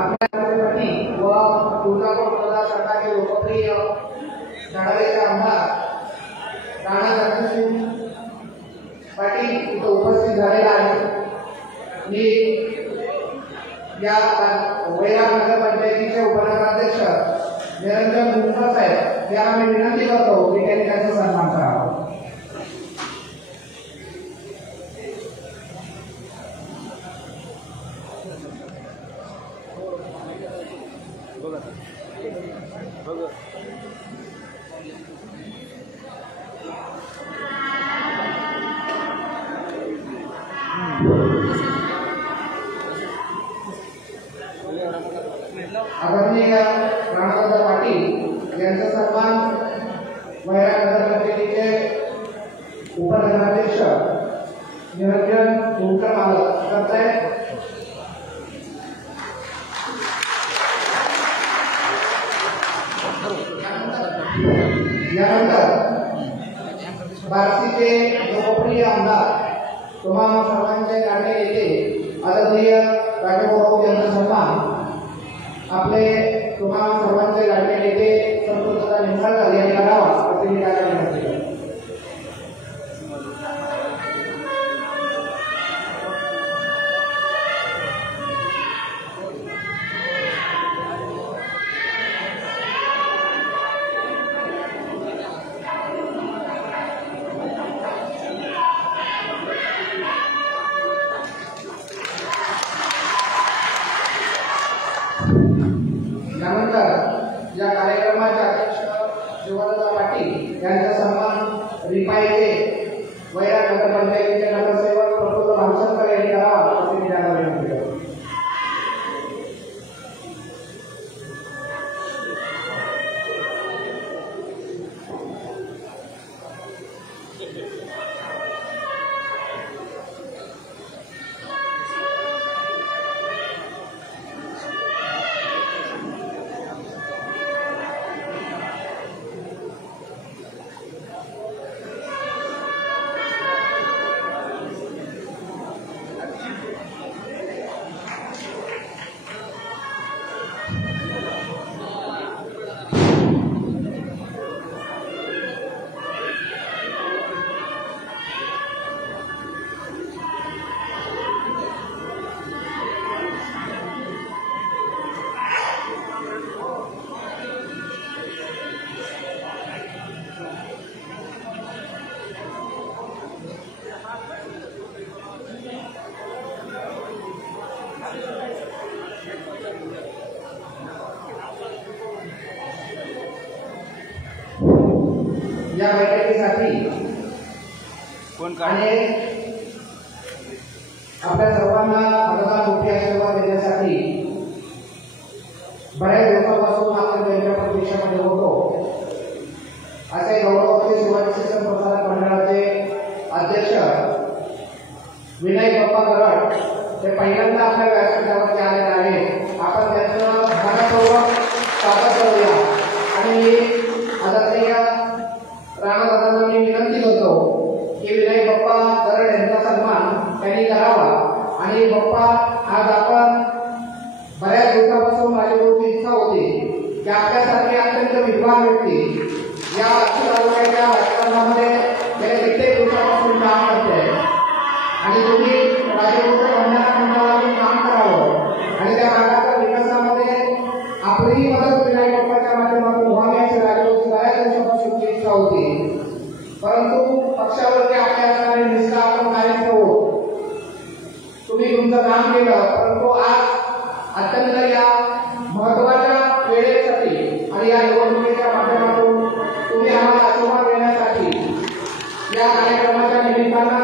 आपल्यासाठी व तुळजापूर मतदारसंघाचे लोकप्रिय लढाईचे आमदार राणा धर्मसिंग पाटील इथे उपस्थित झालेला आहे। मी या वैराग नगरपंचायतीचे उपनगराध्यक्ष निरंजन मुंडकर साहेब यांना मी विनंती करतो की त्यांनी त्यांचा सन्मान करावा। आदरणीय राणादादा पाटील यांचा सन्मान वैराग नगरपंचायतीचे उपनगराध्यक्ष निरंजन मुंडकर मालक करत आहेत। यानंतर बार्शीचे लोकप्रिय आमदार तुम्हाला सर्वांचे लाडके नेते आदरणीय राजाभाऊ यांचा सन्मान आपले तुम्हाला सर्वांचे लाडके नेते संतोषदादा निंबाळकर यांनी करावा असे मी काय विनंती करतो। त्यानंतर या कार्यक्रमाचे अध्यक्ष शिवदादा पाटील यांचा सन्मान रिपाईचे वैराग नगरपंचायतीचे नगरसेवक प्रफुल्ल भावसरकर यांनी करावा असे मी त्यांना विनंती करतो। या बैठकीसाठी आणि आपल्या सर्वांना मतदान मुख्य आशीर्वाद देण्यासाठी बऱ्याच दिवसापासून आपण त्यांच्या प्रतीक्षेमध्ये होतो असे गौरवपती शिवाजी शिक्षण प्रसारक मंडळाचे अध्यक्ष विनय बाप्पा गरड ते पहिल्यांदा आपल्या व्यासपीठावरती आलेले आहेत। आपण त्यांचं मनपूर्वक स्वागत करूया आणि आदरणीय राणादादांना मी विनंती करतो की विनय बाप्पा गरड यांचा सन्मान त्यांनी करावा। आणि बाप्पा आज आपण बऱ्याच दिवसापासून माझी मोठी इच्छा होती की आपल्यासारखी अत्यंत विद्वान व्यक्ती या तालुक्याच्या राजकारणामध्ये गेल्या कित्येक दिवसापासून काम करते आणि तुम्ही राजगोत्र कन्या मंडळातून काम करावं आणि त्या भागाच्या विकासामध्ये आपलीही मदत विनय बाप्पाच्या माध्यमातून व्हावी अशी राजगोत्र बऱ्याच दिवसापासूनची इच्छा होती। परंतु पक्षावरती आपल्या असणारी निष्ठा आपण कायम ठेवू। तुम्ही तुमचं काम केलं परंतु आज अत्यंत या महत्वाच्या वेळेसाठी आणि या निवडणुकीच्या माध्यमातून तुम्ही आम्हाला आशीर्वाद देण्यासाठी या कार्यक्रमाच्या निमित्तानं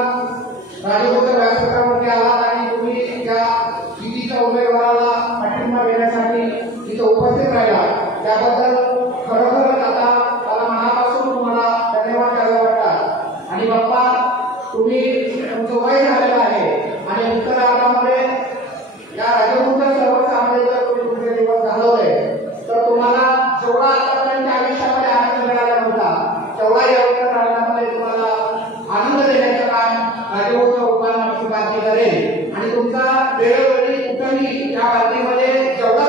राजगोत्र व्यासपीठावरती आलात आणि तुम्ही त्या युतीच्या उमेदवाराला पाठिंबा देण्यासाठी इथं उपस्थित राहिला त्याबद्दल खरोखरच आता मला मनापासून तुम्हाला धन्यवाद द्यावे वाटतात। आणि बाप्पा तुम्ही तुमचं वय झालेलं आहे आणि उत्तरार्धामध्ये या राजगोत्र सर्वसामान्य जर तुम्ही तुमचे दिवस घालवले तर तुम्हाला जेवढा आतापर्यंत आयुष्यामध्ये आनंद मिळाला नव्हता तेवढा या उत्तरार्धामध्ये तुम्हाला आनंद देण्याचं काम राजगोत्र उपाध्यक्ष बातमी करेल आणि तुमचा वेळोवेळी कुठेही या बातमीमध्ये जेवढा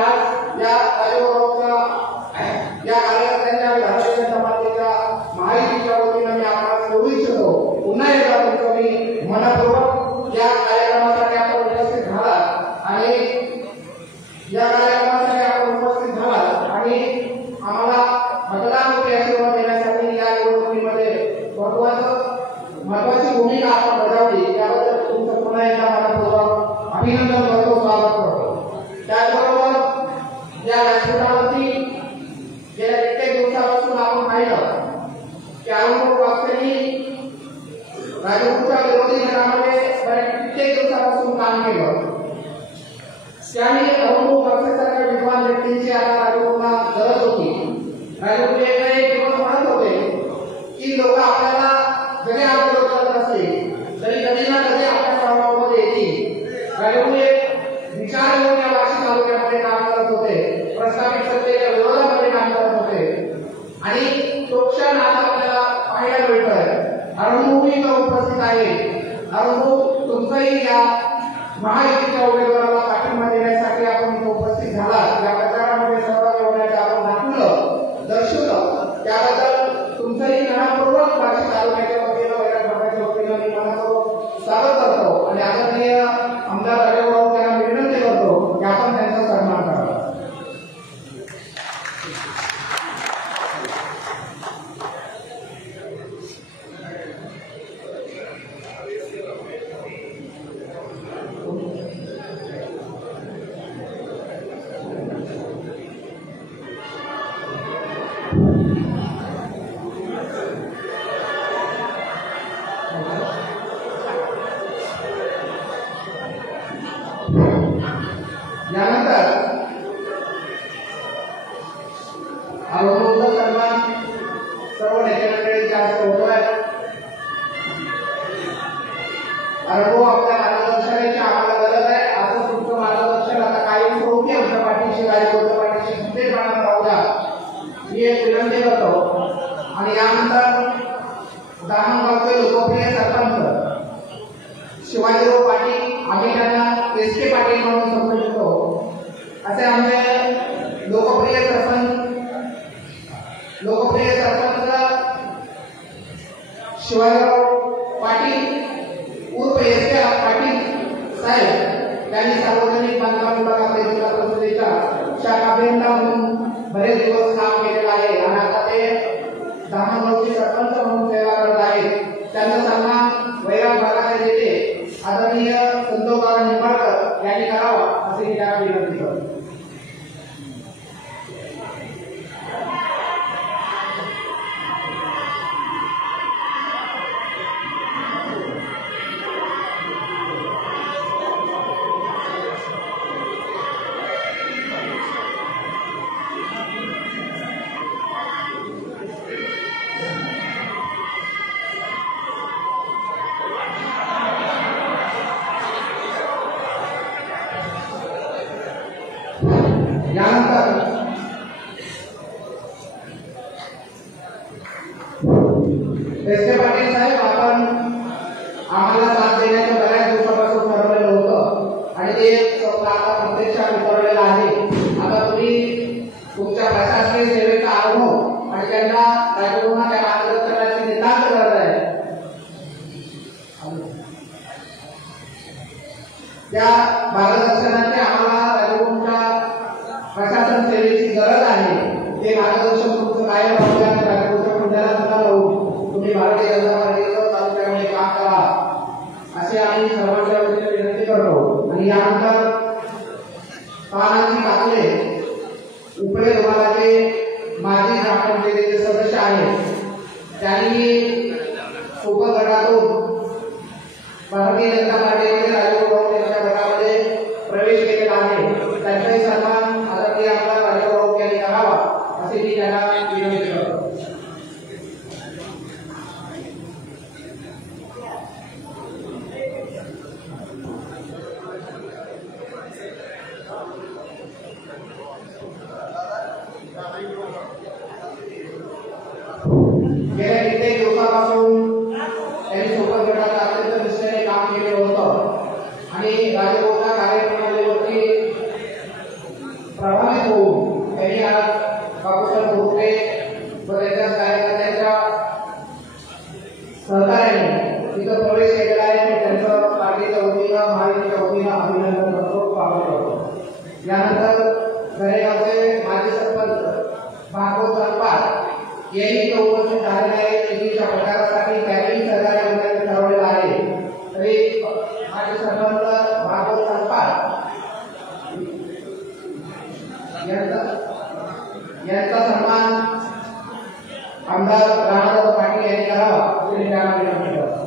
आज या राजगुरूच्या या कार्यकर्त्यांच्या भारतीय जनता पार्टीच्या महायुतीच्या वतीने मी आपल्याला बोलू इच्छितो। पुन्हा एकदा तुमचं मी मनपूर्वक या कार्यक्रमासाठी आपण उपस्थित झाला आणि या कार्यक्रमासाठी आपण उपस्थित झाला आणि आम्हाला मतदान आशीर्वाद देण्यासाठी या निवडणुकीमध्ये महत्वाची भूमिका आपण बजावली त्याबद्दल तुमचं पुन्हा एकदा मनपूर्वक अभिनंदन करतो, स्वागत करतो। त्याचबरोबर या व्यासपीठावरती गेल्या कित्येक दिवसापासून आपण पाहिलं की अरुण वाकचौरे राजगुरूच्या विरोधी गटामध्ये कित्येक दिवसापासून काम केलं। त्यांनी अरुण वाकचौरेसारख्या विद्वान व्यक्तींची आता राजगुरूंना गरज होती। राजगुरू एक दिवस म्हणत होते की लोक आपल्याला जरी आंदोलन करत असतील तरी कधी ना कधी आपल्या प्रभावामध्ये येतील। राजगुरू एक विचार घेऊन या वाशी तालुक्यामध्ये काम करत होते, प्रस्थापित सत्तेच्या विरोधामध्ये काम करत होते आणि तो क्षण आज आपल्याला पाहायला मिळतोय। अरुणभाऊ इथं उपस्थित आहे। अरुणभाऊ तुमचंही या महायुतीच्या उमेदवाराला पाठिंबा देण्यासाठी आपण इथं उपस्थित झाला, या प्रचारामध्ये सहभागी होण्याचं आपण दाखवलं, दर्शवलं, त्याबद्दल तुमचंही मनपूर्वक वाशी तालुक्याच्या वतीनं वैराग भागाच्या वतीनं मी मनपूर्वक स्वागत करतो आणि आदरणीय आमदार राजगुरू यांना विनंती करतो की आपण त्यांचा सन्मान करावा। यानंतर अरुणभाऊचा सन्मान सर्व नेत्यांकडे जास्त होतोय। अरुणभाऊ आपल्या मार्गदर्शनाची आम्हाला गरज आहे। आता तुमचं मार्गदर्शन आता कायम स्वरूपी आमच्या पाठीशी राजगुरूच्या पाठीशी खंबीरपणाने राहू द्या मी एक विनंती करतो। आणि यानंतर दामणगावचे लोकप्रिय सरपंच शिवाजीराव पाटील, आम्ही त्यांना एसके पाटील म्हणून संबोधतो, असे आमचे लोकप्रिय सरपंच शिवाजीराव पाटील उर्फ एसके पाटील साहेब यांनी सार्वजनिक बांधकाम विभागामध्ये जिल्हा परिषदेच्या शाखा अभियंता म्हणून बरेच दिवस काम केलेलं आहे आणि आता ते दामणगावचे सरपंच म्हणून सेवा करत आहेत। त्यांचा सन्मान वैराग भागाचे नेते आदरणीय संतोषराव निंबाळकर यांनी करावा असे मी त्यांना विनंती करतो। यानंतर एसके पाटील साहेब आपण आम्हाला साथ देण्याचं बऱ्याच दिवसापासून ठरवलेलं होतं आणि ते स्वप्न आता प्रत्यक्षात उतरलेलं आहे। आता तुम्ही तुमच्या प्रशासकीय सेवेचा अनुभव आणि त्यांना राजगुरूंना त्या मार्गदर्शनाची नितांत गरज आहे। त्या मार्गदर्शनाची आम्हाला राजगुरूंच्या प्रशासन सेवेची गरज आहे। ते मार्गदर्शन तुमचं कायम राहू द्या, राजगुरूच्या पुण्याला सुद्धा राहू तुम्ही भारतीय जनता पार्टीचं तालुक्यामध्ये काम करा असे आम्ही सर्वांच्या वतीने विनंती करतो। आणि यानंतर तानाजी काकडे उपळे विभागाचे माजी ग्रामपंचायतीचे सदस्य आहेत, त्यांनी उपगटातून भारतीय जनता पार्टीमध्ये राजगुरू यांच्या गटामध्ये प्रवेश केलेला आहे। त्यांचाही सन्मान आदरणीय आमदार राजगुरू यांनी करावा असे मी त्यांना विनंती करतो। गेल्या कित्येक दिवसापासून त्यांनी सोबत गटाला अत्यंत निष्ठेने काम केलं होतं आणि राजगुरूच्या कार्यक्रमावरती प्रभाव प्रभावित होऊन त्यांनी आज बापूसाहेब बोरके व त्यांच्या कार्यकर्त्यांच्या सहकार्याने तिथं प्रवेश केलेला आहे. मी त्यांचं पार्टीच्या वतीनं महायुतीच्या वतीनं अभिनंदन करतो, स्वागत करतो. यानंतर गणेगावचे माजी सरपंच भागवत सरपाल यांनी उपस्थित झालेले आहे. शेतीच्या प्रचारासाठी त्यांनी सहकार्य करण्याचे ठरवलेलं आहे. तरी माजी सरपंच भागवत सरपाल यांचा सन्मान आमदार राणादादा पाटील यांनी करावा असे मी त्यांना विनंती करतो.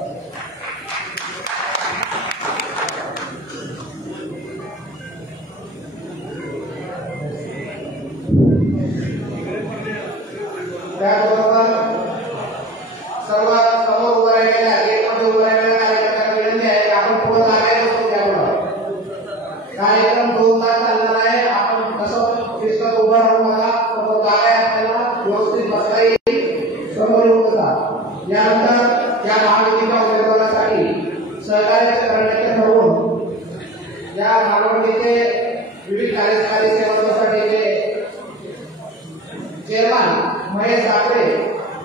त्याचबरोबर सर्व समोर उभं राहिलेल्या गेटमध्ये उभं राहिलेल्या कार्यकर्त्यांना विनंती आहे की आपण पुढे लागायला नको. त्यामुळे कार्यक्रम 2 तास चालणार आहे. आपण कसं शिस्त उभं राहू नका, तो जागा आपल्याला व्यवस्थित बसता येईल. समोर येऊ नका. यानंतर या महायुतीच्या उमेदवारासाठी सहकार्य करण्याचे ठरवून या मालवणीचे विविध कार्यकारी सेवकांसाठीचे चेअरमन महेश साखरे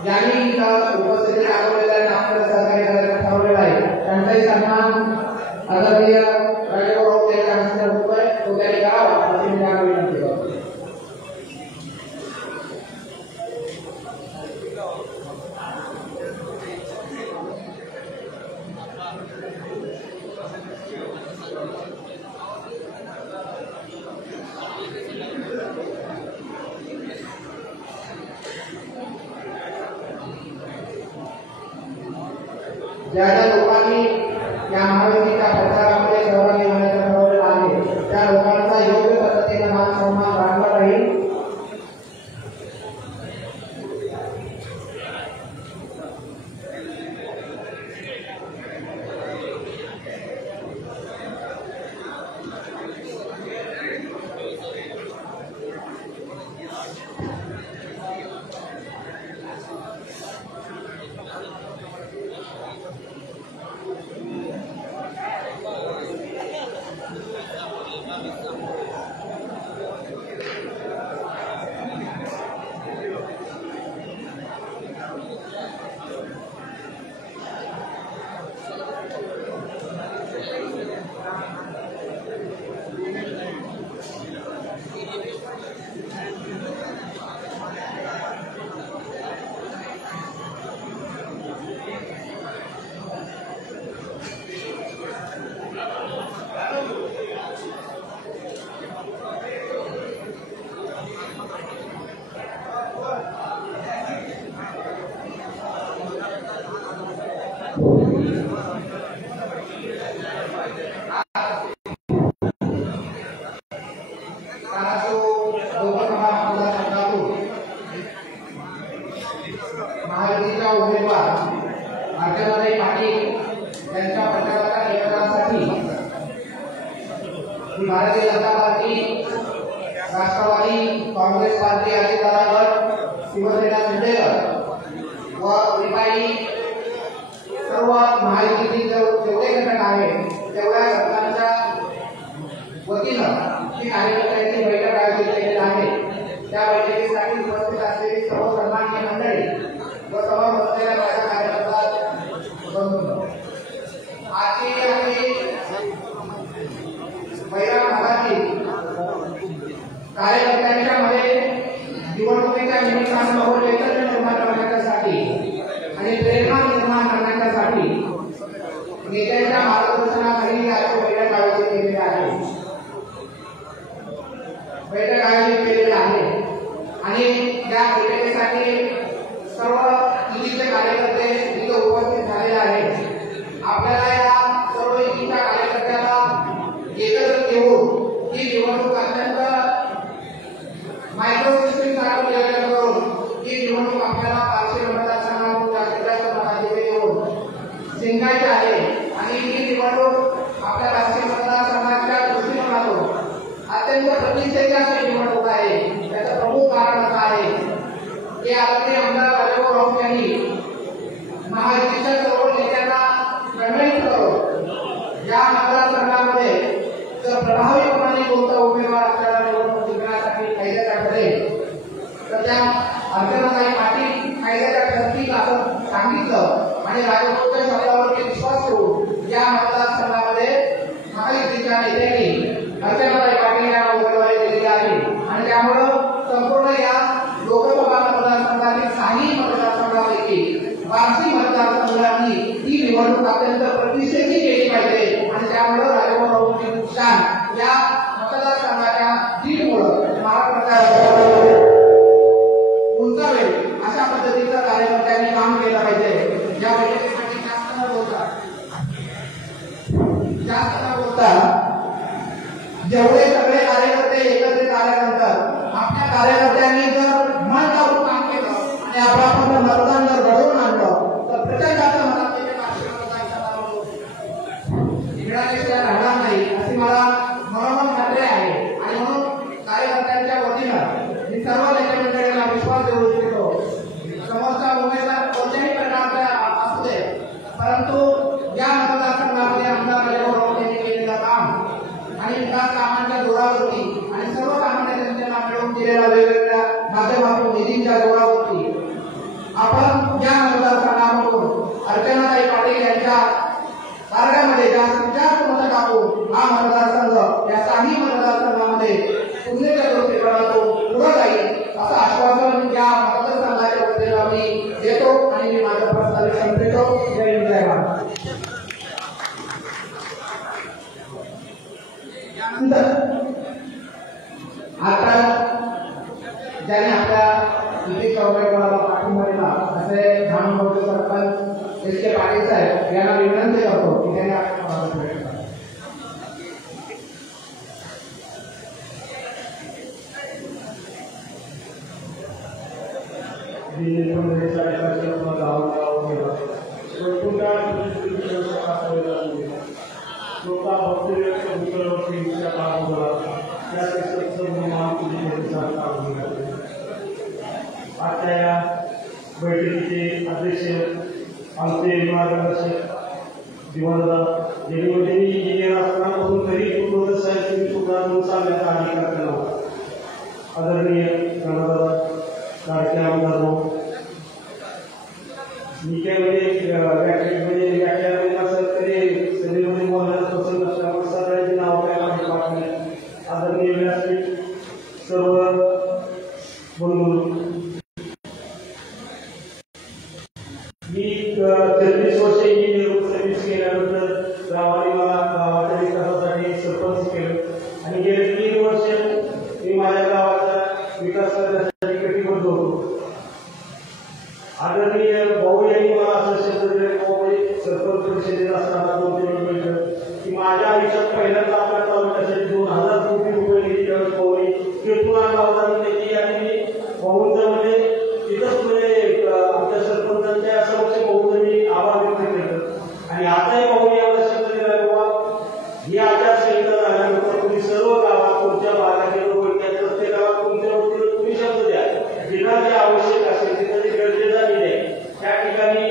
यांनी उपस्थिती दाखवलेल्या आपल्याला सहकार्य करायला ठरवलेलं आहे. त्यांचाही सन्मान आदरणीय राजेभाऊ यांच्या हस्ते होतोय, तो त्यांनी करावा अशी मी त्यांना विनंती करतो. ज्या ज्या लोकांनी या महायुतीच्या प्रचारामध्ये सहभागी होण्याचं ठरवलेलं आहे त्या लोकांचा योग्य पद्धतीने मान सन्मान राखला राहील. महायुतीच्या उमेदवार अर्चनाताई पाटील यांच्या प्रचाराच्या नियोजनासाठी भारतीय जनता पार्टी, राष्ट्रवादी काँग्रेस पार्टी अजित गट, शिवसेना शिंदे गट व रिपाई सर्व महायुतीतील जेवढे घटक आहेत तेवढ्या घटकांच्या वतीनं ही कार्यकर्त्यांची बैठक आयोजित केलेली आहे. त्या बैठकीसाठी उपस्थित असलेली सर्व सन्माननीय मंडळी व सर्व बसलेल्या माझ्या कार्यकर्ता बंधूंनो, आजची आपली बैरा भागातील कार्यकर्त्यांच्या मध्ये निवडणुकीच्या निमित्तानं चैतन्य निर्माण करण्यासाठी आणि प्रेरणा निर्माण करण्यासाठी नेत्यांच्या मार्गदर्शनाखाली आज बैठक आयोजित केलेली आहे. बैठक आयोजित केलेली आहे आणि या बैठकीसाठी सर्व युतीचे कार्यकर्ते इथे उपस्थित झालेले आहेत. आपल्याला या सर्व युतीच्या कार्यकर्त्याला एकत्र घेऊन ही निवडणूक अत्यंत मायक्रो सिस्टीम चालू करून ही निवडणूक आपल्याला 500 मतदारसंघातून जास्तीत जास्त मताधिक्य घेऊन जिंकायची आहे आणि ही निवडणूक आपल्या राष्ट्रीय मतदारसंघाच्या दृष्टिकोनातून अत्यंत प्रतिष्ठेची अशी निवडणूक आहे. त्याचं प्रमुख कारण असं आहे की आदरणीय आमदार राजेभाऊ राऊत यांनी महायुतीच्या सर्व नेत्यांना प्रमाणित करून या मतदारसंघामध्ये जर प्रभावीपणे कोणता उमेदवार आपल्याला निवडणूक जिंकण्यासाठी अर्चनाताई पाटील कायद्याच्या ठरतील असं सांगितलं आणि राजभाऊच्या शब्दावरती विश्वास ठेवून या मतदारसंघामध्ये महायुतीच्या नेत्यांनी अर्चनाताई पाटील यांना उमेदवारी दिलेली आहे आणि त्यामुळे संपूर्ण या लोकसभा मतदारसंघातील 6 मतदारसंघापैकी 82 मतदारसंघांनी ही निवडणूक अत्यंत प्रतिष्ठेची केली पाहिजे आणि त्यामुळे राजभाऊची नुकसान या मतदारसंघाच्या जीतमुळे महाराष्ट्राच्या उंचावेल अशा पद्धतीचं कार्यकर्त्यांनी काम केलं पाहिजे। या बैठकीसाठी जास्त न बोलता जेवढे सगळे कार्यकर्ते एकत्रित आल्यानंतर आपल्या कार्यकर्त्यांनी जर मन लावून काम केलं आणि आपण मतदान जर घडवून आणलं तर प्रचंडाचं मनात मिळाल्याशिवाय राहणार नाही अशी मला मनोमन खात्री आहे आणि म्हणून कार्यकर्त्यांच्या वतीनं मी सर्व नेते मंडळींना विश्वास देऊ इच्छितो समोरचा उमेदवार कोणत्याही प्रकारचा असू दे परंतु या मतदारसंघामध्ये आमदार राजभाऊ यांनी केलेलं काम आणि विकास कामांच्या जोरावरती आणि सर्वसामान्य जनतेला मिळवून दिलेल्या वेगवेगळ्या माध्यमातून निधींच्या जोरावरती आपण या मतदारसंघामधून अर्चनाताई पाटील यांच्या कार्यामध्ये जास्त मतं टाकून हा मतदारसंघ या 6 मतदारसंघामध्ये पुण्याच्या दृष्टिकोनातून पुढे जाईल असं आश्वासन या मतदारसंघाच्या वतीने मी देतो आणि मी माझा प्रस्तावित संपवितो। जय हिंद जय भारत। आता ज्याने आपल्या युती चौकटीला पाठिंबा दिला असे धामगावचे सरपंच एस के पाटील साहेब यांना विनंती करतो की त्यांनी आजच्या या बैठकीचे अध्यक्ष आमचे मार्गदर्शक दिवंगत जेणेमध्ये इंजिनियर असतानापासून तरी कुटुंब साहेब सुद्धा चालण्याचा अधिकार केला होता। आदरणीय लाडके आमदार भाऊ मी व्याख्यामध्ये नसेल तरी सभेमध्ये बोलण्यास पसंत असल्यामुळे सगळ्यांचे नाव काय पाठवले। आदरणीय व्यासपीठ सर्व बंधू मी 33 वर्ष इंजिनियर सर्व्हिस केल्यानंतर गावाने मला गावाच्या विकासासाठी सरपंच केलं आणि गेले 3 वर्ष मी माझ्या गावाचा विकास करण्यासाठी कटिबद्ध होतो। आदरणीय भाऊ यांनी मला असं शब्द दिले सरपंच परिषदेत असताना 2-3 वेळा की माझ्या आयुष्यात पहिल्यांदा आपल्या तालुक्यासाठी 2000 कोटी रुपये निधी त्यावेळेस भाऊनी किरतूर आणला होता आणि त्याची आणि मी भाऊंचं म्हणजे तिथंच म्हणजे आमच्या सरपंचांच्या समक्ष भाऊंचं मी आभार व्यक्त केलं आणि आताही भाऊनी एवढा शब्द दिला बाबा ही आचारसंहिता झाल्यानंतर तुम्ही सर्व गावात तुमच्या भागातील प्रत्येक गावात तुमच्या वतीनं तुम्ही शब्द द्या जिल्हा जे आवश्यक असेल तिथं जे गरजेचं निधी आहे त्या ठिकाणी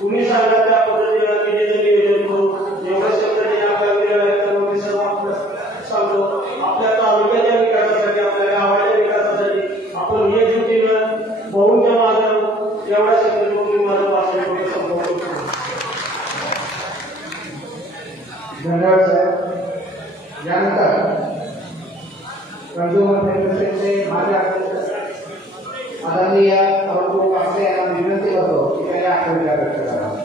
तुम्ही सांगा त्या पद्धतीनं निधीचं नियोजन करू एवढा शब्द जे आपल्याला दिला आहे तर मी सर्व सांगतो आपल्या तालुक्याच्या विकासासाठी आपल्या गावाच्या विकासासाठी आपण हे कृतीनं भाऊंच्या मागं एवढा शब्द तुम्ही माझं भाषण संपवतो। धन्यवाद साहेब। यानंतर कंझ्युमर फेडरेशनचे माजी अध्यक्ष आदरणीय अरुण कापसे यांना विनंती करतो की त्यांनी आठवड्यात व्यक्त करावा।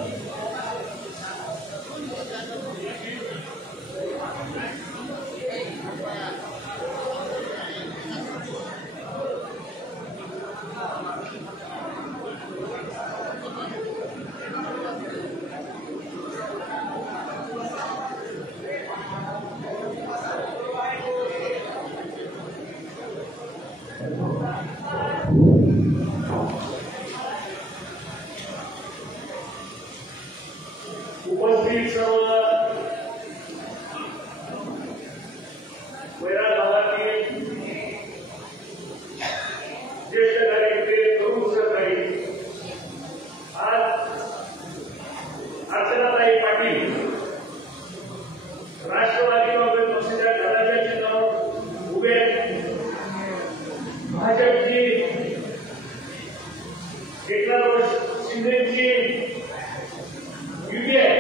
उपस्थित सर्व वैराट भागातील ज्येष्ठ कार्यकर्ते तरुण सहकारी आज अर्चनाताई पाटील राष्ट्रवादी काँग्रेस पक्षाच्या घराच्या चिन्हावर उभे भाजपची शिंदेची युती आहे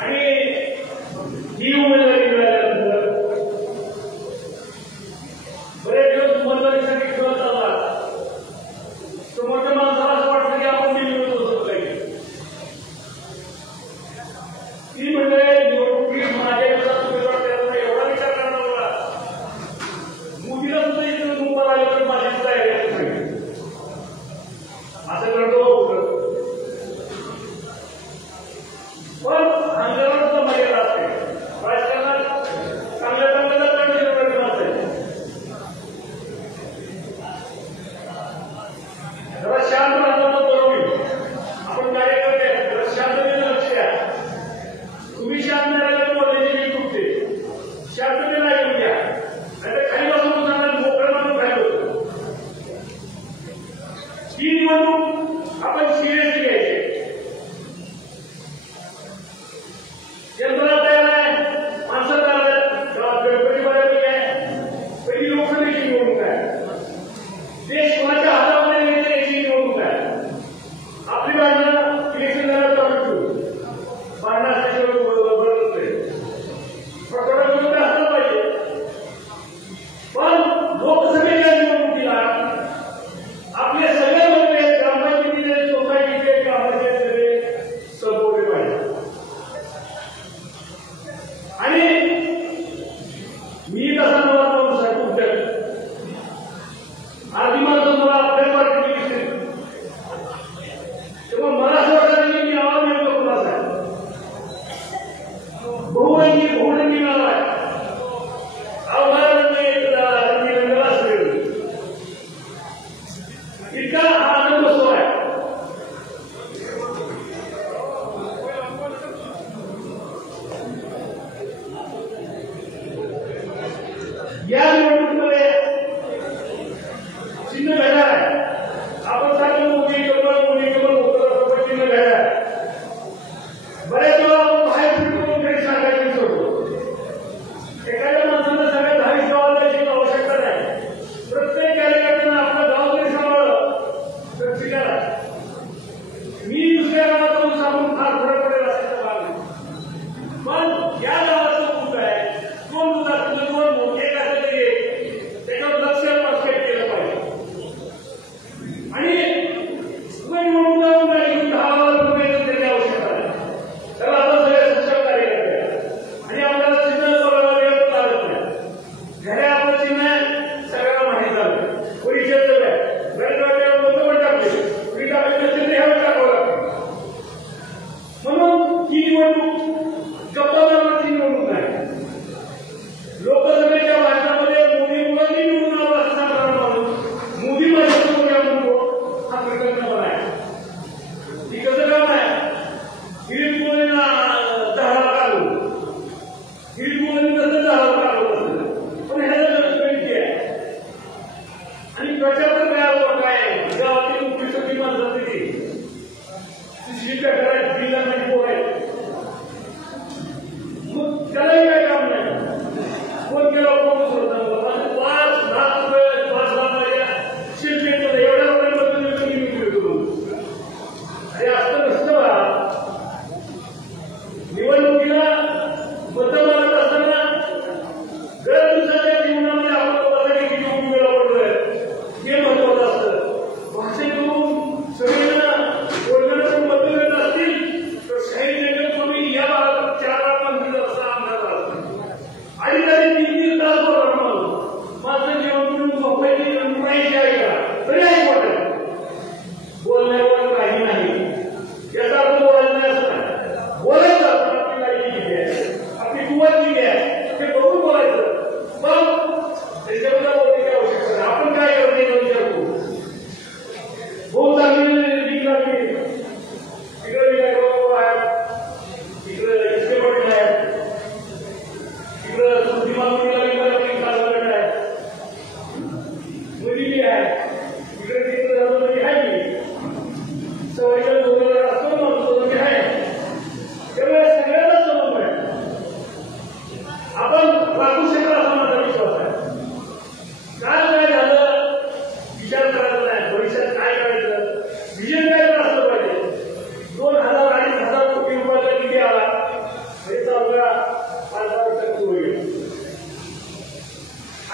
आणि ही उमेदवारी मिळाल्यानंतर बरेच दिवस उमेदवारीसाठी खेळ चालला. समोरच्या माणसाला असं वाटतं की आपण निवडून होतो काही. ती म्हणजे निवडणुकीत माझ्या विरोधात उमेदवार त्याचा एवढा विचार करणार होता. मोदीला सुद्धा इथं मुंबईला आलं तर माझी तयारी असं करतो. पण अंगावर सुद्धा मर्यादा असते. राजकारणात चांगल्या चांगल्याला कंट्रोल करत असते. जरा शांत राहता बरं होईल. आपण कार्यकर्ते जरा शांततेनं लक्ष द्या. तुम्ही शांत नाही राहिला तर बोलायची मी तुटते. शांततेनं ऐकून घ्या. नाहीतर खाली बसून सांगा मोकळं माणूस खाली होतो. ही निवडणूक आपण सिरियसली घ्यायची. यंत्रणा तयार आहे, माणसं तयार आहेत, गणपती बऱ्यापैकी आहे. पहिली लोकसभेची निवडणूक आहे. देश कोणाच्या हातामध्ये येते याची निवडणूक आहे. आपली भांडणं इलेक्शन झालं चालू ठेवू. भांडणं असल्याशिवाय बरं नसते. थोडा विरोध असला पाहिजे. पण लोकसभेच्या निवडणुकीला आपले सगळे मतभेद ग्रामपंचायतीचे सोसायटीचे कामाचे सगळे संपवले पाहिजे. आणि मी कसा मला माणूस आहे तुमच्या आधी माणसं मला आपल्या पार्टीची दिसते. तेव्हा मला असं वाटतं की मी आवाज मिळतो कुणाचा आहे. बहुरंगी नाव आहे. अवघा रंग असेल इतका आनंद बसतो आहे. या निवडणुकीमध्ये चिन्ह भेटणार आहे. आपण सांगितलं मोदी कमल होतं चिन्ह भेटणार आहे. बऱ्याच वेळा आपण बाहेर फिरतो काही सांगायचं सोडतो. एखाद्या माणसानं सगळ्या 10 गावाला जायची आवश्यकता नाही. प्रत्येक कार्यकर्त्यानं आपलं गाव जरी सांभाळलं तर स्वीकार आहे. मी दुसऱ्या गावात जाऊन सांगून फार फरक पडेल असायचं भाग नाही. पण या गावाचं दूध आहे. 2 दूध असतील 2 एक असं तरी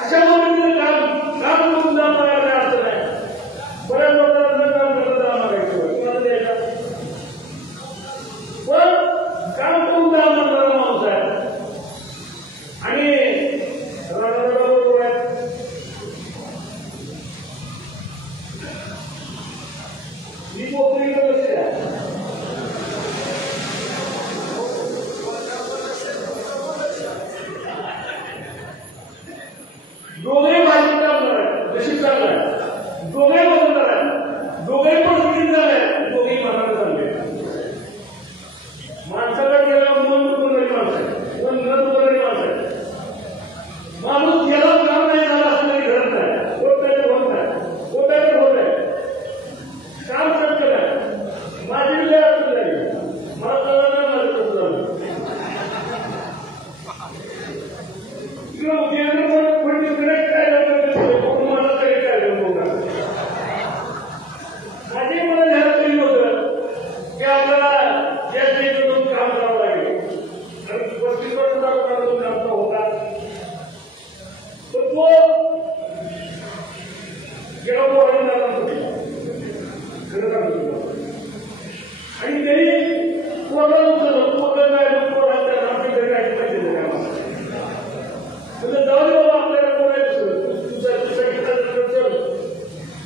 अशा पद्धतीने काम करून जाणार अडचण आहे. बऱ्याच लोकांचं काम करत राहणार द्यायचा पण काम करून जाणार माणूस आहे आणि बरोबर आहे. मी नोकरीला बसले दोघे भाजी चालणार आहे जशी चालणार आहे दोघे बदलणार आहे दोघे पण सुटून झाले दोघेही मानाने चालले. माणसाकडे गेल्यावर मन दुखणारी माणसं आहे मन न दुखणारी माणसं आहे. माणूस गेला काम नाही झाला असं तरी घडत नाही होत नाही होत नाही होत आहे होत आहे काम सत्य आहे. माझी लय अडचण झाली मला कळलं नाही माझं कसं झालं माझी मला ध्यानात येईल होतं की आपल्याला जास्त काम करावं लागेल आणि 35 वर्षाचा काम होता तर तो गेला आणि त्यांनी पोरं उचललं पोरं नाही पोरं आमच्या घरी काय पाहिजे जाऊ दे बाबा आपल्याला बोलायचं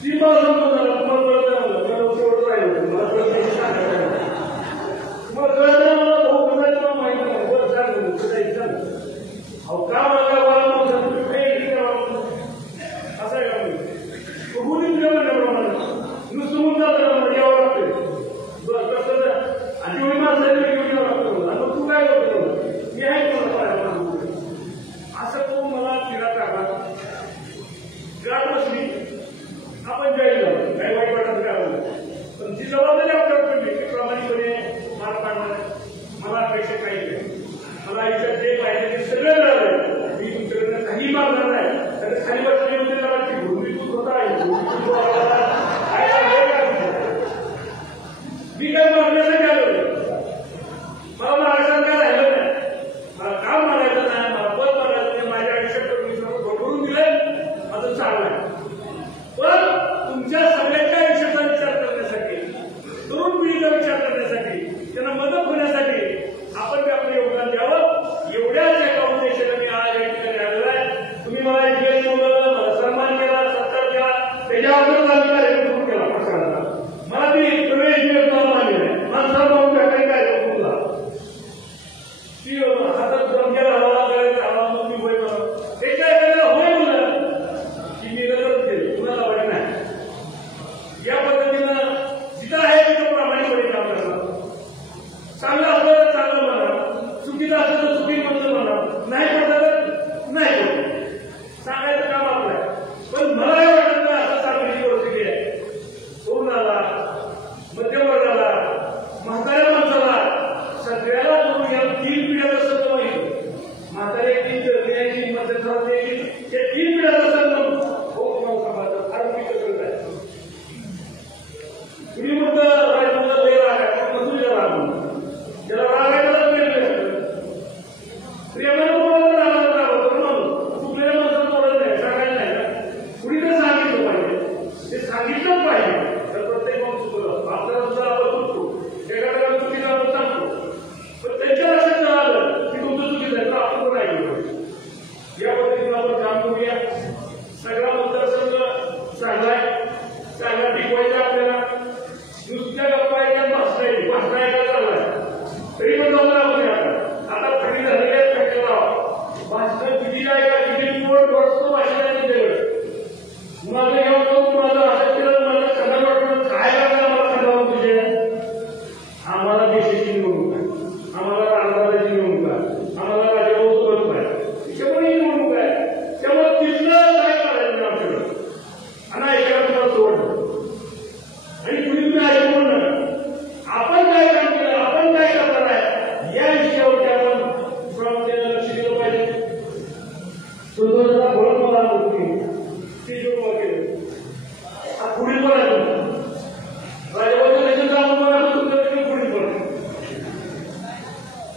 ती मला समजून झाला तुम्हाला कळत राहिलं मला कळत मला भाऊ कसा माहिती नाही बरं सांग अहो का मला असं आहे का कुणी म्हणल्याप्रमाणे नुसतं म्हणून जातं यावं लागतं कसं आणि एवढी माणसं घेऊन यावं लागतं तू काय करतो मी आहे तुम्हाला असं तो मला फिरा टाकला गाठ बसली आपण जाईल जाऊ काही वाईट वाटत काय पण ती जबाबदारी आपल्याला पडली की प्रामाणिकपणे मार पाडणार मला अपेक्षा काही नाही मला आयुष्यात जे पाहिजे ते सगळं मिळालं मी तुमच्याकडनं काही मागणार नाही तर खाली बसली म्हणजे त्याला ती भूमी तू स्वतः मी काय मागण्यासाठी आलो मला मागायचं काय राहिलं नाही मला काम मागायचं नाही मला पद मागायचं नाही माझ्या आयुष्यात मी सर्व भरभरून दिलं माझं चांगलं पण तुमच्या सगळ्यांच्या आयुष्याचा विचार करण्यासाठी तरुण पिढीचा विचार करण्यासाठी त्यांना मदत होण्यासाठी आपण आपलं योगदान द्यावं एवढ्याच एका उद्देशाने मी आज या ठिकाणी आलेलो आहे. तुम्ही मला इथे बोलवलं मला सन्मान केला सत्कार केला त्याच्याबद्दल आम्ही कार्यक्रम सुरू केला प्रसाराचा मला ती प्रवेश मिळतो मान्य नाही माणसाला पाहून काही कार्यक्रम सुरू झाला ती हातात जमक्याला हवा करायचा हवा मग मी होय म्हणा एक काय करायला होय म्हणलं की मी नजर केली कुणाला वाईट नाही या पद्धतीनं जिथं आहे तिथं प्रामाणिकपणे काम करणार चांगलं असलं तर चांगलं म्हणा चुकीचं असलं तर चुकी म्हणतं म्हणा नाही पडलं तर नाही पडलं सांगायचं काम आपलं आहे पण मला हे वाटत नाही असं सांगण्याची परिस्थिती आहे तरुणाला मध्यमवर्गाला म्हाताऱ्या माणसाला सगळ्याला जोडून या 3 पिढ्याचा संगम आहे म्हातारे येतील जगण्याची मध्यंतरात येतील या 3 पिढ्याचा संगम खूप मोठा माझा फार विकसित आहे. तुम्ही म्हणतं राजमुला लय राग आहे पण मजुरीला राग म्हणून ज्याला राग आहे त्याला प्रेम असतं प्रेमानं बोलायला रागाला राग होतो म्हणून चुकलेल्या माणसाला बोलत नाही सांगायला नाही ना कुणी तर सांगितलं पाहिजे ते सांगितलंच पाहिजे तर प्रत्येक माणूस चुकलं आपल्याला सुद्धा आपण चुकतो एखाद्या चुकीचं आपण सांगतो पण त्यांच्या लक्षात जर आलं की तुमचं चुकीचं आहे तर आपण पण ऐकलं या पद्धतीनं आपण काम करूया. सगळा मतदारसंघ चांगला आहे चांगला टिकवायचा आपल्याला नुसत्या गप्पा ऐकल्या भाषण ऐकायला चाललाय तरी पण जाऊन आपण आता खरी झालेली आहे भेटला भाषण किती काय का किती पोट बसतो भाषण आहे तुझ्याकडे माझं घेऊन जाऊन माझं असं केलं मला खंडा वाटून काय लागलं मला खंडावून तुझे आम्हाला देशाची निवडणूक आहे आम्हाला राजकारणाची निवडणूक आहे आम्हाला राजाभाऊ स्वरूप आहे त्याच्यामुळे ही निवडणूक आहे त्यामुळे तिथलं काय करायचं आमच्याकडं आणि ऐकायला तुम्हाला सोडलं आणि तुम्ही ऐकून आपण काय काम केलं आपण काय करणार आहे या विषयावरती आपण प्रामुख्याने लक्ष दिलं पाहिजे. सुद्धा बोलत मला ती जोड केलं पुढील पण आहे राजाबाजू त्याच्या जाऊन मला तुमच्या पुढील पण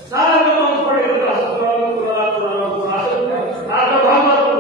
सारा माणूस पडेल असं आता भाग मारतो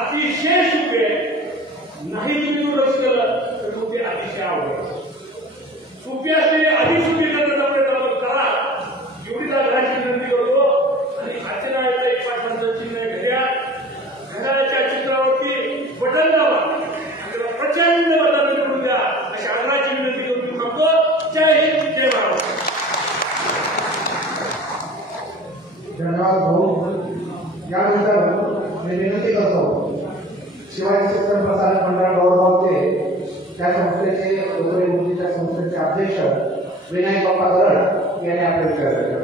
अतिशय सोपे नाही. तुम्ही दुर्लक्ष केलं तर मग ते अतिशय आवडत. सोपी असलेली अधिक सोपी करण्याचा प्रयत्न आपण करा एवढीच आग्रहाची विनंती करतो. आणि अर्चनाचं एक पाठांचं चिन्ह घड्याळ, घड्याळाच्या चित्रावरती बटन दाबा आणि त्याला प्रचंड मतदान करून द्या अशी आग्रहाची विनंती करून सांगतो. जय हिंद, जय महाराष्ट्र. धन्यवाद भाऊ. यानंतर मी विनंती करतो शिवाजी शिक्षण प्रसारक मंडळ गौरवाचे त्या संस्थेचे त्या संस्थेचे अध्यक्ष विनायक बाप्पा गरड यांनी आपले विचार केले.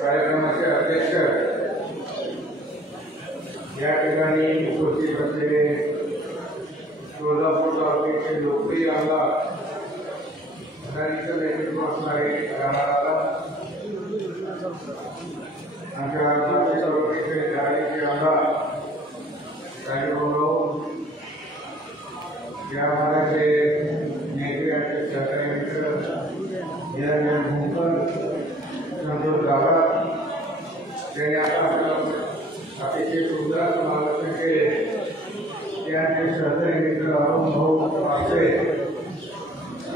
कार्यक्रमाचे अध्यक्ष या ठिकाणी उपस्थित असलेले सोलापूर तालुक्याचे लोकप्रिय आमदार नेतृत्व असणारे राणादादा, आमच्या नाशिक तालुक्याचे धारणीचे आमदार राजगौरव, या भागाचे नेते आणि सहकारी मित्र निरंजन भूमकर, संतोष गावात त्यांनी आता अतिशय सुंदर मार्गदर्शन केले. त्यांचे सहकारी मित्र अरुण भाऊ पासे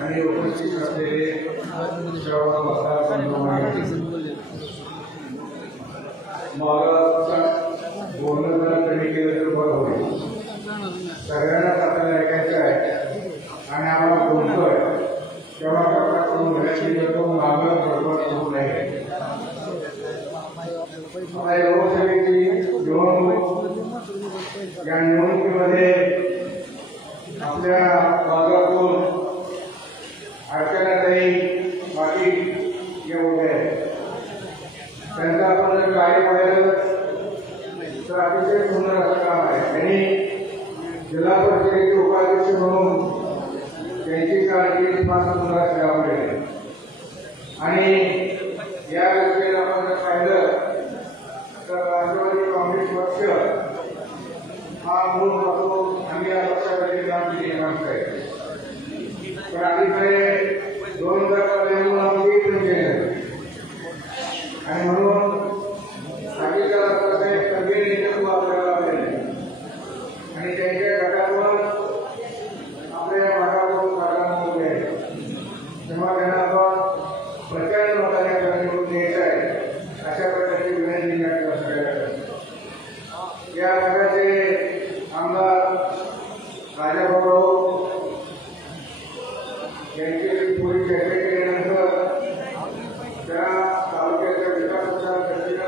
आणि उपस्थित असलेले सर्व मतदार बंधू बोलणं जरा कमी केलं तर बरं होईल. सगळ्यांनाच आपल्याला ऐकायचं आहे आणि आम्हाला बोलतोय तेव्हा कपडा करून घेण्याची रक्कम मागं बरोबर होऊ नये. लोकसभेची निवडणूक, या निवडणुकीमध्ये आपल्या भागातून अर्चनाताई पाटील या उभे आहेत. त्यांचं आपण जर कार्य पाहिलं तर अतिशय सुंदर असं काम आहे. त्यांनी जिल्हा परिषदेचे उपाध्यक्ष म्हणून त्यांची काळजी फार सुंदर असल्यामुळे आणि या व्यक्तीला आपण जर पाहिलं तर राष्ट्रवादी काँग्रेस पक्ष हा मूळ पासून आम्ही या पक्षाकडे काम माणसं आहे. पण अतिशय 2000 आम्ही केले आणि म्हणून एक सगळे नेतृत्व आपल्याला लाभलेले आणि त्यांच्या गटातून आपल्या भागातून काढायला उभे आहे. तेव्हा त्यांना आपण प्रचंड मताने निवडून द्यायचं आहे अशा प्रकारची विनंती या भागाचे आमदार राजाभाऊ यांची पूर्वी चर्चा केल्यानंतर त्या तालुक्याच्या विकासाच्या दृष्टीने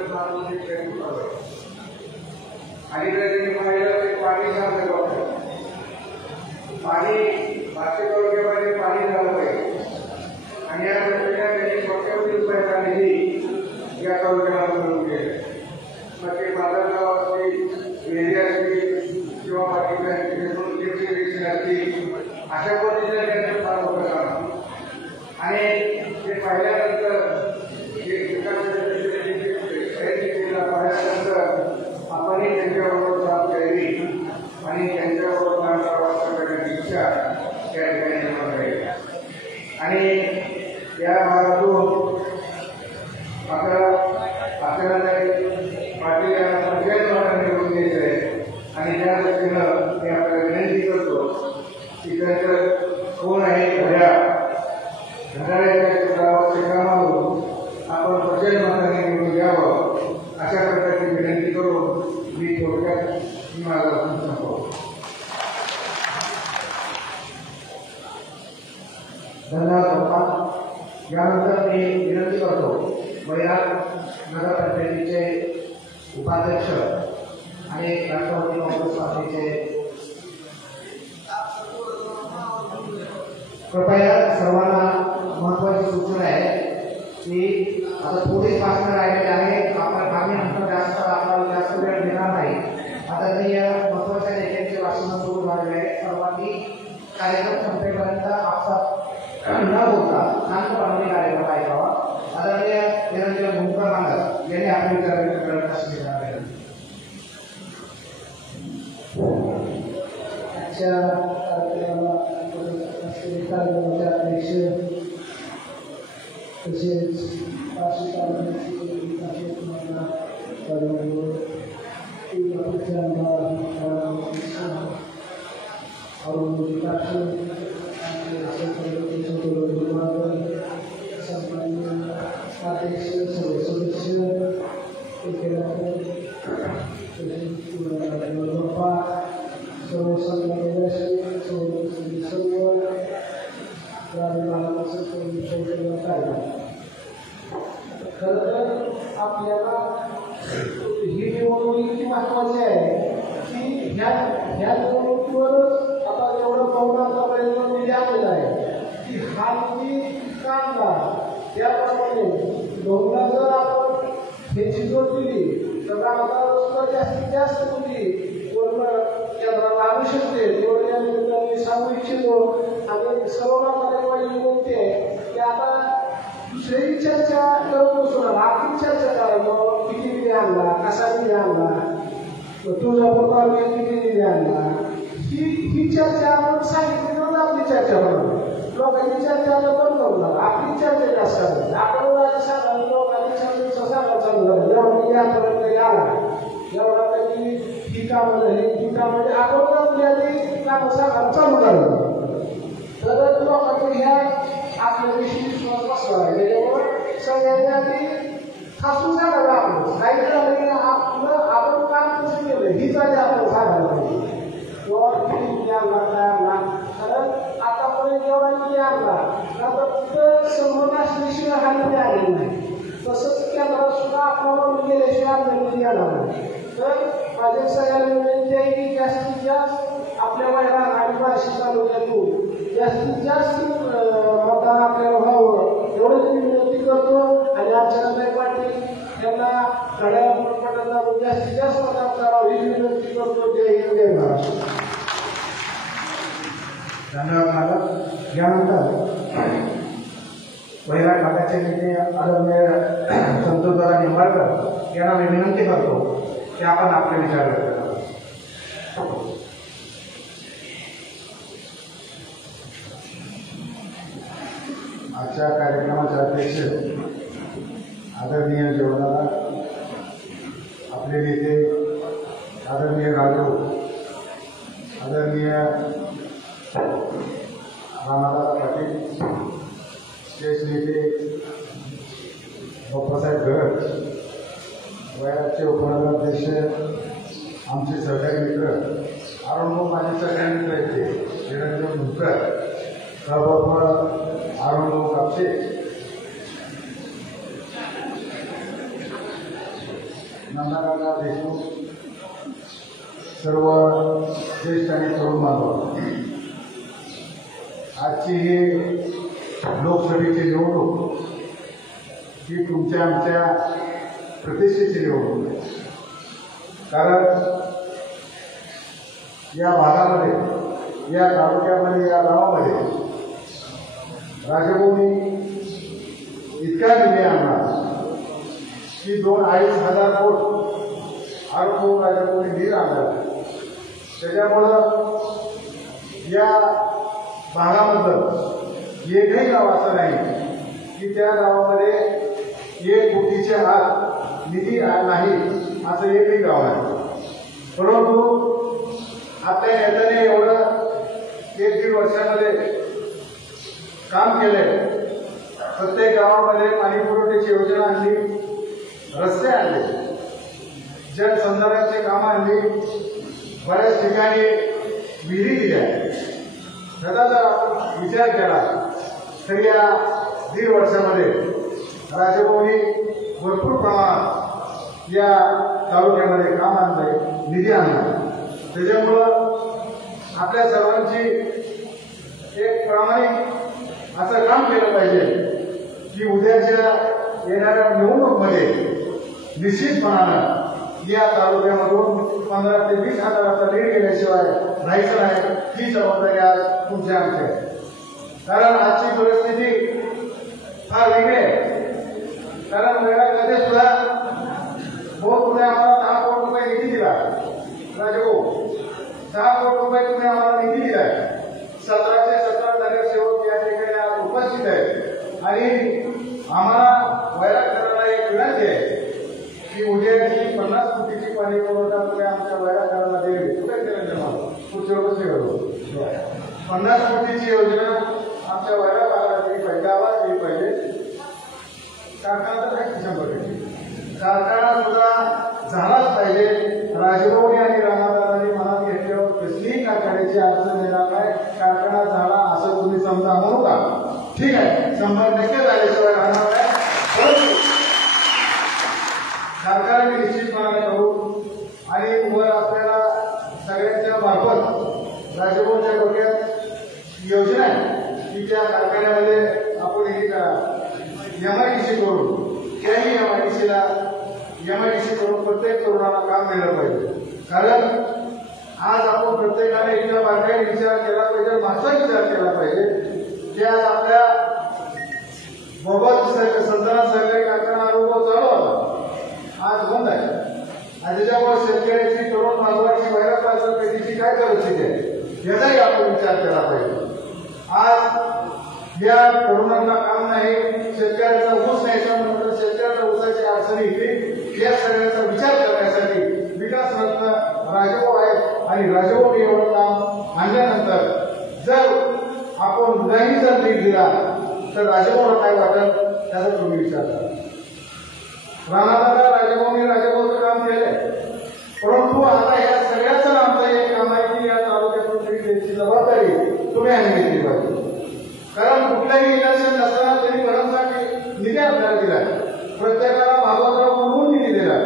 आणि त्यांनी पाहिलं ते पाणी साधलं होतं. पाणी नाशिक तालुक्यामध्ये पाणी झालं पाहिजे आणि या दृष्टीने त्यांनी कोट्यवधी रुपयाचा निधी या तालुक्याला मिळवून दिले. मग ते बाजारगाव असतील, एरिया असतील किंवा बाकीच्या असतील अशा पद्धतीने त्यांचं फार मोठं काम आणि ते पाहिल्यानंतर पाहिल्यानंतर आपणही त्यांच्याबरोबर काम केली आणि त्यांच्याबरोबर काम प्रवास करण्याची इच्छा त्या ठिकाणी निर्माण झाली. आणि या भागातून आपल्याला पाटील यांना सगळ्याच लोकांना निवडून द्यायचं आहे आणि त्या दृष्टीनं मी आपल्याला विनंती करतो की त्यांचं कोण आहे घड्याळाच्या चित्रावर चित्रामारून आपण प्रचंड मताने निवडून द्यावं अशा प्रकारची विनंती करून मी थोडक्यात माझा संपवतो. धन्यवाद बाप्पा. यानंतर मी विनंती करतो वैराग नगरपंचायतीचे उपाध्यक्ष आणि राष्ट्रवादी काँग्रेस पार्टीचे कृपया सर्वांना महत्वाची सूचना आहे की आता थोडीच भाषणं राहिलेली आहे. आम्ही नंतर जास्त वेळ घेणार नाही. आता मी या महत्वाच्या नेत्यांचे भाषण सुरू झालेले आहे. सर्वांनी कार्यक्रम संपेपर्यंत आपला न बोलता शांतपणाने कार्यक्रम ऐकावा. आदरणीय निरंजन भूमकर आजच्या कार्यक्रमाला कार्यक्रमाचे अध्यक्ष तसेच वार्षिक अध्यक्ष सर्व सदस्य सर्व खरं तर आपल्याला ही निवडणूक इतकी महत्वाची आहे की ह्या निवडणुकीवर आता एवढं बहुमतापर्यंत निधी आलेला आहे की हा निधी काढला त्याप्रमाणे बहुमत जर आपण ह्याची जोड दिली तर आता सुद्धा जास्तीत जास्त निधी केंद्राला आणू शकते तेवढं या निमित्ताने सांगू इच्छितो आणि सर्व माध्यमांना विनंती आहे की आता दुसरी चर्चा करत नसून आर्थिक चर्चा करायला किती निधी आणला कसा निधी आणला तुळजापूर तालुक्यात किती निधी आणला ही चर्चा आपण सांगितली तर आपली चर्चा होणार लोकांची चर्चा करून होणार आपली चर्चा जास्त करायची आपण साधारण लोकांची चर्चा सांगा चालू झाली जेव्हा यापर्यंत आला एवढा कधी ही कामं झाली ही कामं म्हणजे आपण आपल्या कामं सांगा चालू झालं तर लोकांच्या ह्या आपल्याविषयी विश्वास बसला आहे त्याच्यामुळे सगळ्यांनी आधी खासून सांगायला आपण काही झालं आपलं आपण काम कसं केलं हीच आधी आपण सांगायला पाहिजे किंवा किती आणला काय आणला कारण आतापर्यंत एवढा निधी आणला तर तिथं संबंध असल्याशिवाय हा निधी आलेला नाही तसंच केंद्रात सुद्धा आपल्याला गेल्याशिवाय आपल्याला निधी येणार नाही तर माझ्या सगळ्यांना विनंती आहे की जास्तीत जास्त आपल्या वैरा आणि बार्शी तालुक्यातून जास्तीत जास्त मतदान आपल्याला व्हावं एवढंच मी विनंती करतो आणि आमच्या पाटील यांना घड्याळ पटांना जास्तीत जास्त मतदान करावं ही विनंती करतो जय हिंद जय महाराष्ट्र. धन्यवाद मॅडम. यानंतर महिला खात्याचे नेते आदरणीय संतोषदादा निंबाळकर यांना मी विनंती करतो की आपण आपले विचार व्यक्त करावे. आजच्या कार्यक्रमाचे अध्यक्ष आदरणीय जेवणाला आपले नेते आदरणीय राजू आदरणीय रामादास पाटील ज्येष्ठ नेते बाप्पासाहेब गरड वयाचे उपनगराध्यक्ष आमचे सहकारी मित्र अरुण माझे सहकारी मित्र येते निरंजन मुनकर त्याबरोबर अरुण कापसे नंदाकाका देशमुख सर्व ज्येष्ठ आणि तरुण बांधव आजची ही लोकसभेची निवडणूक ही तुमच्या आमच्या प्रतिष्ठेची निवडणूक आहे. कारण या भागामध्ये या तालुक्यामध्ये या गावामध्ये राजभूमी इतका निधी आणला की 2,500 कोट आरोप राजभूमी निधी आणला. त्याच्यामुळं या भागामधलं एकही गाव असं नाही की त्या गावामध्ये 1 कोटीच्या आत निधी नाही असं एकही गाव आहे. परंतु आता याच्याने एवढं 1-1.5 वर्षामध्ये काम केलंय. प्रत्येक गावामध्ये पाणी पुरवठ्याची योजना आणली, रस्ते आणले, जलसंधारणाची कामं आणली, बऱ्याच ठिकाणी विहिरी दिल्या. त्याचा जर आपण विचार केला तर या 1.5 वर्षामध्ये राजभवनी भरपूर प्रमाणात या तालुक्यामध्ये काम आणलंय, निधी आणला. त्याच्यामुळं आपल्या सर्वांची एक प्रामाणिक असं काम केलं पाहिजे की उद्याच्या येणाऱ्या निवडणुकीमध्ये निश्चितपणानं या तालुक्यामधून 15,000 ते 20,000चा लीड गेल्याशिवाय राहायचं नाही. ही जबाबदारी आज तुमच्या आमची आहे. कारण आजची परिस्थिती फार वेगळी आहे. कारण वेळामध्ये सुद्धा तुम्ही आम्हाला 10 कोटी रुपये निधी दिला. राजभाऊ 10 कोटी रुपये तुम्ही आम्हाला निधी की उद्याची 50 कोटीची पाणी पुरवठा तुम्ही आमच्या वैरा करायला देईल कुठे केलं मला पुढच्या वर्षी करू 50 कोटीची योजना आमच्या वैरा भागाला दिली पाहिजे गावात दिली पाहिजे कारखाना तर आहे 100% कारखाना सुद्धा झालाच पाहिजे राजभवनी आणि रामादारांनी मनात घेतल्यावर कसलीही कारखान्याची अडचण येणार नाही कारखाना झाला असं तुम्ही समजा म्हणू का ठीक आहे 100% झाल्याशिवाय राहणार नाही परंतु कारखाना निश्चितपणाने करू आणि वर आपल्याला सगळ्यांच्या मार्फत राजभवनच्या डोक्यात योजना आहे की त्या कारखान्यामध्ये आपण एक MIDC करू त्याही MIDCला MIDC करून प्रत्येक तरुणाला काम दिलं पाहिजे कारण आज आपण प्रत्येकाने इतका बारकाईने विचार केला पाहिजे मागचा विचार केला पाहिजे की आज आपल्या मोबाईल संचालन सहकारी कारखाना अनुभव चालू होता आज बंद आहे आणि त्याच्यामुळे शेतकऱ्याची तरुण मागवायची वैरा पेटीची काय परिस्थिती आहे याचाही आपण विचार केला पाहिजे आज या तरुणांना काम नाही शेतकऱ्याचा ऊस न्यायचा म्हणून शेतकऱ्याच्या ऊसाची अडचणी येते या सगळ्याचा विचार करण्यासाठी विकास रत्न राजभाऊ आहेत आणि राजभाऊ एवढं काम आणल्यानंतर जर आपण नाही जर नीट दिला तर राजभाऊला काय वाटत त्याचा तुम्ही विचार करा राणादादा राजभाऊनी राजभाऊचं काम केलंय परंतु आता या सगळ्याचं आमचं एक काम आहे की या तालुक्यातून त्याची जबाबदारी तुम्ही आम्ही घेतली पाहिजे कारण कुठल्याही इलेक्शन नसताना तरी परमसाठी निधी आपल्याला दिला प्रत्येकाला भागवतराव म्हणून निधी दिला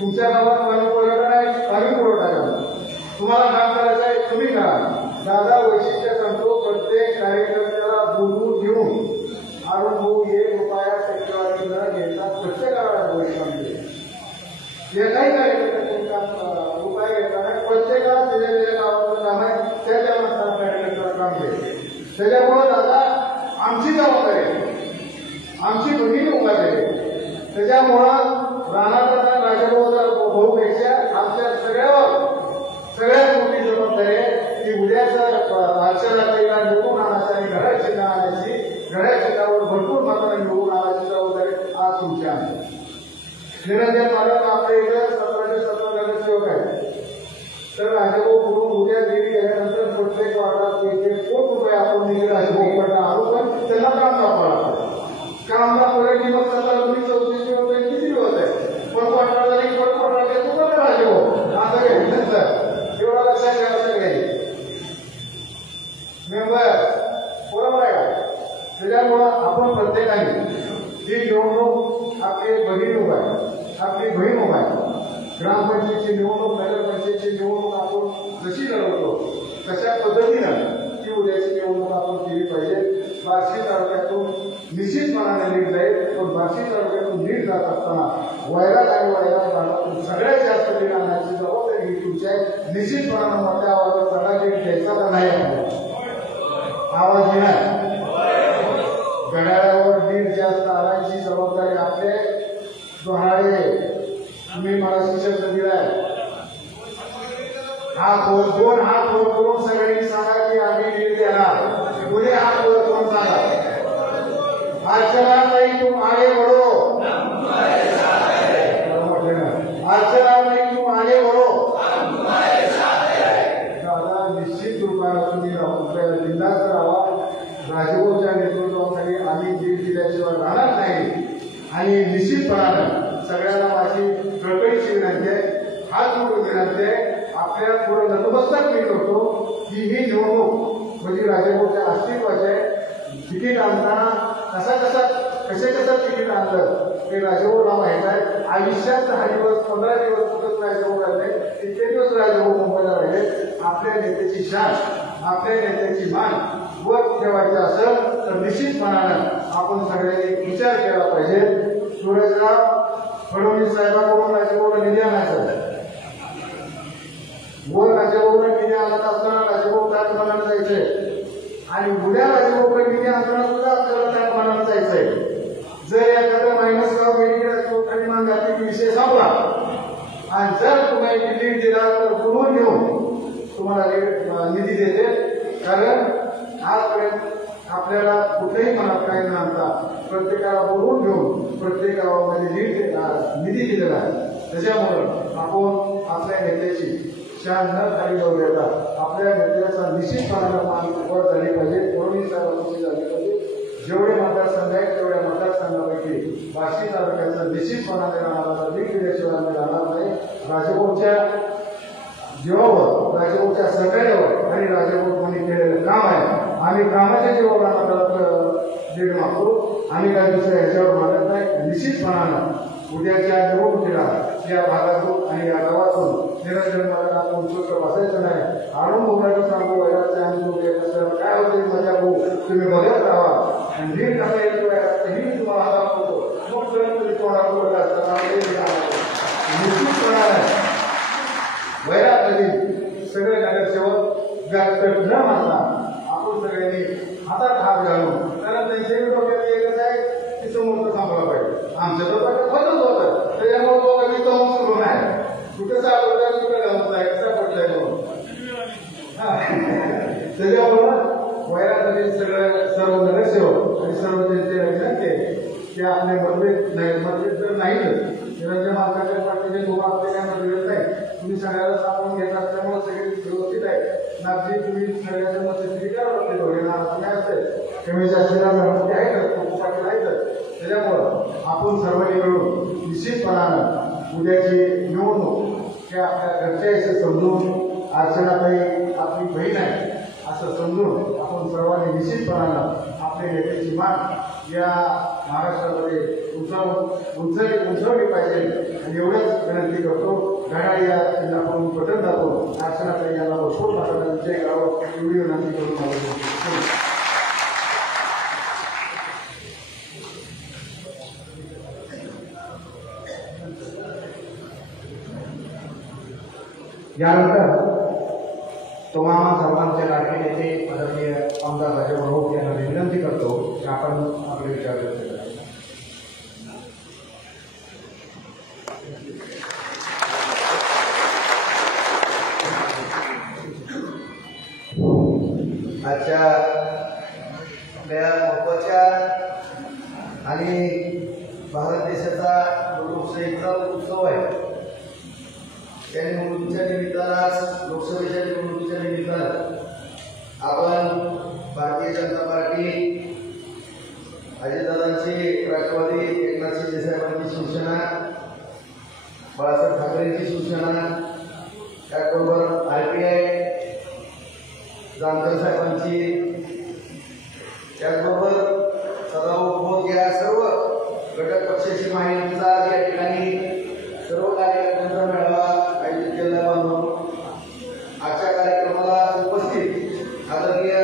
तुमच्या गावात पाणी पुरवठा नाही पाणी पुरवठा करा तुम्हाला काम करायचं आहे तुम्ही करा दादा वैशिष्ट्य सांगतो प्रत्येक कार्यकर्त्याला बोलवून घेऊन अरुण भाऊ 1 रुपया टक्केवारी न घेता प्रत्येकाला काम दिले एकाही कार्यकर्त्याला रुपया घेतला नाही प्रत्येकाला दिलेल्या गावाचं काम आहे त्याच्या कार्यकर्त्याला काम दिले त्याच्यामुळे दादा आमची जबाबदारी आमची भगिनी उभा केली त्याच्यामुळं राणादादा राजभाऊपेक्षा आमच्या सगळ्यात मोठी जबाबदारी आहे की उद्याच्या राष्ट्रला निवडून आणायची आणि घड्याळ चिन्ह आणायची घड्याळ चिन्हावर भरपूर मात्राने निवडून आणायची जबाबदारी आज तुमची आहे निरंजन मालक आपल्या इथं 17 नगरसेवक आहे तर राजभाऊ करून उद्या गेली गेल्यानंतर प्रत्येक वार्डात 1 कोटी रुपये आपण निधी राजभाऊकडनं आणू पण त्यांना काम दाखवायला काम दाखवलं मग 34 रुपये किती होत आहे पण वाटायला नाही पण वाटायला घेतो का राजभाऊ असं घेतलं एवढा लक्षात ठेवायचं काही मेंबर बरोबर आहे का त्याच्यामुळं आपण प्रत्येकाने ही निवडणूक आपली बहीण उभा आहे आपली बहीण उभा आहे ग्रामपंचायतची निवडणूक नगरपंचायतची निवडणूक आपण जशी लढवतो तशा पद्धतीनं ती उद्याची निवडणूक आपण केली पाहिजे बार्शी तालुक्यातून निश्चितपणाने नीट जाईल पण बार्शी तालुक्यातून नीट जात असताना वैराग आणि वैराग भागातून सगळ्यात जास्त नीट आणण्याची जबाबदारी ही तुमची आहे निश्चितपणानं मोठ्या आवाजात सगळा नीट घ्यायचा का नाही आवाज येणार घड्याळावर नीट जास्त आणायची जबाबदारी आपले दोहाडे तुम्ही मला शिक्षण दिलाय हात वर 2 हात वर करून सगळ्यांनी सांगा की आम्ही नीट देणार पुढे हात वर करून सांगा अर्चना नाही तुम आगे बढ़ो अर्चना नाही तुम आगे बढ़ो दादा निश्चित रूपाने तुम्ही बिंदास्त राहा राजभाऊच्या नेतृत्वाखाली आम्ही नीट दिल्याशिवाय राहणार नाही आणि निश्चितपणानं सगळ्यांना माझी कळकळीची विनंती आहे हात जोडून विनंती आहे आपल्या पुढे नतमस्तक मी करतो की ही निवडणूक म्हणजे राजभाऊच्या अस्तित्वाचे तिकीट आणताना कसे तिकीट आणलं ते राजभाऊला माहीत आहे आयुष्यात 10 दिवस 15 दिवस कुठंच राजभाऊ राहिले इतके दिवस राजभाऊ मुंबईला राहिले आपल्या नेत्याची शान आपल्या नेत्याची मान वर ठेवायचं असेल तर निश्चितपणानं आपण सगळ्यांनी विचार केला पाहिजे सूरजराव फडणवीस साहेबांकडून राजभाऊला निधी आणायचा वर राजभाऊला निधी आणत असताना राजभाऊ त्याच मनाला जायचंय आणि उद्या राजभाऊकडे निधी आणताना सुद्धा आपल्याला त्याच मनाला जायचंय जर एखादा मायनसगाव मेडिकल मान जाते की विषय संपला आणि जर तुम्ही लीड दिला तर बोलवून घेऊन तुम्हाला निधी देते कारण आजपर्यंत आपल्याला कुठल्याही मनात काही न आणता प्रत्येकाला बोलवून घेऊन प्रत्येक गावामध्ये निधी दिलेला आहे. त्याच्यामुळं आपण आपल्या नेत्याची शान न खाली जाऊ देता आपल्या नेत्याचा निश्चितपणाला मान वर झाली पाहिजे, कोणी झाली पाहिजे. जेवढे मतदारसंघ आहेत तेवढ्या मतदारसंघापैकी वाशी तालुक्याचा निश्चितपणाने राहणारा लीड दिल्याशिवाय आम्ही राहणार नाही. राजभाऊच्या जीवावर, राजभाऊच्या सगळ्यावर आणि राजभाऊनी केलेलं काम आहे. आम्ही कामाच्या जीवावर आम्हाला लीड मागतो. आम्ही काही दुसऱ्या ह्याच्यावर मागत नाही. निश्चितपणानं उद्याच्या निवडणुकीला या भागातून आणि या गावातून निरंजन मला आपण चुक बसायचं नाही. आणून बोलायचं सांगू वयाचं आणि काय होते माझ्या भाऊ तुम्ही बघत राहा आणि लीड कसा येतो ही तुम्हाला हातात होतो. मग तुम्ही तोंडावर निश्चितपणाने वयात नवीन सगळे नगरसेवक जास्त न मानता आपण सगळ्यांनी हातात हात घालून, कारण त्यांच्या डोक्यात एकच आहे की समोरचं थांबला पाहिजे. आमच्या डोक्यात बदलच होतं, त्याच्यामुळे दोघांनी जाऊन सुरू नाही. कुठे सापडलं कुठे जाऊन आहे सापडलंय म्हणून त्याच्यामुळं वयात नवीन सगळं सर्व नगरसेवक आणि सर्व त्यांचे विनंती की आपले मतभेद जर नाही निरंजन मालकाच्या पार्टीचे तुम्हाला आपले काय मतभेद नाही. तुम्ही सगळ्याला सामावून घेत असल्यामुळे सगळे व्यवस्थित आहे. नागरी तुम्ही सगळ्याच्या मदतीने करावं लागते दोघे नाराज काय असते कमी जास्तीला घरमध्ये आहेतच पाटील आहेतच. त्याच्यामुळं आपण सर्वांनी मिळून निश्चितपणानं उद्याची निवडणूक हे आपल्या घरच्या याचे समजून अर्चनाताई आपली बहीण आहे असं समजून आपण सर्वांनी निश्चितपणानं आपल्या नेत्याची मान या महाराष्ट्रामध्ये उंचावली पाहिजे. आणि एवढंच विनंती करतो. घड्याळ या आपण बटन दाखवून अर्चनाताई यांना भरपूर महाराजांचे गाव एवढी विनंती करून मला यानंतर तुम्हाला सर्वांचे लाडके नेते आदरणीय आमदार राजभाऊ यांना विनंती करतो की आपण आपले विचार व्यक्त करा. आजच्या आपल्या महत्वाच्या आणि भारत देशाचा लोकशाहीचा उत्सव आहे. त्या निवडणुकीच्या निमित्तानं लोकसभेच्या निवडणुकीच्या निमित्तानं आपण भारतीय जनता पार्टी अजितदादांची राष्ट्रवादी एकनाथ शिंदे साहेबांची शिवसेना बाळासाहेब ठाकरेंची शिवसेना त्याचबरोबर RPI जानकर साहेबांची त्याचबरोबर सदाभाऊ खोत या सर्व घटक पक्षाची माहितीचा या ठिकाणी सर्व कार्यकर्त्यांचा मेळावा आयोजित केला बांधून आजच्या कार्यक्रमाला उपस्थित आदरणीय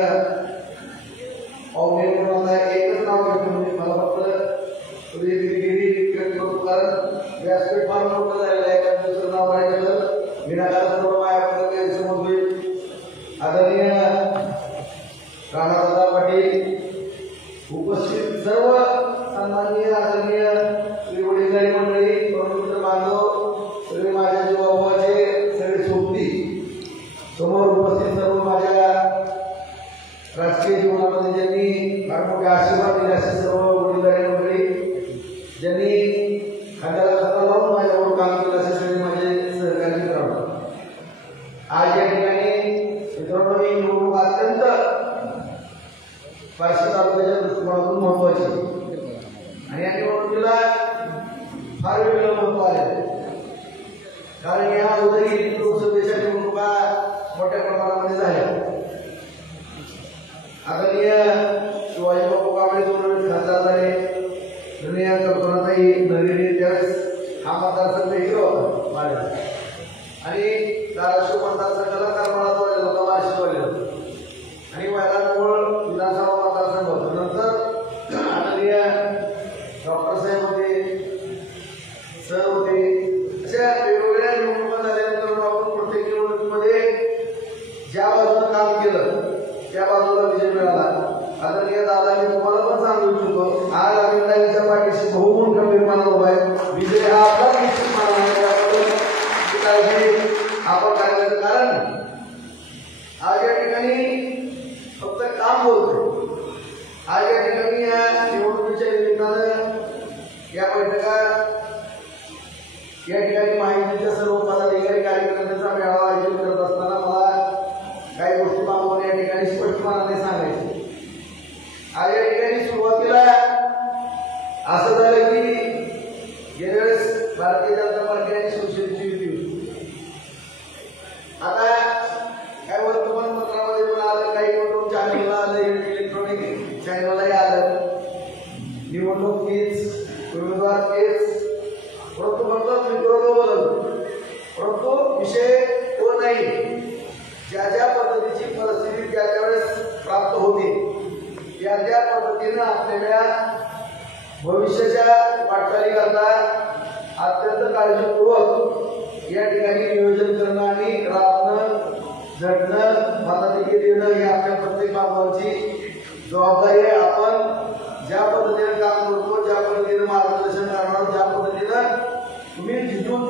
पाहुणे म्हणून एकच नाव घेतो मला फक्त व्यक्त करतो कारण व्यासपीठ फार मोठं झालेलं आहे. कारण दुसरं नाव राहिलं विनाकारण सर्व मायापर्यंत गैरसमज होईल. आदरणीय राणादादा पाटील उपस्थित सर्व सन्माननीय आदरणीय श्री वडीलधारी मंडळी परममित्र बांधव सगळे माझ्या जीवाभावाचे सगळे सोबती समोर उपस्थित सर्व माझ्या राजकीय जीवनामध्ये ज्यांनी फार मोठे आशीर्वाद दिले असे सर्व वडीलधारी मंडळी ज्यांनी खांद्याला खांदा लावून माझ्यावर काम केलं असे सगळे माझे सहकारी मित्रांनो. आज या ठिकाणी मित्रांनो ही निवडणूक अत्यंत वाशी तालुक्याच्या दृष्टिकोनातून महत्वाची आणि या निवडणुकीला फार वेगळं महत्व आले. कारण या अगोदरही लोकसभेच्या निवडणुका मोठ्या प्रमाणामध्ये झाल्या. आदरणीय शिवाजीबापू कांबळे 2 वेळेस खासदार झाले. आदरणीय कल्पनाताई नरेंद्र त्यावेळेस हा मतदारसंघ हिरो होता माझ्या आणि धाराशिव मतदारसंघाला करमाळा जोडलेला होता, वाशी जोडलेला होता आणि वैरागमूळ विधानसभा मतदारसंघ होता. नंतर आदरणीय डॉक्टर साहेब होते, सर होते, अशा वेगवेगळ्या निवडणुका झाल्यानंतर आपण प्रत्येक निवडणुकीमध्ये ज्या बाजूला काम केलं त्या बाजूला विजय मिळाला. आदरणीय दादा मी तुम्हाला पण सांगू इच्छितो आज आम्ही त्यांच्या पाठीशी बहुमूल खंबीरपणे उभा आहे. विजय हा आपला निश्चित मानला आपण करायचं कारण आज या ठिकाणी फक्त काम बोलतोय आज या ठिकाणी या निवडणुकीच्या निमित्तानं या बैठका या ठिकाणी माहितीच्या सर्व पदाधिकारी कार्यकर्त्यांचा मेळावा आयोजित करत असताना मला काही गोष्टी बाबत या ठिकाणी स्पष्टपणाने सांगायचे. आज या ठिकाणी सुरुवातीला असं झालं की गेल्या वेळेस भारतीय जनता पार्टी आणि शिवसेनेची युती होती. आता काय वर्तमानपत्रामध्ये पण आलं, काही कुठून चॅनलला आलं, इलेक्ट्रॉनिक चॅनललाही आलं, निवडणूक तीच, उमेदवार तेच, परंतु फक्त मित्रत्व बदलतो. परंतु विषय तो नाही. ज्या ज्या पद्धतीची परिस्थिती त्या त्यावेळेस प्राप्त होते त्या त्या पद्धतीनं आपल्याला भविष्याच्या वाटचालीकरता अत्यंत काळजीपूर्वक या ठिकाणी नियोजन करणं आणि राबणं, झटणं, मताधिक्य देणं ही आपल्या प्रत्येक बांधवांची जबाबदारी आहे. आपण ज्या पद्धतीने काम करतो, ज्या पद्धतीने मार्गदर्शन करणार, ज्या पद्धतीनं तुम्ही झिजून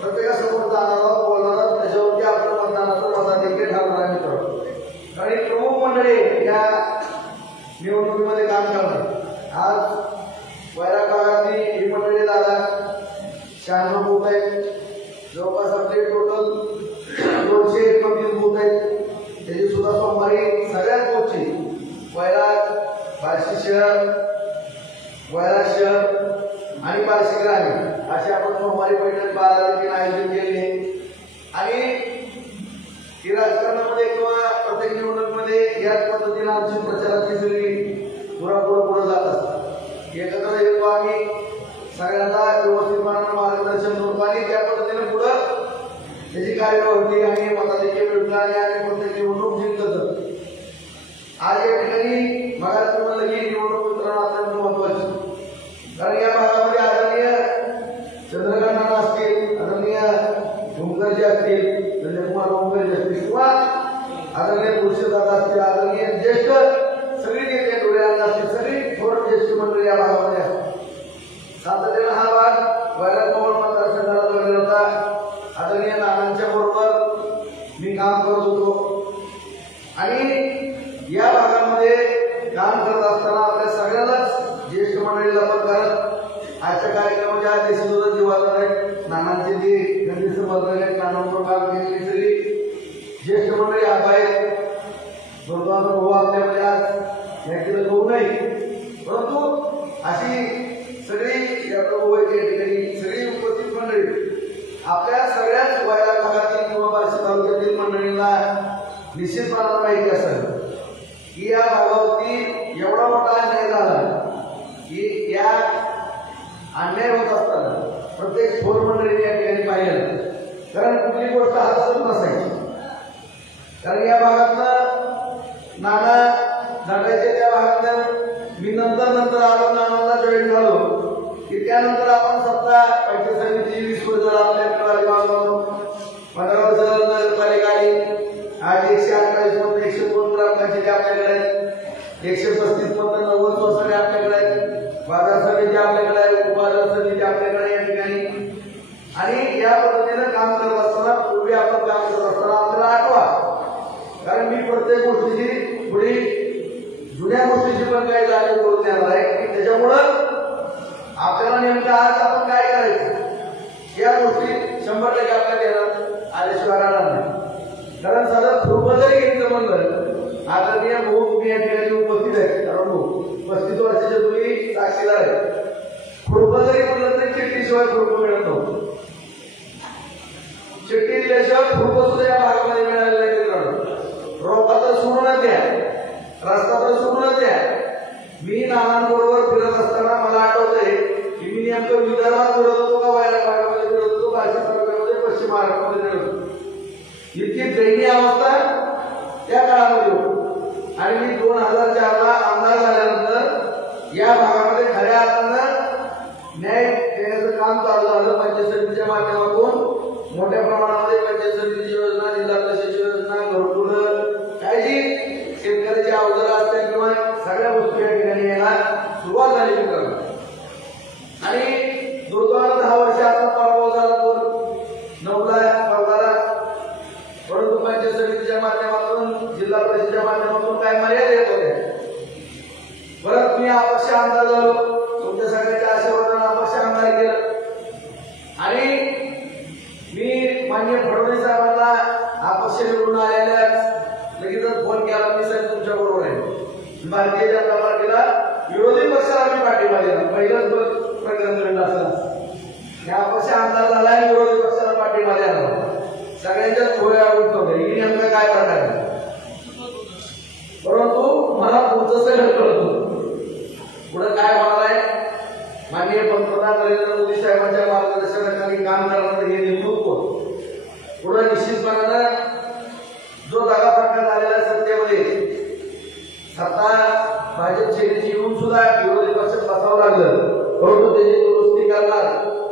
प्रत्येकासमोर जाणार, बोलणार, त्याच्यावरती आपलं मतदानाचं मताधिक्य ठरवणार मित्र. आणि प्रमुख मंडळी या निवडणुकीमध्ये काम करणार. आज वैराग भागातली ही मंडळी दादा 96 बूथ आहेत. जवळपास आपले टोटल 229 बूथ आहेत. त्याची सुद्धा सोमवारी सगळ्याच बूथची वैराग, बार्शी शहर, वैराग शहर आणि बार्शी ग्रामीण अशी आपण सोमवारी बैठक 12 तारखेला आयोजित केली आहे. आणि ही राजकारणामध्ये किंवा प्रत्येक निवडणुकीमध्ये याच पद्धतीने आमची प्रचाराची सगळी पुढे जात असतात. एकत्र येतो आम्ही सगळ्यांना व्यवस्थितपणानं मार्गदर्शन करतो आणि त्या पद्धतीने पुढं त्याची कार्यवाही आणि मताधिक्य मिळतं आणि आम्ही प्रत्येक निवडणूक जिंकत. आज या ठिकाणी भागात म्हणलं की निवडणूक मित्रांनो अत्यंत महत्वाची. कारण या भागामध्ये आदरणीय चंद्रकांत नाना असतील, आदरणीय डोंगरजी असतील, चंद्रकुमार डोंगरजी असतील किंवा आदरणीय तुळशीदादा असतील, आदरणीय ज्येष्ठ सगळी नेते डोळ्यांना असतील, सगळी थोर ज्येष्ठ मंडळी या भागामध्ये असतात. सातत्यानं हा भाग वैराग मोहोळ मतदारसंघाला जोडलेला होता. आदरणीय नानांच्या बरोबर मी काम करत होतो आणि या भागामध्ये काम करत असताना आपल्या सगळ्यांनाच ज्येष्ठ मंडळीला पण करत आजच्या कार्यक्रमाच्या आधी सुद्धा जीवाला आहेत. नानांचे जे गणेश संबंध आहेत, नानांवर काम केलेली सगळी ज्येष्ठ मंडळी आज आहेत. गुरुद्वारा भाऊ आपल्यामध्ये आज याकडे होऊ नये, परंतु अशी सगळी या ठिकाणी सगळी उपस्थित मंडळी आपल्या सगळ्याच वैराग भागातील किंवा बार्शी तालुक्यातील मंडळींना निश्चितपणानं माहिती असेल की या भागावरती एवढा मोठा अन्याय झाला की या अन्याय होत असताना प्रत्येक थोर मंडळीने या ठिकाणी पाहिलं. कारण कुठली गोष्ट हसत नसायची. कारण या भागातनं नाना नगराच्या त्या भागातनं मी नंतर आलो, नानांना जॉईन झालो की त्यानंतर आपण सत्ता पंचायत समिती 20 वर्ष आपल्याकडे पंधरा वर्ष नगरपालिका आली. आज 128 मध्ये 102 ग्रामपंचायती आपल्याकडे आहेत, 135 मध्ये 90 सोसायटी आपल्याकडे आहेत, बाजार समिती आपल्याकडे आहे, उपबाजार समिती आपल्याकडे या ठिकाणी. आणि या पद्धतीनं काम करत असताना पूर्वी आपण काम करत असताना आपल्याला आठवा, कारण मी प्रत्येक गोष्टीची पुढे जुन्या गोष्टीची पण काही जाणीव करून देणार आहे की त्याच्यामुळं आपल्याला नेमकं आज आपण काय करायचं या गोष्टी 100% आपल्या घेण्यात आल्याशिवाय राहणार नाही. कारण साधं फुटबॉल जरी घेतलं म्हणलं आदरणीय भाऊ तुम्ही या ठिकाणी उपस्थित आहे, कारण 35 वर्षाच्या तुम्ही साक्षीदार आहे. फुटबॉल जरी म्हणलं तरी चिठ्ठीशिवाय फुटबॉल मिळत नव्हतं. चिठ्ठी दिल्याशिवाय फुटबॉल सुद्धा या भागामध्ये मिळालेलं नाही. रोपा तर सोडूनच द्या, रस्ता तर सोडूनच द्या. मी नानांबरोबर फिरत असताना मला आठवतंय की मी नेमकं विदर्भात फिरत होतो का वैराग भागामध्ये फिरत होतो, बार्शी तालुक्यामध्ये, पश्चिम महाराष्ट्रामध्ये फिरत होतो. इतकी दयनीय अवस्था त्या काळामध्ये होती. आणि मी 2004ला आमदार झाल्यानंतर या भागामध्ये खऱ्या अर्थानं न्याय देण्याचं काम चालू झालं. पंचायत समितीच्या माध्यमातून मोठ्या प्रमाणामध्ये पंचायत समितीची योजना, जिल्हा परिषदेची योजना, घरकुलं, काही जी शेतकऱ्याची अवजारं असतात किंवा सगळ्या वस्तू या ठिकाणी यायला सुरुवात झाली मित्रांनो. आणि दुर्दैवानं 10 वर्ष आता पराभव झाला, 2009ला पगारा. परंतु पंचायत समितीच्या माध्यमातून, जिल्हा परिषदेच्या माध्यमातून काही मर्यादा येत होत्या. फडणवीस साहेबांना अपक्ष निवडून आलेल्या लगेचच फोन केला मी साहेब तुमच्या बरोबर आहे. भारतीय जनता पार्टीला विरोधी पक्षाला मी पाठिंबा दिला. पहिलंच प्रकरण घडलं असं या अपक्ष आमदार झाला आणि विरोधी पक्षाला पाठिंबा द्यायला सगळ्यांच्याच थोड्या उठवलं ही नेमकं काय प्रकार आहे. परंतु मला पुढचं सगळं कळतो पुढे काय म्हणालाय. माननीय पंतप्रधान नरेंद्र मोदी साहेबांच्या मार्गदर्शनाखाली काम करणारं हे नेतृत्व पुढे निश्चितपणानं जो दगाफटका झालेला सत्तेमध्ये सत्ता भाजप सेनेची येऊन सुद्धा विरोधी पक्षात बसावं लागलं. परंतु त्याची दुरुस्ती करणार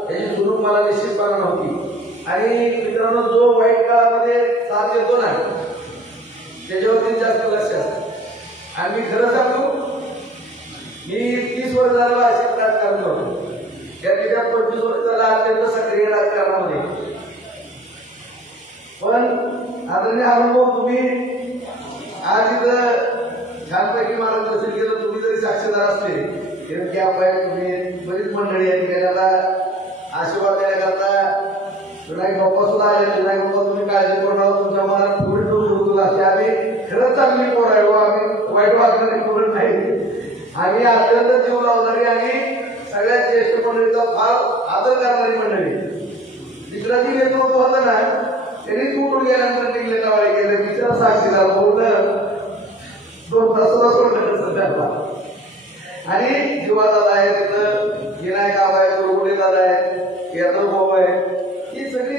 त्याची सुरू मला निश्चितपणे नव्हती. आणि मित्रांनो जो वाईट काळामध्ये साथ देतो ना त्याच्यावरती जास्त लक्ष असतं. आणि मी खरं सांगतो मी 30 वर्ष झालं असे राजकारण करतो. त्या 25 वर्ष झाला अत्यंत सक्रिय राजकारणामध्ये. पण आदरणीय अनुभव तुम्ही आज इथं छानपैकी मार्गदर्शन केलं. तुम्ही जरी साक्षीदार असले की आपण तुम्ही बरीच मंडळी आहेत त्याला आशीर्वाद देण्याकरता विनायक बाप्पा सुद्धा आले. विनायक बाप्पा तुम्ही काळजी करू नका तुमच्या मनात थोडी ठेवून असते. आम्ही खरंच चांगली पोर आहे आम्ही वाईट वागणारी पोर नाही. आम्ही अत्यंत जीव लावणारी आणि सगळ्यात ज्येष्ठ मंडळीचा फार आदर करणारी मंडळी. मित्राची नेतृत्व होतं ना त्यांनी कुठून गेल्यानंतर निघले नवाळे गेले मित्र साक्षीदार बोललं 2 तास सध्या आणि जीवादादा आहे तिथं विनायक आबा आहे गुरुगुडी दादा आहे यादव भाऊ आहे ही सगळी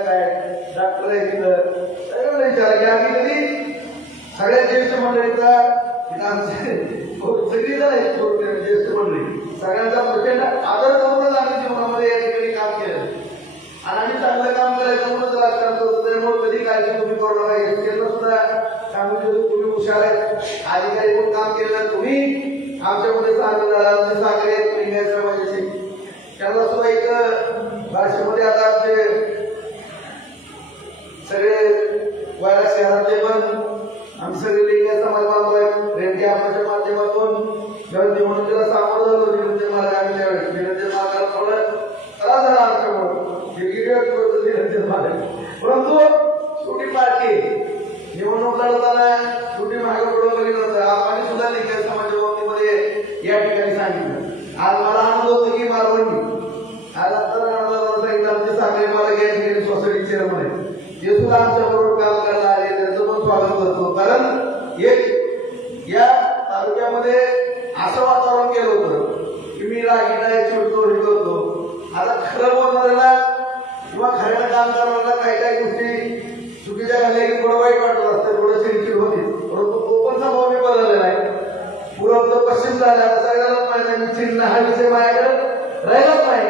काय डॉक्टर आहे तिथं सगळं विचार की आम्ही कधी सगळ्या ज्येष्ठ मंडळीचा सगळी जण आहेत ज्येष्ठ मंडळी सगळ्यांचा प्रचंड आदर करूनच आम्ही जीवनामध्ये या ठिकाणी काम केलं. आणि आम्ही चांगलं काम करायचं म्हणून राजकारण करतो. त्यामुळे कधी काळजी तुम्ही करू नका. एसकेला सुद्धा सांगू तुम्ही हुशार आहेत अधिकारी म्हणून काम केलं. तुम्ही आमच्यामध्ये साखरे समाजाचे त्यांना सुद्धा एक भाषेमध्ये आता आमचे सगळे वायरा शहरातले पण आम्ही सगळे लिंगायत समाज बांधव आहेत. रेड्डी आपल्याच्या माध्यमातून निवडणुकीला सामोरं झालो. निरंजन मार्ग आम्ही त्यावेळेस निरंजन मार्गाला थोडं त्रास झाला आमच्यामुळे परंतु छोटी पार्टी निवडणूक लढताना छोटी मागे पुढे बघितलं होतं. आपण सुद्धा लिंगायत समाजाच्या बाबतीमध्ये या ठिकाणी सांगितलं. आज मला आनंद होतो की मालवणी आज आता आमचे साखरे मालक या ठिकाणी सोसायटी चेअरमन आहे ते सुद्धा आमच्या बरोबर काम करायला आले. त्यांचं पण स्वागत करतो. कारण एक या तालुक्यामध्ये असं वातावरण केलं होतं की मी रागीला चिडतो हे करतो. आता खरं बोलणाऱ्याला किंवा खऱ्याला काम करणाऱ्याला काही गोष्टी चुकीच्या झाल्या की थोडं वाईट वाटत असतं थोडं चिडचिड होते. परंतु तो पण स्वभाव मी बदललेला आहे. पूर्व पश्चिम झाला सगळ्यालाच माहिती मी चिडणं हा विषय माझ्याकडे राहिलाच नाही.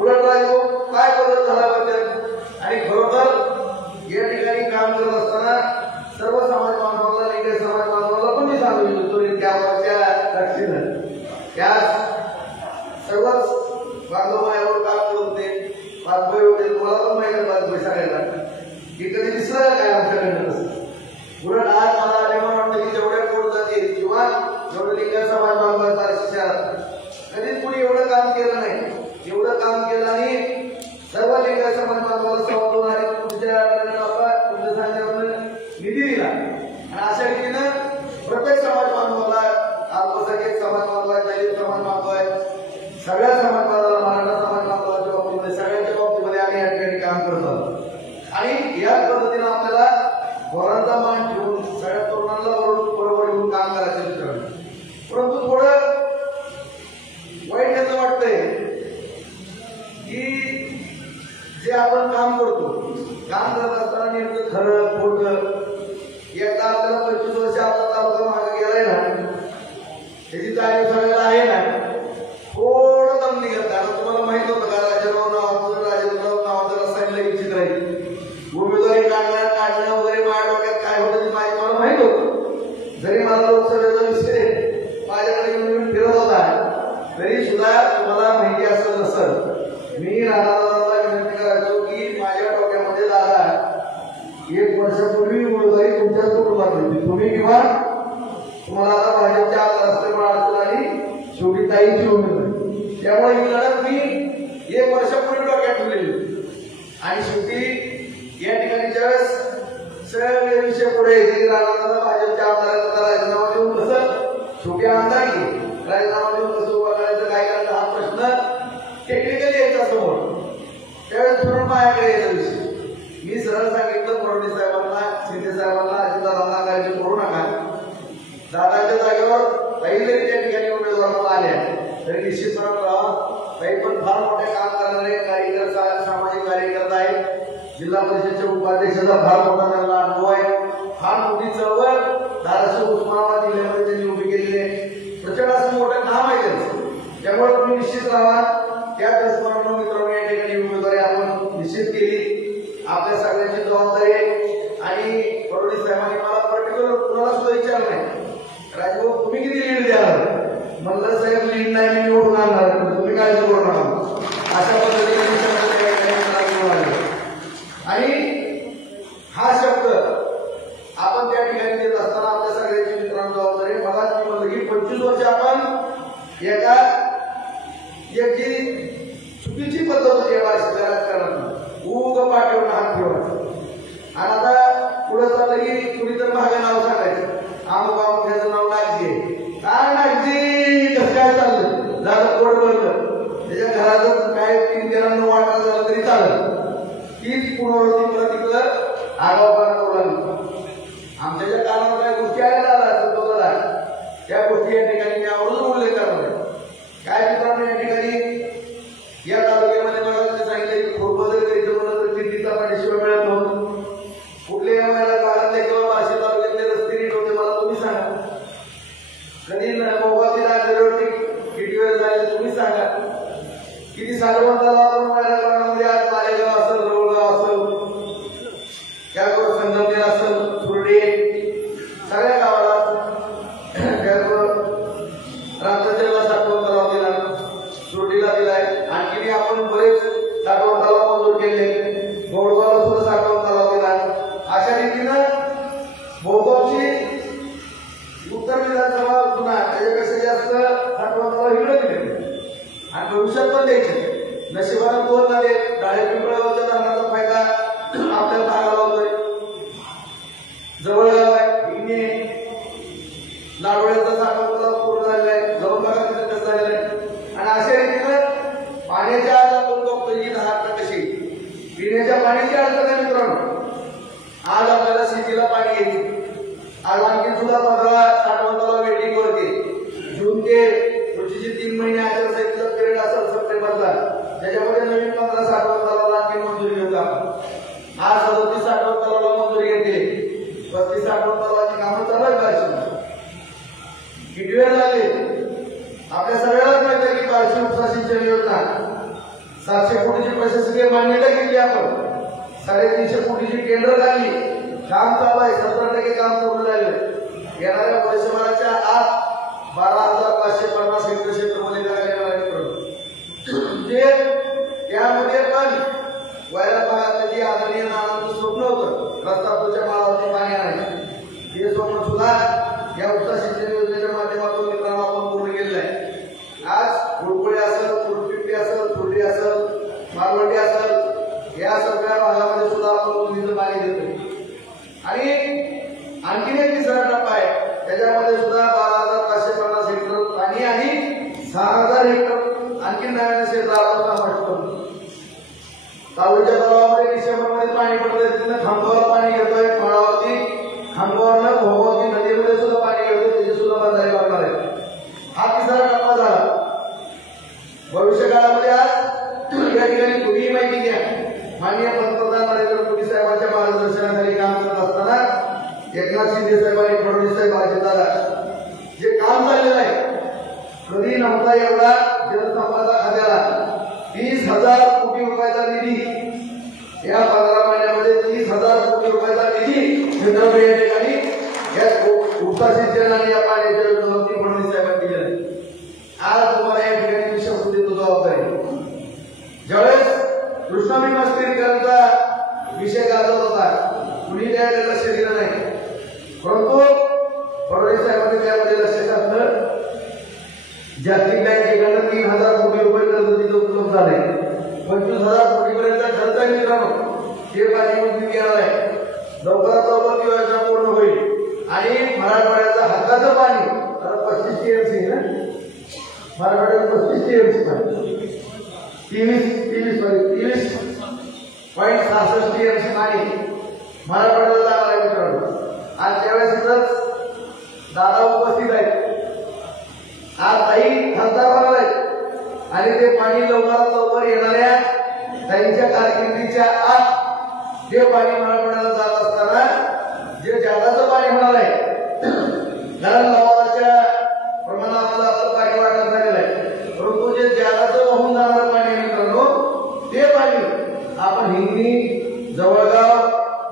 उलट राहिलो काय बदल झाला बद्दल. आणि खरोखर या ठिकाणी काम करत असताना सर्व समाज बांधवाला लिंगायत समाज बांधवाला पण मी सांगू इच्छितो त्या वरच्या लक्षीनं त्या सर्वच बांधव यावर काम करत होते. बातमी होते तुम्हाला पण माहिती बातमी सगळ्यांना की कधी दिसलं काय आमच्याकडनं तसं. उलट आज मला जेव्हा वाटतं की जेवढ्या कोण जातील किंवा जेवढं लिंगायत समाज बांधवांचा शहरात कधीच कुणी एवढं काम केलं नाही. एवढं काम केलं आणि सर्व लिंगायत समाज बांधवाला समजून आणि तुमच्या सांगण्यावर निधी दिला. आणि अशा रीतीनं प्रत्येक समाज बांधवाला अल्पसंख्याक समाज बांधव आहे दलित समाज बांधव आहे सगळ्या समाज बांधवाला मराठा समाज बांधवाच्या बाबतीमध्ये सगळ्यांच्या बाबतीमध्ये आम्ही या ठिकाणी काम करत आहोत. आणि याच पद्धतीनं आपल्याला पोरांचा मान ठेवून सगळ्या तरुणांना बरोबर घेऊन काम करायचं मित्रांनो. परंतु थोडं वाईट याचं वाटतंय की जे आपण काम करतो काम करत असताना नेमकं खरं खोटं एकदा आपल्याला 25 वर्ष आपला तालुका मागे गेलाय ना त्याची जाणीव सगळ्याला आहे ना थोडं दम निघत. आता तुम्हाला माहित होतं का राजाराव नावाचं रसायन इच्छित राहील उमेदवारी काढणं वगैरे माझ्या डोक्यात काय होतं ते मला माहित होतं. जरी मला लोकसभेचा विषय माझ्याकडे येऊन फिरत होता तरी सुद्धा तुम्हाला माहिती असं नसतं मी राणादादाला विनंती करायचो की माझ्या डोक्यामध्ये दादा 1 वर्षापूर्वी उमेदवारी तुमच्याच कुटुंबात होती. तुम्ही किंवा तुम्हाला आता भाजपच्या आमदार असल्यामुळे अडचण आली शेवटी ताईची उमेदवारी त्यामुळे ही लढत मी 1 वर्षापूर्वी डोक्यात ठेवलेली आणि शेवटी विषय पुढे येते राजकारणाला भाजपच्या आमदारांना राजीनामा देऊन कसं छोटे आमदार राजीनामा देऊन कसं उभा करायचं काय करायचं हा प्रश्न टेक्निकली यायचा समोर त्यावेळेस फिरून माझ्याकडे यायचा विषय मी सरळ सांगितलं फडणवीस साहेबांना शिंदे साहेबांना अजितदादांना काळजी करू नका दादाच्या जागेवर काही जरी त्या ठिकाणी उमेदवार आल्या तरी निश्चितपणे काही पण फार मोठे काम करणारे कार्यकर्ता सामाजिक कार्यकर्ता आहेत जिल्हा परिषदेच्या उपाध्यक्षाचा फार मोठा त्यांना अनुभव आहे फार मोठी चळवळ धाराशिव उस्मानाबाद जिल्ह्यामध्ये त्यांनी उभी केलेली आहे प्रचंड असं मोठं काम आहे त्यांचं त्यामुळे तुम्ही निश्चित राहा त्या दृष्टीने मित्रांनो या ठिकाणी उमेदवारी आपण निश्चित केली आपल्या सगळ्यांची जबाबदारी आहे आणि फडणवीस साहेबांनी मला पर्टिक्युलर कुणाला सुद्धा विचार नाही राजभाऊ तुम्ही किती लीड द्याल म्हणलं साहेब लीड नाही मी निवडून आणणार तुम्ही काळजी करू नका अशा पद्धतीने आणि हा शब्द आपण त्या ठिकाणी देत असताना आपल्या सगळ्यांची मित्रांनो जबाबदारी मला मी म्हणलं की 25 वर्ष आपण एका याची चुकीची पद्धत होती या भाषेच्या राजकारणात उग पाठवून हात ठेवायचा आणि आता पुढे चाललं की कुणी तर मागे नाव सांगायचं आमोबा त्याचं नाव नागजी काय नागजी कसं काय चाललं झालं पोट भरलं त्याच्या घरात काय 3-4 वाटा झालं तरी चाललं तीच पुनरावृत्ती मला तिकडं आगाऊपणा करू लागली आमच्या ज्या कानावर काही गोष्टी आलेल्या त्या गोष्टी या ठिकाणी मी आवडून उल्लेख करणार आहे काय मित्रांनो या ठिकाणी या तालुक्यामध्ये मला त्यांनी सांगितलं की बदल करायचं म्हणलं तर कितीचा पाण्याशिवाय मिळत नव्हतं कुठल्या वेळेला काळातल्या किंवा बार्शी तालुक्यातले रस्ते नीट होते मला तुम्ही सांगा कधी मोबाईल राजावरती किती वेळ झाले तुम्ही सांगा किती सार्वजनिक आपण काळामध्ये आज मालेगाव असेल रवळगाव असेल त्याचबरोबर संगमनेर असेल सुरडे सगळ्या गावाला त्याचबरोबर रामचंद्रला साठवण तलाव दिला सुरडीला दिलाय आणखी आपण बरेच साठवण तलाव मंजूर केले गोळगावला सुद्धा साठवण तलाव दिला अशा रीतीनं बहुतांशी उत्तर विधानसभा जुना त्याच्यापेक्षा जास्त साठवण तलाव इकडे दिले आणि भविष्यात पण द्यायचे नशिबानं 2 झाले डाळे पिंपळगावच्या धरणाचा फायदा आपल्या भागाला होतोय जवळगाव आहे इकडे लाडवड्याचा साठवण तलाव पूर्ण झालेला आहे जवळ भागात तिथे कसं झालेलं आहे आणि अशा रीतीनं पाण्याच्या आज आपण बघतोय की 10% कशी पिण्याच्या पाण्याची अडचण आहे मित्रांनो आज आपल्याला शेतीला पाणी येते आज आणखी सुद्धा 15 साठवण तलाव वेटिंग वरती जून ते पुढचे 3 महिने आचारसंहितेचा पिरियड असेल सप्टेंबरला त्याच्यामध्ये नवीन 15 साठवण तलावाला आणखी मंजुरी घेऊ आपण आज 37 साठवण तलावाला मंजुरी घेतली 35 साठवण तलावाची कामं चालू आहेत किती वेळ लागले आपल्या सगळ्यालाच माहिती आहे की बार्शी उपसा सिंचन योजना 700 कोटीची प्रशासकीय मान्यता घेतली आपण 350 कोटीची टेंडर लागली काम चालू आहे 17% काम पूर्ण झाले येणाऱ्या वर्षभराच्या आत 12,550 हेक्टर क्षेत्रामध्ये म्हणजे त्यामध्ये पण वैराग भागातलं जे आदरणीय नावाचं स्वप्न होतं रस्तापूरच्या माळावरती पाणी आणायचं हे स्वप्न सुद्धा या उपसा सिंचन योजनेच्या माध्यमातून मित्रांनो आपण पूर्ण केलेलं आहे आज गुडकुळे असेल कुडपिंपी असेल फुलडी असेल मारवंडी असेल या सगळ्या भागामध्ये सुद्धा आपण निधीचं पाणी देतोय आणि आणखी एक तिसरा टप्पा आहे त्याच्यामध्ये सुद्धा 12,550 हेक्टर पाणी आणि 6,000 हेक्टर आणखी नव्याने क्षेत्राला समाविष्ट करतो तालुक्याच्या तलावामध्ये डिसेंबरमध्ये पाणी पडतंय तिथं खांबावर पाणी घेतोय माळावरती खांबावरनं भोगावती नदीमध्ये सुद्धा पाणी घेतोय त्याची सुद्धा बंधारे लागणार आहे हा तिसरा टप्पा झाला भविष्य काळामध्ये आज या ठिकाणी तुम्ही माहिती घ्या माननीय पंतप्रधान नरेंद्र मोदी साहेबांच्या मार्गदर्शनाखाली काम करत असताना एकनाथ शिंदे साहेब आणि फडणवीस साहेब अजितदादा जे काम झालेलं आहे कधी नव्हता एवढा जलसंपदा खात्याला 30,000 कोटी रुपयाचा निधी या 15 महिन्यामध्ये 30,000 कोटी रुपयाचा निधी मित्रांनो या ठिकाणी या उपसा सिंचन आणि या पाण्याच्या योजनेवरती फडणवीस साहेबांनी दिलेला आहे आज तुम्हाला या ठिकाणी विषय देतो जबाबदारी ज्यावेळेस कृष्णा भीमास्त्रीकरांचा विषय गाजवत होता कुणी त्याकडे लक्ष दिलं नाही परंतु फडणवीस साहेबांनी त्यामध्ये लक्ष घातलं जागतिक बँकेकडनं 3,000 कोटी रुपये कर्ज तिथं उपलब्ध झाले 25,000 कोटीपर्यंत खर्च आहे मित्रांनो ते पाणी मंजूर केला आहे लवकरात लवकर ती योजना पूर्ण होईल आणि मराठवाड्याचं हक्काचं पाणी आता 35 TMC ना, मराठवाड्यात 35 TMC पाणी 23.66 TMC पाणी मराठवाड्याला जाणार आहे मित्रांनो. आज त्यावेळेस इथंच दादा उपस्थित आहेत, आज ताई खासदार होणार आहेत आणि ते पाणी लवकरात लवकर येणाऱ्या त्यांच्या कारकिर्दीच्या आत जे पाणी मराठवाड्याला जात असताना जे जगाचं पाणी होणार आहे, कारण लवादाच्या प्रमाणामध्ये आपलं पाणी वाटत झालेलं आहे, परंतु जे जगाचं वाहून जाणारं पाणी मित्रांनो ते पाणी आपण हिंगणी, जवळगाव,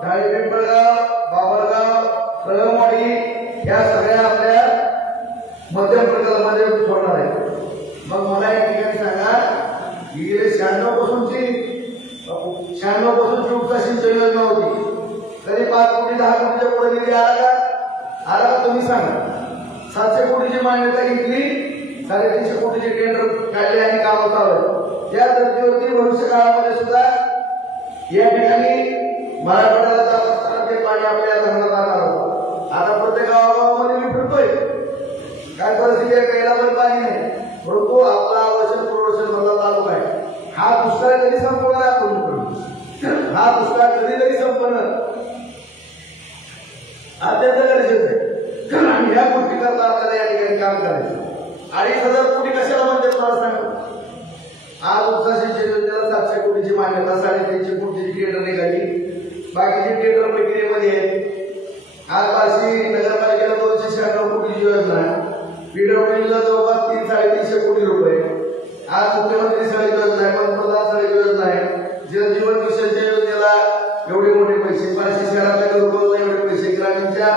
ढाळी पिंपळगाव, बाबरगाव, कळमवाडी या सगळ्या आपल्या मध्यम प्रकल्पामध्ये सोडणार आहे. मग मला एक ठिकाणी सांगा, गेले 96 पासून उपसा सिंचन योजना होती, तरी 5 कोटी 10 कोटीच्या पुढे निधी आला का तुम्ही सांगा. 700 कोटीची मान्यता घेतली, 350 कोटीचे टेंडर काढले आणि कामं चालू आहेत. या धर्तीवरती भविष्य काळामध्ये सुद्धा या ठिकाणी मराठवाड्याला जात असताना ते पाणी आपल्या धरणात आणणार होतं. आता प्रत्येक गावागावामध्ये मी फिरतोय, काय परिस्थिती आहे, प्यायला पण पाणी नाही, परंतु आपला आवश्यक प्रोडक्शन भरला चालू आहे. हा दुष्काळ कधी संपवणार आहे, हा दुष्काळ कधीतरी संपणं अत्यंत गरजेचं आहे आणि ह्या गोष्टी करता आपल्याला या ठिकाणी काम करायचं. 2,500 कोटी कशाला म्हणतात मला सांगा. आज उपसा सिंचन योजनेला 700 कोटीची मान्यता, 350 कोटीची टेंडर निघाली, बाकीचे टेंडर प्रक्रियेमध्ये आहेत. आज बार्शी नगरपालिकेला 296 कोटीची योजना आहे, पीडब्ल्यूडीला जवळपास 300-350 कोटी रुपये. आज मुख्यमंत्री सडक योजना आहे, पंतप्रधान सडक योजना आहे, जलजीवन मिशनच्या योजनेला एवढे मोठे पैसे, बार्शी शहरातल्या घरकुलाला एवढे पैसे, ग्रामीणच्या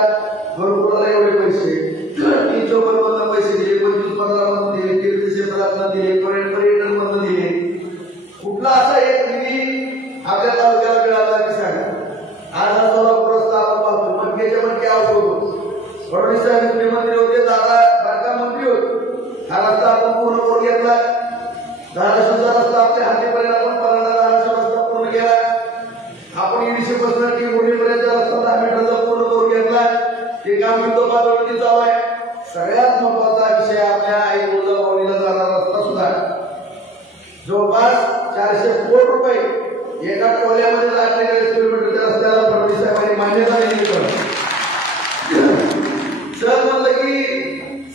घरकुलाला एवढे पैसे, 354 मधून पैसे दिले, 25-15 मधून दिले, तीर्थक्षेत्रातून दिले, पर्यटन मधून दिले. कुठला असा एक निधी आपल्या तालुक्याला मिळाला की सांगा. आज हा सोलापूर रस्ता आपण पाहतो, मनकेच्या मनके आवश्यक होतो. फडणवीस साहेब मुख्यमंत्री होते, दादा बारका मंत्री होते. हा रस्ता आपण पूर्ण करून घेतला. धाराशिवचा रस्ता आपल्या हातीपर्यंत आपण धाराशिव रस्ता पूर्ण केला. आपण 150 पासून टिंबोलीपर्यंत रस्ता 10 मीटरचा पूर्ण करून घेतला. ते काम युद्धपातळीवरती चालू आहे. सगळ्यात महत्वाचा विषय आपल्या आई तुळजाभवानीला जाणारा रस्ता सुद्धा जवळपास 400 कोटी रुपये एका टोल्यामध्ये 48 किलोमीटरच्या रस्त्याला फडणवीस साहेबांनी मान्यता दिली. सर म्हणलं की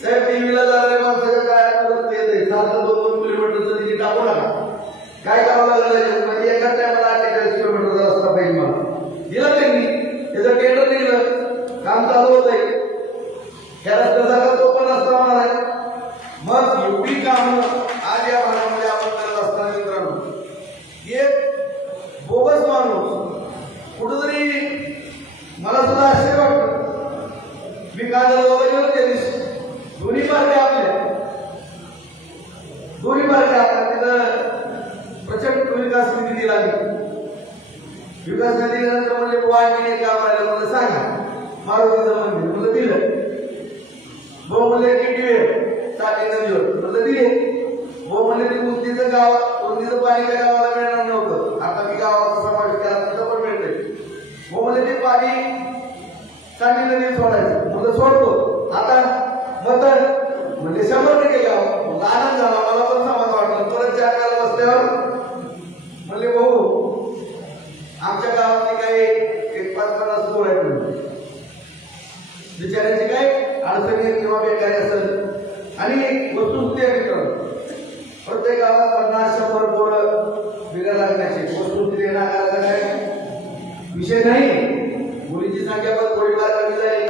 साहेब टीव्हीला जाणाऱ्या माणसाच्या काय मदत येत आहे, 7-2 किलोमीटरचं तिकीट टाकू नका. काय करावं लागलं म्हणजे एका टायमाला 48 किलोमीटरचा रस्ता पाहिजे मला दिला त्यांनी, त्याचं टेंडर दिलं, काम चालू होत आहे. या रस्त्याचा तो पण रस्ता होणार आहे. मग एवढी कामं आज या भागामध्ये आपण करत असताना मित्रांनो एक बोगस माणूस कुठंतरी मला सुद्धा आश्चर्य वाटतं. मी कागद वगैरे त्या दिवशी दोन्ही पार्ट्या आपल्या तिथं प्रचंड विकास निधी दिला. विकास निधी दिल्यानंतर म्हणजे आम्ही एक काम राहिलं, मला सांगा मारुतीचं मंदिर मला दिलं. भाऊ म्हणजे किती साठी नदीवर मला दिले. भाऊ म्हणजे ते कुस्तीचं गाव, कुस्तीचं पाणी त्या गावाला मिळणार नव्हतं, आता मी गावाचा समावेश केला तिथं पण मिळतंय. भाऊ म्हणजे ते पाणी साठी नदी सोडायचं म्हणजे सोडतो. आता मत म्हणजे 100% गाव आनंद झाला, मला पण समाज वाटलं. परत चार बसल्यावर म्हणले भाऊ आमच्या गावातली काही 1-50 पोर आहेत, बिचारायची काय अडचणी किंवा बेकारी असेल आणि वस्तुस्थिती आहे मित्रांनो. प्रत्येक गावात 50-100 पोरं बिगर लागण्याची वस्तुस्थिती नाकारायचा काय विषय नाही. मुलीची संख्या पण थोडीफार कमी झाली.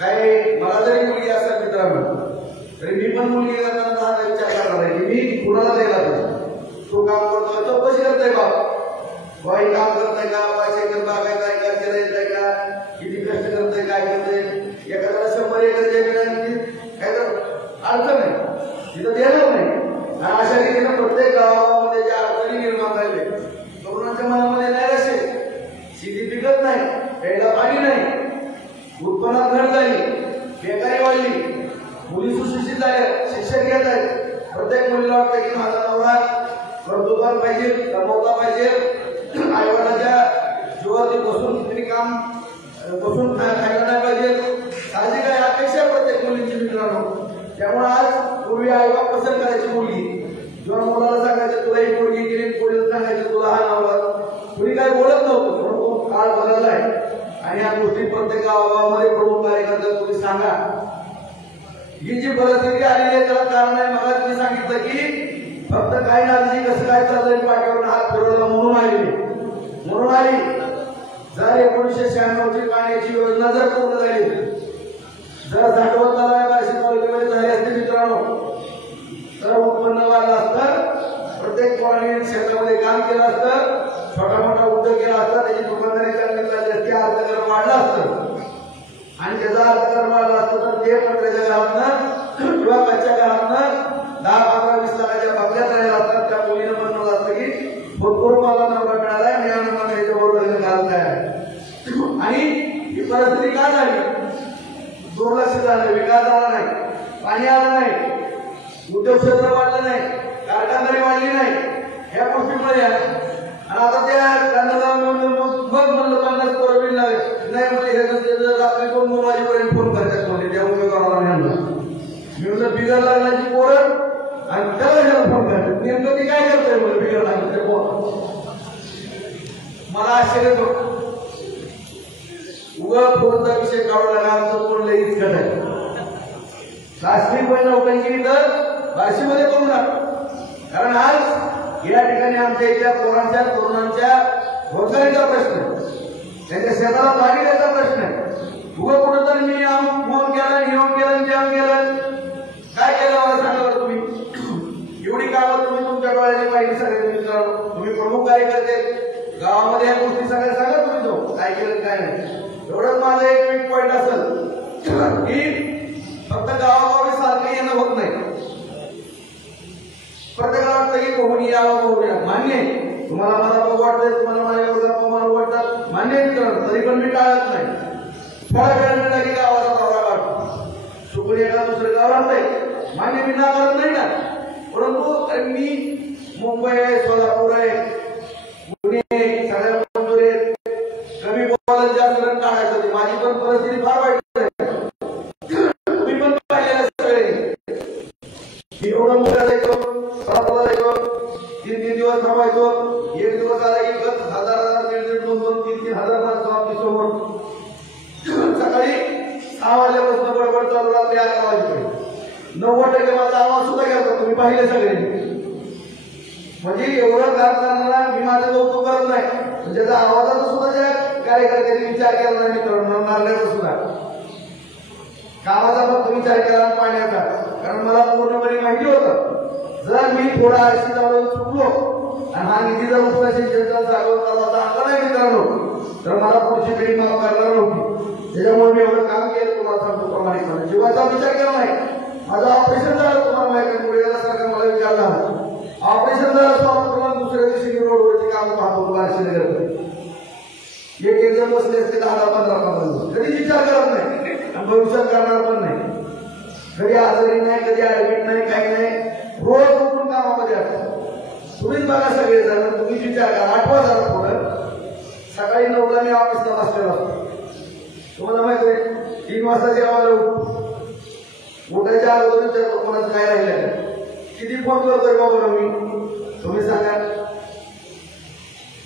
काही मला जरी मुलगी असेल मित्रांनो तरी मी पण मुलगी करताना विचार करणार आहे की मी कुणाला द्यायला पाहिजे. तो काम करतोय तो कशी करतोय बाप बाई काम करताय का, 5 एकर बागायत आहे का, केला येत आहे का, किती कष्ट करतोय, काय करतोय. एखाद्याला 100 एकर जमीन काय तर अडचण नाही, तिथं देणार नाही. आणि अशा रीतीने प्रत्येक गावामध्ये ज्या अडचणी निर्माण झाले तरुणांच्या मनामध्ये नैराश आहे. शेती पिकत नाही, प्यायला पाणी नाही, उत्पन्नात घट झाली, बेकारी वाढली, मुली सुशिक्षित झाल्या, शिक्षण घेत आहेत. प्रत्येक मुलीला वाटतं की माझा नवरा कर्तृत्वान पाहिजे, कमवता पाहिजे, आईवडिलांच्या जीवावरती बसून किती काम बसून खायला नाही पाहिजे, साहजिक आहे, अपेक्षा प्रत्येक मुलींची मित्रांनो. त्यामुळे आज पूर्वी आईबाप पसंत करायची मुलगी, जेव्हा मुलाला सांगायचं तुला ही मुलगी गेली, पोलीस सांगायचं तुला हा नवरा, कुणी काही बोलत नव्हतं. म्हणून काळ बदललाय आणि या गोष्टी प्रत्येक गावागावामध्ये प्रमुख कार्यकर्त्याला तुम्ही सांगा. ही जी परिस्थिती आलेली आहे त्याला कारण आहे, मला तुम्ही सांगितलं की फक्त काही नाजी कसं काय चाललंय पाठीवर हात फिरवला म्हणून आली. जर 1996 ची पाण्याची योजना जर पूर्ण झाली, जर साठवण तलाव बार्शी तालुक्यामध्ये झाली असते मित्रांनो, तर उत्पन्न वाढलं असतं, प्रत्येक पोराने शेतामध्ये काम केलं असतं, छोटा मोठा उद्योग केला असता, त्याची दुकानदारी चांगली चालली असती, अर्थकारण वाढलं असतं. आणि त्याचा अर्थकारण वाढला असतं तर ते पत्र्याच्या घरातनं किंवा कच्च्या घरातनं 10-15-20 लाखाच्या बंगल्यात राहिला असतात. त्या मुलीनं म्हणलं असतं की भरपूर मला नवरा मिळालाय, मी आनंदाने याच्याबरोबर लग्न घालत आहे. आणि ही परिस्थिती का झाली? दुर्लक्ष झालं, विकास झाला नाही, पाणी आलं नाही, उद्योग क्षेत्र वाढलं नाही, कारखानदारी वाढली नाही, ह्या गोष्टीमुळे. आणि आता त्या मग म्हणलं 50 करोड बिल नाही म्हणजे रात्री 2 वाजेपर्यंत फोन करतात म्हणजे त्या उमेदवाराला नेमला. मी म्हणलं बिगर लागण्याची पोरं आणि त्याला फोन करतात, नेमकं ती काय करतोय मला बिगर लागण्याचे पोर. मला आश्चर्य होतं, उगा फोनचा विषय काढू लागला, आमचं फोन लगेच घटाय शास्त्रीय नौकरी तर बार्शीमध्ये करू नका. कारण आज या ठिकाणी आमच्या इथल्या पोरांच्या तरुणांच्या रोजगारीचा प्रश्न आहे, त्यांच्या शेताला पाणी द्यायचा प्रश्न आहे. उगा कुठं तर मी फोन केला, घेऊन केलं, जेवण केलं, काय केलं मला सांगा बरं तुम्ही. एवढी कामं तुम्ही तुमच्या डोळ्याची पाहिजे सगळे मित्रांनो. तुम्ही प्रमुख कार्यकर्ते, गावामध्ये या गोष्टी सगळ्या सांगा तुम्ही जाऊ काय केलं काय नाही. एवढंच माझं एक वीक पॉईंट असेल की फक्त गावागावी सारखं येणं होत नाही. प्रत्येकाला वाटतं की कोणी यावं बघूया, मान्य आहे. तुम्हाला मला बघू वाटतंय, तुम्हाला माझ्या गप्पा मारू वाटतात, मान्य आहे मित्रांनो, तरी पण मी टाळत नाही. थोडा वेळ मिळाला की गावाचा दौरा काढतो, चुकून एका दुसरं गाव राहतंय, मान्य मी नाकारत नाही ना. परंतु मी मुंबई आहे, सोलापूर आहे, पुणे सगळ्या मंजूर आहेत, कमी बोलायला जास्त रन काढायचं होती. माझी पण परिस्थिती फार वाईट आहे, तुम्ही पण पाहिलेलं सगळे. एवढं मोठं जायचो, साताला जायचो, 3-3 दिवस थांबायचो, एक दिवस आला की 1000 2-2, 3-3 हजार माणसं आपली समोर. सकाळी 6 वाजल्यापासून बडबड चालू, रात्री 11 वाजेपर्यंत 90% माझा आवाज सुद्धा घ्यायचा, तुम्ही पाहिले सगळे. म्हणजे एवढं काम करणारा मी माझं कौतुक करत नाही, म्हणजे त्याचा आवाजाचा सुद्धा ज्या कार्यकर्त्यांनी विचार केला नाही मित्रांनो, नारळाचा सुद्धा कामाचा फक्त विचार केला, पाण्याचा. कारण मला पूर्णपणे माहिती होतं जर मी थोडा आळशी जाऊन चुकलो आणि हा निधी जर उपला सिंचनचा जागोचा आणला नाही मित्रांनो, तर मला पुढची पिढी माफ करणार नव्हती. त्याच्यामुळे मी एवढं काम केलं, तुम्हाला सांगतो प्रमाणिकपणे. जीवाचा विचार केला नाही. माझं ऑपरेशन झालं, तुम्हाला माहिती आहे, मुळव्याधासारखा मला विचार झाला. ऑपरेशन झालं तुम्हाला दुसऱ्या दिवशी मी रोडवरची काम पाहतो बार्शीनगर. एक जण बसले असते 10-15 दिवस, कधीच विचार करत नाही आणि भविष्यात करणार पण नाही. कधी आजारी नाही, कधी ऍडमिट नाही, काही नाही, रोज उठून कामामध्ये असतो. तुम्हीच बघा सगळे जण, तुम्हीच विचार करा. 8 वाजता पुढं सकाळी 9ला मी ऑफिसला बसलेला असतो. तुम्हाला माहिती आहे 3 वाजता जेवायला उठायच्या अगोदर विचारतो कोणाचं काय राहिलं, किती फोन करतोय बाबा मी, तुम्ही सांगा.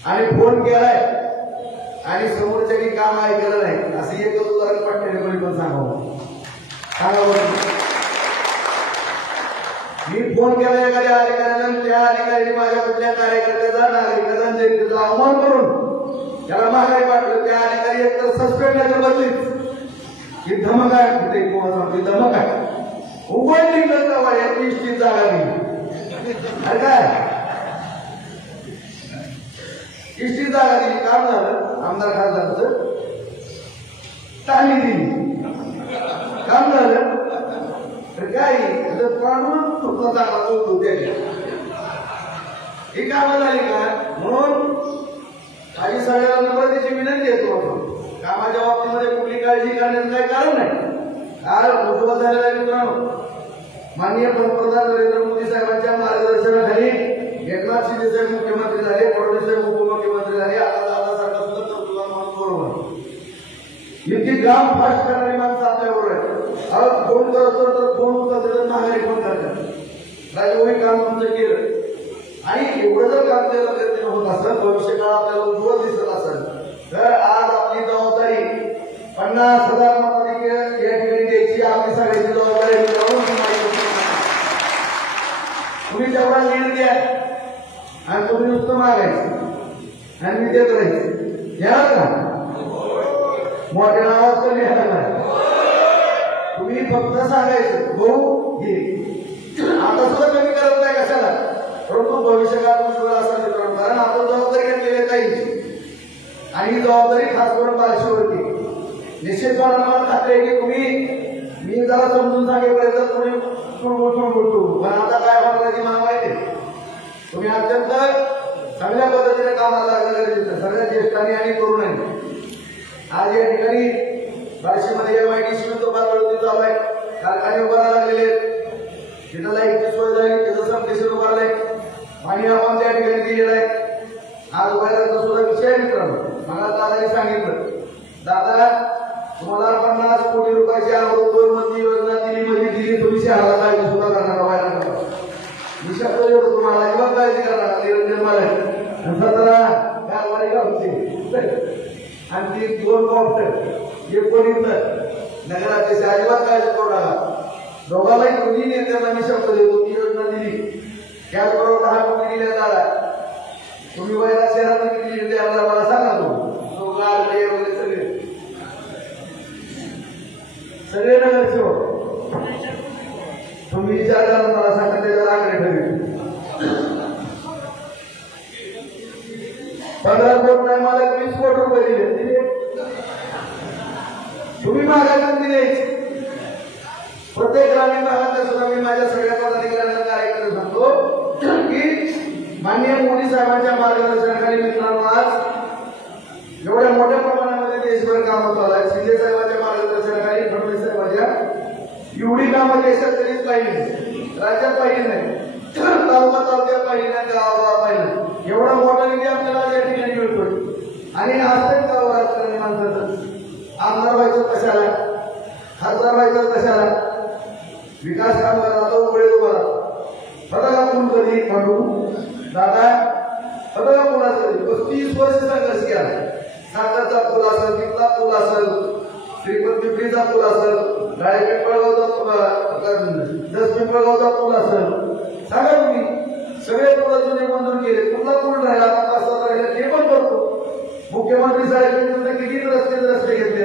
आणि फोन केलाय आणि समोरच्या काही काम ऐकलं नाही, असं एकच उदाहरण पटणे कोणी पण सांगावं. मी फोन केला एखाद्या अधिकाऱ्याला, त्या अधिकाऱ्याने माझ्या कुठल्या कार्यकर्त्याचा, नागरिकाचा, जनतेचा अवमान करून त्याला माघारी पाठवलं. त्या अधिकारी एकतर सस्पेंड नाही बदलीच. ही धमक आहे, कुठे सांगतो धमक आहे. उघड निघलं का वाड्याची इष्टीत जागा दिली काय, इष्टीत जागा दिली. काम झालं आमदार खासदारचं, टाळी दिली, काम झालं. तर काय काढून तुमचा चांगला होतो त्याची ही कामं झाली का. म्हणून काही सगळ्याला नम्रतेची विनंती आहे तुम्हाला, कामाच्या बाबतीमध्ये कुठली काळजी करण्याचं काही कारण नाही. आज कुटुंब झालेला मित्रांनो, माननीय पंतप्रधान नरेंद्र मोदी साहेबांच्या मार्गदर्शनाखाली एकनाथ शिंदे साहेब मुख्यमंत्री झाले, फडणवीस साहेब उपमुख्यमंत्री झाले, आता दादा साहेब इतकी ग्राम फास्ट करणारी माणसं आपल्याबरोबर आहेत. अहो फोन करत तर फोन उचलतात, माघारी फोन करतात. राजूभाई काम तुमचं केलं आणि एवढं जर काम केलं गरजेचं होत असेल, भविष्य काळ आपल्याला उज्ज्वल दिसत असेल, तर आज आपली जबाबदारी 50,000 मताधिक्य या ठिकाणी द्यायची आपली सगळ्याची जबाबदारी. तुम्ही तेवढा लीड द्या आणि तुम्ही नुसतं मागायचं आणि मी देत राहायचं. येणार का? मोठ्या नावात तर लिहायला नाही. तुम्ही फक्त सांगायचं भाऊ घे. आता सुद्धा कमी करत नाही कशाला, परंतु भविष्यकाळ उज्ज्वल असं मित्रांनो, कारण आपण जबाबदारी घेतलेली काही आणि ही जबाबदारी खास करून बारशीवरती. निश्चितपणे मला खात्री आहे की मी जरा समजून सांगेपर्यंत तुम्ही तुळबुळ पण आता काय होणार मला माहिती आहे. तुम्ही अत्यंत चांगल्या पद्धतीने कामाला लागलं गरजेचं, सगळ्या ज्येष्ठांनी आणि तरुणांनी. आज या ठिकाणी बार्शीमध्ये MIDC तो बांधवडी चालू आहे, कारखाने उभारा लागलेले आहेत, तिथं लाईटची सोय झाली, तिथं सबस्टेशन उभारलंय, पाणी आपण त्या ठिकाणी दिलेलं आहे. आज उभारायचा सुद्धा विषय आहे मित्रांनो. मला दादानी सांगितलं, दादा तुम्हाला 50 कोटी रुपयाची अमृत योजना दिली म्हणजे दिली, तुम्ही शहराला काळजी सुद्धा करणार व्हायला. मी शब्द देतो तुम्हाला, किंवा काळजी करणार निरंजन मला 17 कारवाई गावची आणि ती 2 कॉप्टर एक कोणी नगराध्यक्ष अजिबात काळजी करू नका. दोघांनाही दोन्ही नेत्यांना मी शब्द देतो, ती योजना दिली. त्याचबरोबर 10 कोटी दिल्या दादा, तुम्ही वयाला शहरात किती दिले मला सांगा. वगैरे सगळे नगरसेवक तुम्ही विचार करा, मला सांगा त्याच्यावर आकडे ठरले. 15 कोटी नाही, मला 20 कोटी रुपये दिले. तुम्ही मागायला दिले. प्रत्येक ग्रामीण भागात सुद्धा मी माझ्या सगळ्या पदाधिकाऱ्यांना कार्यक्रम सांगतो की माननीय मोदी साहेबांच्या मार्गदर्शनाखाली मित्रांनो आज एवढ्या मोठ्या प्रमाणामध्ये देशभर कामं चालू आहेत. शिंदे साहेबांच्या मार्गदर्शनाखाली, फडणवीस साहेबांच्या एवढी कामं देशात कधीच पाहिली, राज्यात पाहिली नाही, तालुक्यात पाहिली नाही, गावागावात पाहिली नाही. एवढा मोठा निधी आपल्याला या ठिकाणी मिळतोय आणि असंच गाव राजकारणी माणसाचं आमदार व्हायचं कशाला, खासदार व्हायचं कशाला, विकास काम करता उघडे उभा बघा कोण कधी म्हणू दादा बघा कोणाचं 35 वर्ष संघर्ष केला. सातारचा पूल असेल, तिथला पूल असेल, श्रीपत पिंपरीचा पूल असेल, गाडी पिंपळगावचा पूल, दस पिंपळगावचा पूल असेल, सांगा तुम्ही सगळे पूल जुने मंजूर केले. कुठला पूल राहिला, आता राहिला ते पण करतो. मुख्यमंत्री साहेबांनी किती रस्ते घेतले,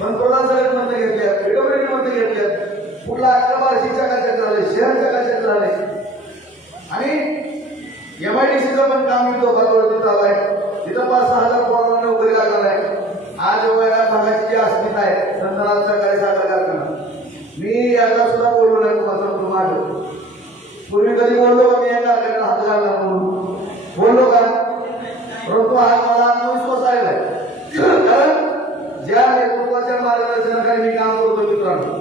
पंतप्रधान साहेबांना घेतल्या, पेडब्ल्यूडीमध्ये घेतल्या, कुठला 11-12 चकाचक झाले, शहर चकाचक झाले आणि MIDCचं पण काम मी दोघांवरती चालू आहे. तिथं 5-6 पोरांना नोकरी लागणार आहे. आज वया भागाची अस्मिता आहे संतराज सहकारी साखर कारखाना. मी याचा सुद्धा बोलू नाही तुम्हाला माझं. पूर्वी कधी बोललो का मी या कारखान्याला हात घालणार म्हणून बोललो का, परंतु आज मला आत्मविश्वास आलेला आहे. कारण ज्या नेतृत्वाच्या मार्गदर्शनाखाली मी काम करतो मित्रांनो,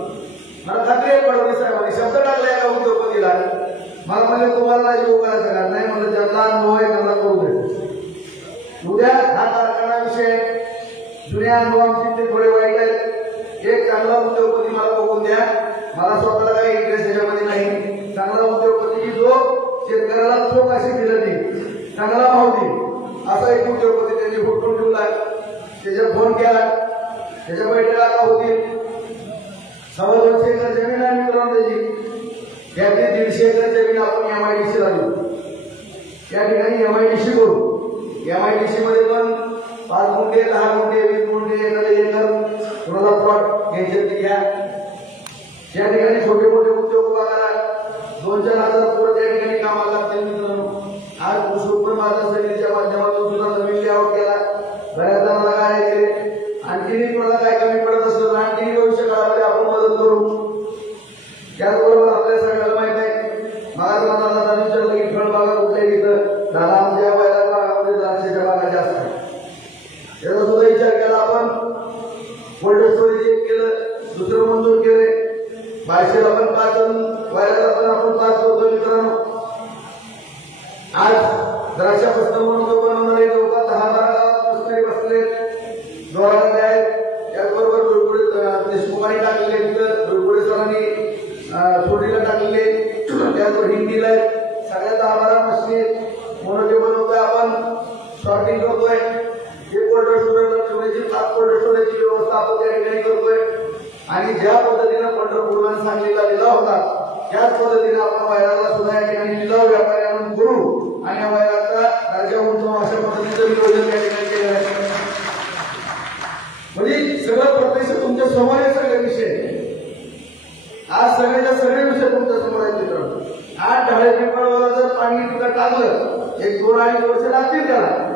मला खात्री आहे फडणवीस साहेबांनी शब्द टाकलाय का उद्योगपतीला, मला म्हणजे तुम्हाला नाही योग करायचा नाही म्हणलं, ज्यांना अनुभव आहे त्यांना करू दे. उद्या हा कारखाना विषय जुन्या अनुभवांचे थोडे वाईट आहेत. एक चांगला उद्योगपती मला बघून द्या, मला स्वतःला काही इंटरेस्ट याच्यामध्ये नाही. चांगला उद्योगपती की जो शेतकऱ्याला चोख अशी दिलं नाही, चांगला भाव देईल असा एक उद्योगपती त्यांनी हुडकून ठेवलाय. त्याच्या फोन केला, त्याच्या बैठका का होतील. 250 एकर जमीन आहे मित्रांनो त्याची, त्यातली 150 एकर जमीन आपण MIDC ला देऊ. त्या ठिकाणी MIDC करू. MIDC मध्ये पण 5 गुंठे, 10 गुंठे, 20 गुंठे, एकर कोणाला प्लॉट घ्यायचे ते घ्या. त्या ठिकाणी छोटे मोठे उद्योग उभा करा. 2-4 हजार पोरं त्या ठिकाणी कामाला लागतील मित्रांनो. आज कृषी उत्पन्न बाजार समितीच्या माध्यमातून सुद्धा नवीन लेआउट केला, बऱ्याच जणांना काय केले, आणखी कोणाला काय कमी पडत असेल आणखी भविष्य काळामध्ये आपण मदत करू. त्याचबरोबर आपल्याला सगळ्याला माहित आहे, महाराष्ट्राला विचारलं की फळबागा कुठल्या इथं दादा आमच्या वयाला भागामध्ये द्राक्षाच्या बागा जास्त आहे. याचा सुद्धा विचार केला आपण. कोल्ड स्टोरेज एक केलं, दुसरं मंजूर केले. बायशेला पण 5 वयाला पण आपण 5 करतो मित्रांनो. आज द्राक्षापासून म्हणून बनवणारे लोक 10 गावात बसले जोरामध्ये आहेत. त्याचबरोबर ट्रान्सपोर्टेशनची व्यवस्था आपण त्या ठिकाणी करतोय आणि ज्या पद्धतीनं पंढरपूरला सांगलीला लिलाव होता त्याच पद्धतीने आपण वैरागला सुद्धा या ठिकाणी लिलाव व्यापारी आणून करू आणि या वैरागचा दर्जा उंचावू अशा पद्धतीचं नियोजन या ठिकाणी केलं आहे. म्हणजे सगळं प्रत्यक्ष तुमच्या समोर आहे सगळे विषय. आज सगळ्याच्या सगळे विषय तुमच्या समोर आहेत मित्रांनो. आज ढाळे पिंपळगावला जर पाणी तुला टाकलं 1-2 वर्ष लागतील त्याला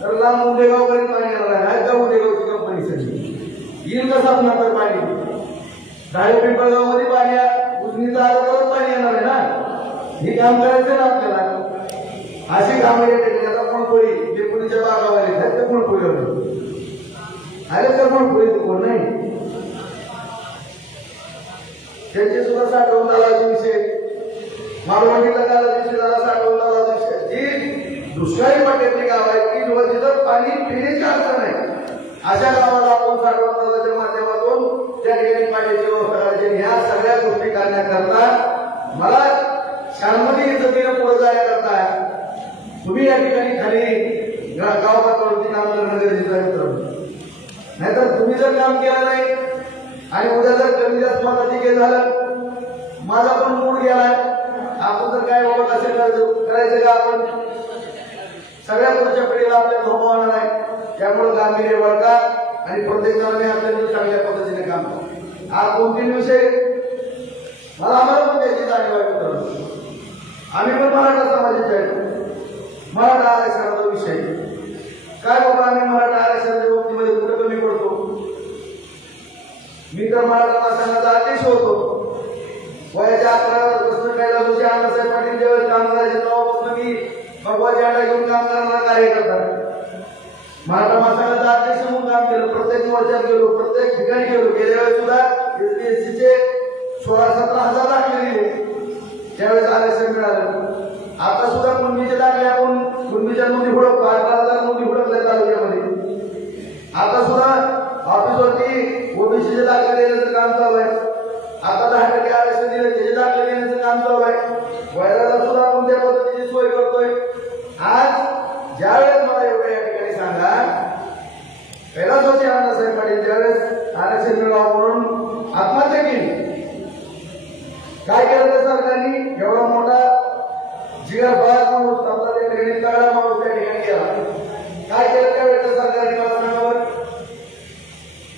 तर लांब उंडेगाव पर्यंत पाणी येणार आहे का उंडेगावची कंपनी सगळी येईल कसं आपलं पाणी. ढाळे पिंपळगाव मध्ये पाणी उजनीचा आलं तरच पाणी येणार आहे ना. हे काम करायचं ना आपल्याला. अशी कामं या ठिकाणी आता कोणपोळी डेपुटीच्या बागावाले आहेत ते कोणपोळी अरे तर कोणपोळी कोण नाही त्यांचे सुद्धा साठवून आला विषय. मालवणीला काला दिवशी झाला साठवून आला विषय. जी दुष्काळी पट्ट्यातली गाव आहेत की जिथं पाणी पिण्याची अडचण आहे अशा गावाला आपण साठवणाच्या माध्यमातून त्या ठिकाणी पाण्याची व्यवस्था करायची. ह्या सगळ्या गोष्टी करण्याकरता मला शांततेने इज्जतीने पुढे जाण्याकरता तुम्ही या ठिकाणी खाली गाव पातळीवरती काम करणं गरजेचं आहे मित्रांनो. नाहीतर तुम्ही जर काम केलं नाही आणि उद्या जर कमी जास्त मताधिक्य झालं माझा पण मूड गेलाय आपण तर काय बाबा कसे करायचं का आपण सगळ्या पुढच्या पिढीला आपल्या धोका होणार आहे. त्यामुळे गांभीर्य बळका आणि प्रत्येक जणांनी आपल्याला चांगल्या पद्धतीने काम करा. आज 2-3 विषय मला आम्हाला पण त्याची जाणीव आहे. आम्ही पण मराठा समाजाचे आहेत. मराठा आरक्षणाचा विषय काय बाबा आम्ही मराठा आरक्षणाच्या बाबतीमध्ये कुठं कमी पडतो. मी तर मराठा महासंघाचा अध्यक्ष होतो. वयाच्या 11 वर्षापासून पहिला दिवशी अण्णासाहेब पाटील ज्यावेळेस काम करायचे तेव्हापासून मी भगवा झेंडा घेऊन काम करणारा कार्यकर्ता. मराठा महासंघाचा अध्यक्ष म्हणून काम केलं. प्रत्येक मोर्चात गेलो प्रत्येक ठिकाणी गेलो. गेल्या वेळेस सुद्धा एसपीएससीचे 16-17 हजार दाखले दिले त्यावेळेस आरक्षण मिळालं. आता सुद्धा कुणबीचे दाखले आपण कुणबीच्या नोंदी हुडकतो 18,000 नोंदी हुडकल्या तालुक्यामध्ये. आता सुद्धा ऑफिसवरती ओबीसीचे दाखले देण्याचं काम चालू आहे. आता 10% आरक्षण दिले त्याचे दाखले देण्याचं काम चालू आहे. वैराला सुद्धा आपण त्या पद्धतीची सोय करतोय. आज ज्यावेळेस मला एवढं या ठिकाणी सांगा पहिलाच होते अण्णासाहेब पाटील ज्यावेळेस आरक्षण मिळावं म्हणून आत्महत्या केली. काय केलं त्या सरकारने एवढा मोठा जिगर बाळा माणूस आपला त्या ठिकाणी तगडा माणूस त्या ठिकाणी गेला. काय केलं त्यावेळेस सरकारने मला सांगावर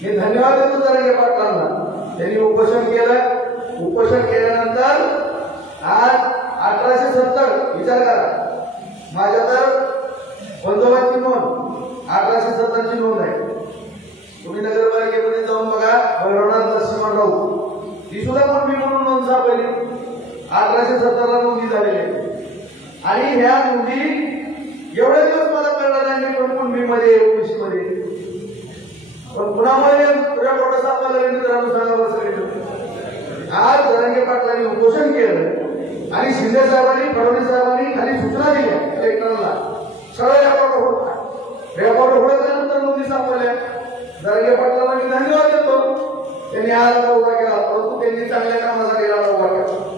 मी धन्यवाद देतो तरंगे पाटलांना. त्यांनी उपोषण केलं. उपोषण केल्यानंतर आज 1870 विचार करा माझ्या तर बंदोबस्ती नोंद 1870ची नोंद आहे. तुम्ही नगरपालिकेमध्ये जाऊन बघा भैरवनाथ नरसिंह राऊत ती सुद्धा पण मी म्हणून नोंद सापडली 1870ला नोंदी झालेली. आणि ह्या नोंदी एवढे दिवस मला कळणार नाही मी पण कुणबीमध्ये ओबीसी मध्ये पण पुण्यामध्ये तुझ्या मोठं सापडलं मित्रांनो सांगावं सगळं. आज जरांगे पाटलांनी उपोषण केलं आणि शिंदे साहेबांनी फडणवीस साहेबांनी खाली सूचना दिल्या कलेक्टरला सगळं रेकॉर्ड होण्यानंतर नोंदी सापडल्या. जरांगे पाटलांना मी धन्यवाद देतो. त्यांनी आज उभा केला परंतु त्यांनी चांगल्या कामासाठी उभा केला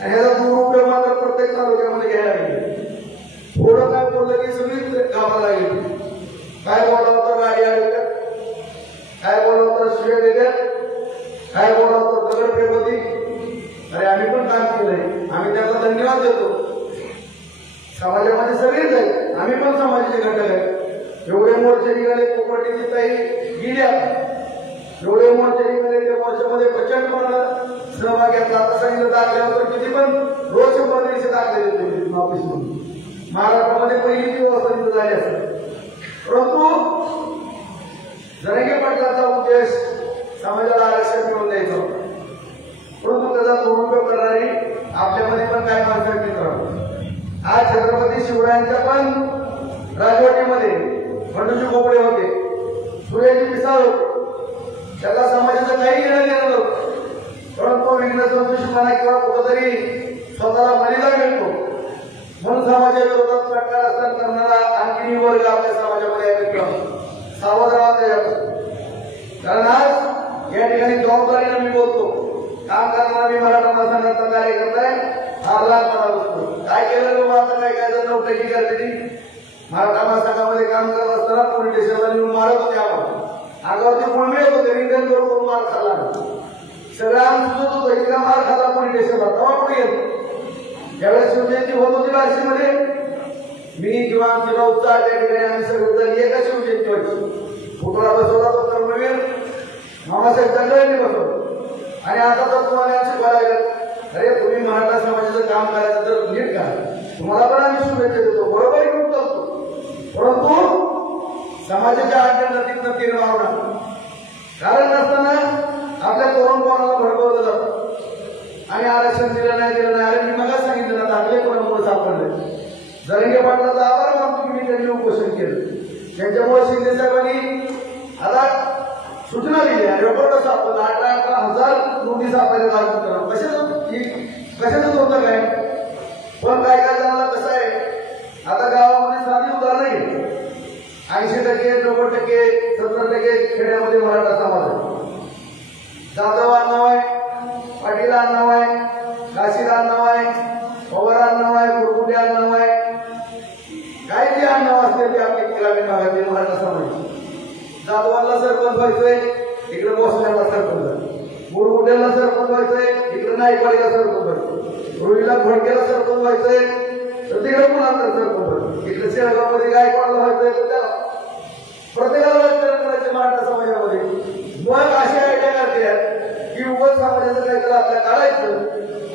आणि ह्याचा दुरुपयोग मात्र प्रत्येक तालुक्यामध्ये घ्यायला गेले. थोडं काय बोललं की सगळीच कामाला गेली. काय बोलावं तर गाडी आल्या काय बोलावं तर शिव्या देतात काय बोलावं तर दगड फेकवती. अरे आम्ही पण काम केलंय आम्ही त्याला धन्यवाद देतो. समाजामध्ये सगळेच आहेत आम्ही पण समाजाचे घटक आहेत. एवढे मोर्चे निघाले कोकणची ताई गेल्या एवढे मोर्चे निघाले त्या मोर्चामध्ये प्रचंडपणे सहभाग घेतला. आता सांगितलं दाखल्यावर किती पण रोज 100-150 दाखले देतो ऑफिसमधून. महाराष्ट्रामध्ये पहिली व्यवस्था तिथं झाली असते परंतु जरांगे पाटलांचा उद्देश समाजाला आरक्षण मिळवून द्यायचं होतं. परंतु त्याचा दुरुपयोग करणारी आपल्यामध्ये पण काय माणसं मित्रांनो. आज छत्रपती शिवरायांच्या पण राजवटीमध्ये बंडूजी खोपडे होते सूर्याजी पिसाळ होते. त्याला समाजाचं काही घेणं देणं नव्हतं परंतु विघ्न संतोषपणा किंवा कुठंतरी स्वतःला बलिदान मिळतो म्हणून समाजाच्या विरोधात प्रकार करणारा आणखी वर्ग आपल्या समाजामध्ये आहे. सावध राहा. कारण आज या ठिकाणी जबाबदारीनं मी बोलतो काम करणारा मी मराठा महासंघाचा कार्यकर्ता आहे. हा लहानपणा बसतो काय केलं लोक आता काय जण नौटंकी करते. मराठा महासंघामध्ये काम करत असताना पोलीस स्टेशनला नेऊन मारत होते आम्हाला अंगावरती मुळमे होते रिंगण करून मार खाल्ला सगळ्या सुचत होतं इतका मार खाल्ला पोलीस स्टेशनला तेव्हा कुठे येतो ज्यावेळेस शिवजयंती होत होती बार्शीमध्ये मी किंवा आमच्या उत्साह त्या ठिकाणी आम्ही सगळेजण एका शिवजयंती व्हायची पुतळा बसवला तो कर्मवीर मामासाहेब दंडळ्यांनी बसवलं आणि आता तर तुम्हाला शिकवायला लागलं अरे तुम्ही मराठा समाजाचं काम करायचं तर नीट करा तुम्हाला पण आम्ही शुभेच्छा देतो बरोबर घेऊन करतो परंतु समाजाच्या अडचणीतनं तीर मारणार कारण नसताना आपल्या तरुण कोणाला भडकवलं जातं आणि आरक्षण दिलं नाही अरे मी मगाच सांगितलं ना दाखले कोणामुळे सापडले जरंगे पाटलाचा आभार मानतो की मी त्यांनी उपोषण केलं त्यांच्यामुळे शिंदे साहेबांनी आता सूचना दिली रेकॉर्ड सापडला 18,000 नोटीस सापडायला लागतात कशाच होतं काय पण काय जणांना कसं आहे आता गावामध्ये साधी उदाहरण आहे 80%, 90%, 70% खेड्यामध्ये मराठा समाज आहे जाधव आडनाव आहे पाटील आडनाव आहे काशीर आडनाव आहे पवार आडनाव आहे कुरकुटे आडनाव आहे काय जे आडनाव असते ते आपली ग्रामीण भागातील मराठा समाज जाधवांना सरपंच व्हायचंय इकडे भोसल्याला सरपंच मुरगुड्याला सरपंच व्हायचंय इकडे नाईकवाडीला सरपंच व्हायचं रुईला घोडक्याला सरपंच व्हायचंय तर तिकडे पुन्हा सरपंच व्हायचं इकडे शेळगावमध्ये गायकवाडला व्हायचंय तर त्याला प्रत्येकाला राजकारण करायचे मराठा समाजामध्ये मग अशी आयडिया करते की उभं समाजाचं काहीतरी आपल्याला काढायचं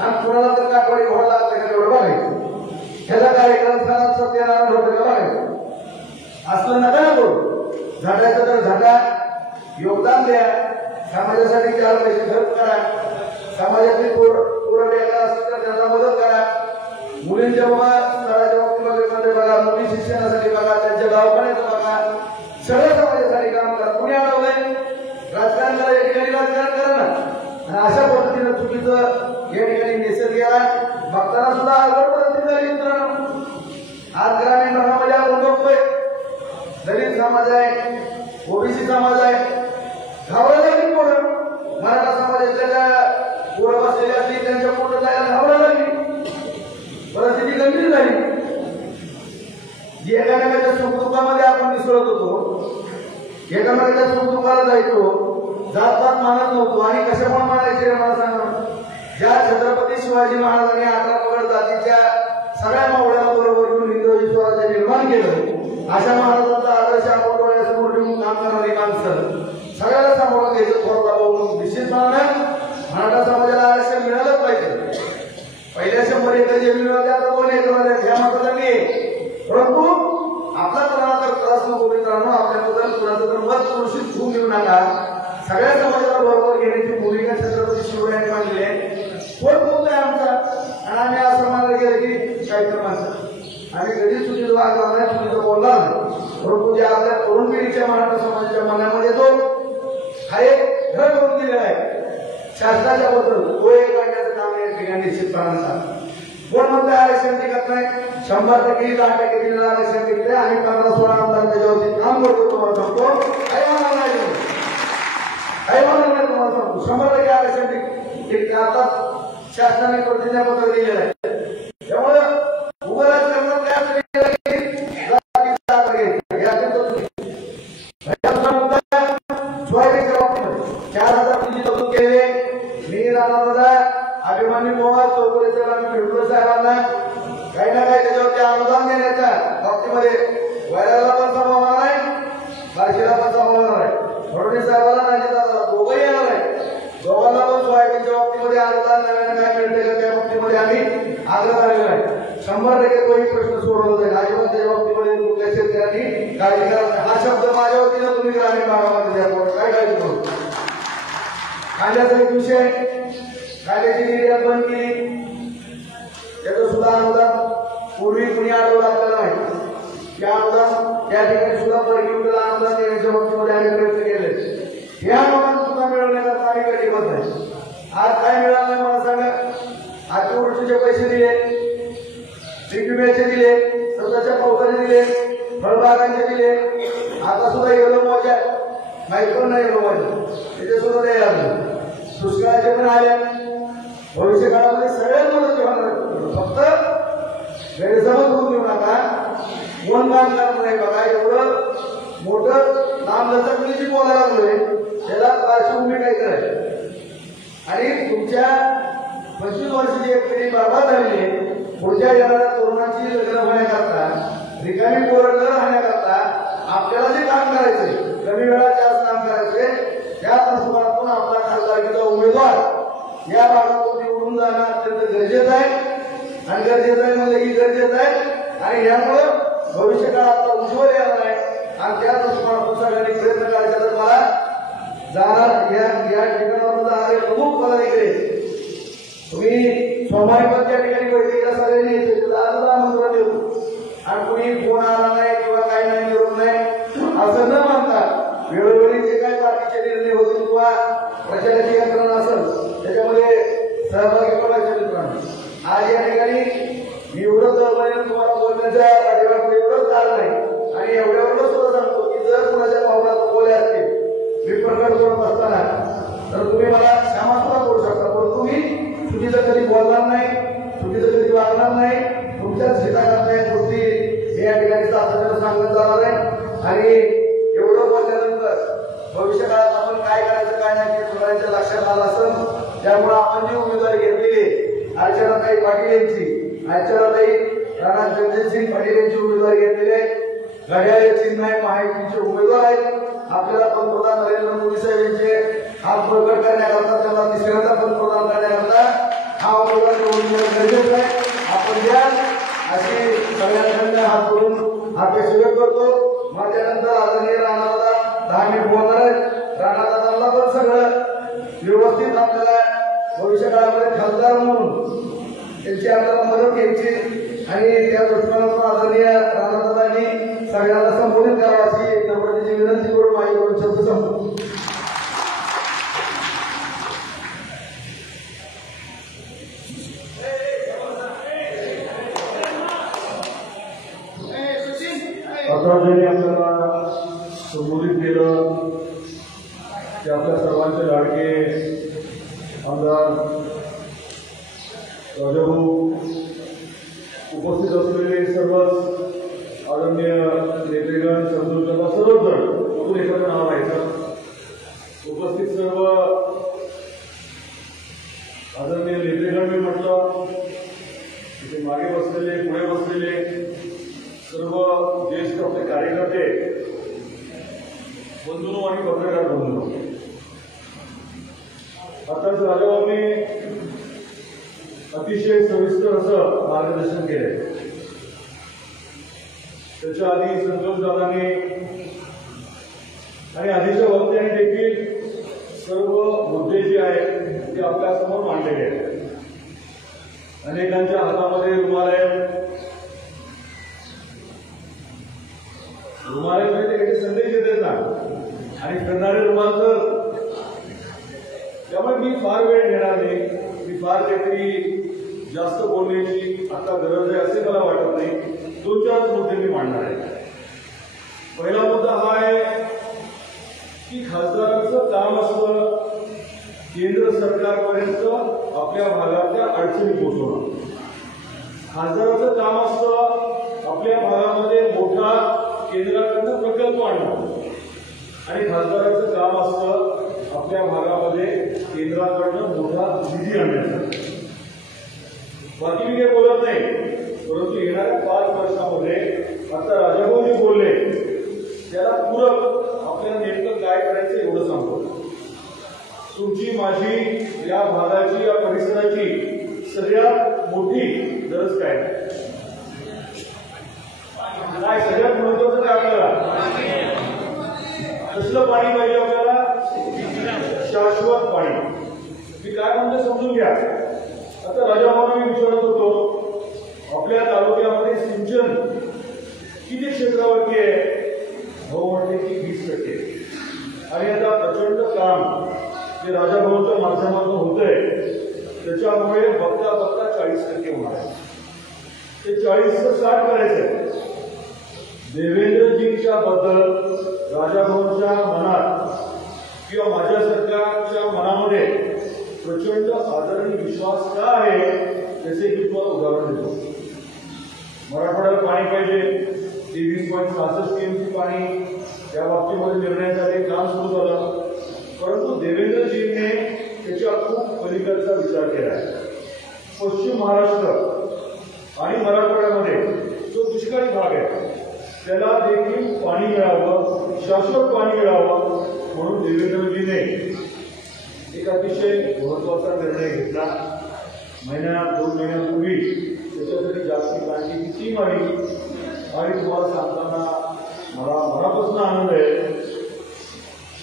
आणि कुणाला तर काठवाडी घोडला आपल्याकडे एवढं बघायचं ह्याचा कार्यक्रम सणात सत्यनारायण होतं का बघायचं असलं नका ना बोल झाडायचं तर झाडा योगदान द्या समाजासाठी 4 पैसे खर्च करा समाजातली पोरं बेकार असतील तर त्यांना मदत करा मुलींच्या स्थळाच्या बाबतीमध्ये बघा मुली शिक्षणासाठी बघा त्यांच्या दवाखान्याचं बघा सगळ्या समाजासाठी काम करा कुणी अडवलंय राजकारण करा या ठिकाणी राजकारण करा ना आणि अशा पद्धतीनं चुकीचं या ठिकाणी निषेध केला बघताना सुद्धा अवघड परिस्थिती झाली मित्रांनो आज ग्रामीण भागामध्ये आपण बघतोय दलित समाज आहे ओबीसी समाज आहे घाबरायला लागली पोरं मराठा समाजाच्या ज्या पोरं बसलेली असली त्यांच्या पोरं जायला घाबरायला लागली परिस्थिती गंभीर झाली एकामेकाच्या सुखदुःखामध्ये आपण मिसळत होतो एकामेकाच्या सुखदुःखाला जायचो जात मानत नव्हतो आणि कशामुळे मानायचे मला सांगा ज्या छत्रपती शिवाजी महाराजांनी 18 पगड जातीच्या सगळ्या मावळ्यांबरोबर घेऊन हिंदवी स्वराज्य निर्माण केलं अशा महाराजांचा आदर्श आपण डोळ्यासमोर ठेवून काम करणारी माणसं सगळ्याला सांभाळून घ्यायचं थोडा बघून निश्चितपणे मराठा समाजाला आरक्षण मिळालंच पाहिजे पहिल्या 100 एकर जमीन होत्या आता 2 एकर ह्या मात्र नाही परंतु आपला कोणाला तर त्रास नको मित्रांनो आपल्याबद्दल कुणाचं तर मत पुरुषित होऊन घेऊ नका सगळ्या समाजाला बरोबर घेण्याची भूमिका छत्रपती शिवरायांनी मांडली आहे कोण बोलतोय आमचा आणि आम्ही असं मानलं गेलं की काहीतरी माणसं आम्ही कधीच चुकीचं वागला नाही चुकीचं बोलला नाही परंतु जे आपल्या तरुण पिढीच्या मराठा समाजाच्या मनामध्ये तो हा एक घर करून दिलेला आहे शासनाच्या बद्दल तो एक काढण्याचं काम या ठिकाणी निश्चितपणाचा कोण म्हणतं आरक्षण टिकत नाही 100% 10% दिलेलं आरक्षण टिकते आम्ही 15-16 आमदार त्याच्यावरती काम करतो तुम्हाला सांगतो काही म्हणणार नाही तुम्हाला सांगतो 100% आरक्षण टिकते आता शासनाने प्रतिज्ञापत्र दिलेलं आहे त्यामुळे उभं राजकारणात अभिमानी मोहात चौधरी साहेबांनी फिरकुल साहेबांना काही ना काही त्याच्यावरती अनुदान देण्याच्या बाबतीमध्ये वैराला पण संभावना नाही बार्शीला पण संभावना नाही फडणवीस साहेबांना नाही दोघंही येणार आहे दोघांना पण सोयाबीनच्या बाबतीमध्ये अनुदान नव्यानं काय मिळते का त्या बाबतीमध्ये आम्ही आग्रह केलेला आहे 100% तोही प्रश्न सोडवला जाईल अजिबात त्याच्या बाबतीमध्ये कुठल्या शेतकऱ्यांनी काळजी करा हा शब्द माझ्या वतीनं तुम्ही ग्रामीण भागामध्ये द्या काय काळजी करू कांद्याचा एक विषय कांद्याची निर्यात बंद केली त्याचं सुद्धा अनुदान पूर्वी कुणी अडवलं आपल्याला माहिती त्या अनुदान त्या ठिकाणी सुद्धा परकीला अनुदान देण्याच्या बाबतीमध्ये आम्ही प्रयत्न केले हे अनुदान सुद्धा मिळवण्याकरता आम्ही कटिबद्ध आहे आज काय मिळालं नाही मला सांगा अतिवृष्टीचे पैसे दिले पीक विम्याचे दिले स्वतःच्या पावसाचे दिले फळबागांचे दिले आता सुद्धा येलो मोजा माहिती पण नाही येलो मोजा त्याचे सुद्धा नाही आलं दुष्काळाचे पण आले भविष्य काळामध्ये सगळ्यात मदत होणार फक्त गैरसमज होऊन देऊ नका कोण काम करणार नाही बघा एवढं मोठं लांब लचकलीची बोलायला लागलो वर्षाची एक पिढी बरबाद झालेली आहे. पुढच्या येणाऱ्या तरुणांची लग्न होण्याकरता रिकामी पोरं न राहण्याकरता आपल्याला जे काम करायचंय, कमी वेळात जास्त काम करायचंय, त्या दृष्टिकोनातून आपला खासदारकीचा उमेदवार या भागातून निवडून जाणं अत्यंत गरजेचं आहे. आणि गरजेचं आहे म्हणजे ही गरजेचं आहे आणि यामुळं भविष्य काळ आपला उज्ज्वल येणार आहे. आणि त्या दृष्टिकोनातून सगळ्यांनी प्रयत्न करायचा. तर मला जाणार या ठिकाणावर जाणारे प्रमुख पदाधिकारी तुम्ही स्वाभाविक त्या ठिकाणी बैठकीला सगळ्यांनी आजच आमंत्रण देतो आणि कुणी फोन आला नाही किंवा काही नाही निरोप नाही असं न मानता वेळोवेळी जे काही बाकीचे निर्णय होतील किंवा प्रचाराची यंत्रणा असेल त्याच्यामध्ये सहभागी पडायचे मित्रांनो. आज या ठिकाणी मी एवढंच तुम्हाला बोलण्याच्या पाठीमागं एवढंच झालं नाही आणि एवढ्यावरच सुद्धा सांगतो की जर कुणाच्या भावनात बोले असतील मी प्रकट करत असताना तर तुम्ही मला क्षमा सुद्धा करू शकता, पण तुम्ही चुकीचं कधी बोलणार नाही, चुकीचं कधी वागणार नाही. तुमच्याच हिताकरता या गोष्टी हे या ठिकाणी सातत्यानं सांगत जाणार आहे. आणि एवढं बोलल्यानंतर भविष्य काळात आपण काय करायचं काय नाही ते सगळ्यांच्या लक्षात आलं असेल. त्यामुळे आपण जी उमेदवारी घेतलेली अर्चनाताई पाटील यांची, अर्चनाताई राणा जगजितसिंग पाटील यांची उमेदवारी घेतलेली आहे. घड्याळ चिन्ह आहे, महायुतीचे उमेदवार आहेत. आपल्याला पंतप्रधान नरेंद्र मोदी साहेब यांचे हात प्रकट करण्याकरता, त्यांना तिसऱ्यांदा पंतप्रधान करण्याकरता हा उमेदवार निवडून गरजेचं आहे. आपण द्या अशी सगळ्यांकडे हात करून अपेक्षा व्यक्त करतो. मग त्यानंतर आदरणीय राणादादा 10 मिनिट बोलणार आहेत. राणादादांना पण सगळं व्यवस्थित आपल्याला भविष्य काळामध्ये खासदार म्हणून त्यांची आपल्याला मदत घ्यायची आणि त्या दृष्टिकोनातून आदरणीय राणादादांनी सगळ्यांना संबोधित करावं अशी एक नम्रतेची विनंती करून माझ्याकडून शब्द संपतो. आता ज्यांनी आपल्याला संबोधित केलं ते आपल्या सर्वांचे लाडके आमदार राजाभाऊ, उपस्थित असलेले सर्वच आदरणीय नेतेगण, समजूतदार, सर्वच जण बघून एखादं नाव व्हायचं. उपस्थित सर्व आदरणीय नेतेगण मी म्हटलं, तिथे मागे बसलेले, पुढे बसलेले सर्व ज्येष्ठ आपले कार्यकर्ते, बंधू आणि पत्रकार बंधू. आताच राजाभाऊंनी अतिशय सविस्तर असं मार्गदर्शन केलंय. त्याच्या आधी संतोषदादांनी आणि आधीच्या वक्त्यांनी देखील सर्व मुद्दे जे आहेत ते आपल्यासमोर मांडलेले आहेत. अनेकांच्या हातामध्ये रुमाल आहेत. रुमालामध्ये ते काही संदेश देतात ना आणि करणारे रुमाल तर. त्यामुळे मी फार वेळ घेणार नाही. मी फार काहीतरी जास्त बोलण्याची आता गरज आहे असे मला वाटत नाही. 2-4 मुद्दे मी मांडणार आहे. पहिला मुद्दा हा आहे की खासदारांचं काम असतं केंद्र सरकारपर्यंत आपल्या भागातल्या अडचणी पोहोचवणं. खासदाराचं काम असतं आपल्या भागामध्ये मोठा केंद्राकडनं प्रकल्प आणणं आणि खासदाराचं काम असतं आपल्या भागामध्ये केंद्राकडनं मोठा निधी आणण्याचं. बाकी मी काही बोलत नाही, परंतु येणाऱ्या 5 वर्षामध्ये आता राजाभाऊ जे बोलले त्याला पूरक आपल्याला नेमकं काय करायचं एवढं सांगतो. तुमची माझी या भागाची या परिसराची सगळ्यात मोठी गरज काय काय सगळ्यात महत्वाचं काय आपल्याला कसलं पाणी पाहिजे आपल्याला? शाश्वत पाणी. मी काय म्हणतो समजून घ्या. आता राजाभाऊंना मी विचारत होतो आपल्या तालुक्यामध्ये सिंचन किती क्षेत्रावरती आहे? भाऊ म्हणते की 20%. आणि आता प्रचंड काम जे राजाभाऊंच्या माध्यमातून होतंय त्याच्यामुळे बघता बघता 40% होणार आहे. ते 40चं 60 करायचंय. देवेंद्रजींच्या बद्दल राजाभाऊंच्या मनात किंवा माझ्या सरकारच्या मनामध्ये प्रचंड आदर आणि विश्वास का आहे त्याचे मी तुम्हाला उदाहरण देतो. मराठवाड्याला पाणी पाहिजे. 23.66 TMC पाणी या बाबतीमध्ये निर्णय झाले, काम सुरू झालं. परंतु देवेंद्रजींनी त्याच्या खूप पलीकडचा विचार केला आहे. पश्चिम महाराष्ट्र आणि मराठवाड्यामध्ये जो दुष्काळी भाग आहे त्याला देखील पाणी मिळावं, शाश्वत पाणी मिळावं म्हणून देवेंद्रजीने एक अतिशय महत्वाचा निर्णय घेतला. 2 महिन्यांपूर्वी त्याच्यासाठी जागतिक बँकेची टीम आली आणि तुम्हाला सांगताना मला मनापासून आनंद आहे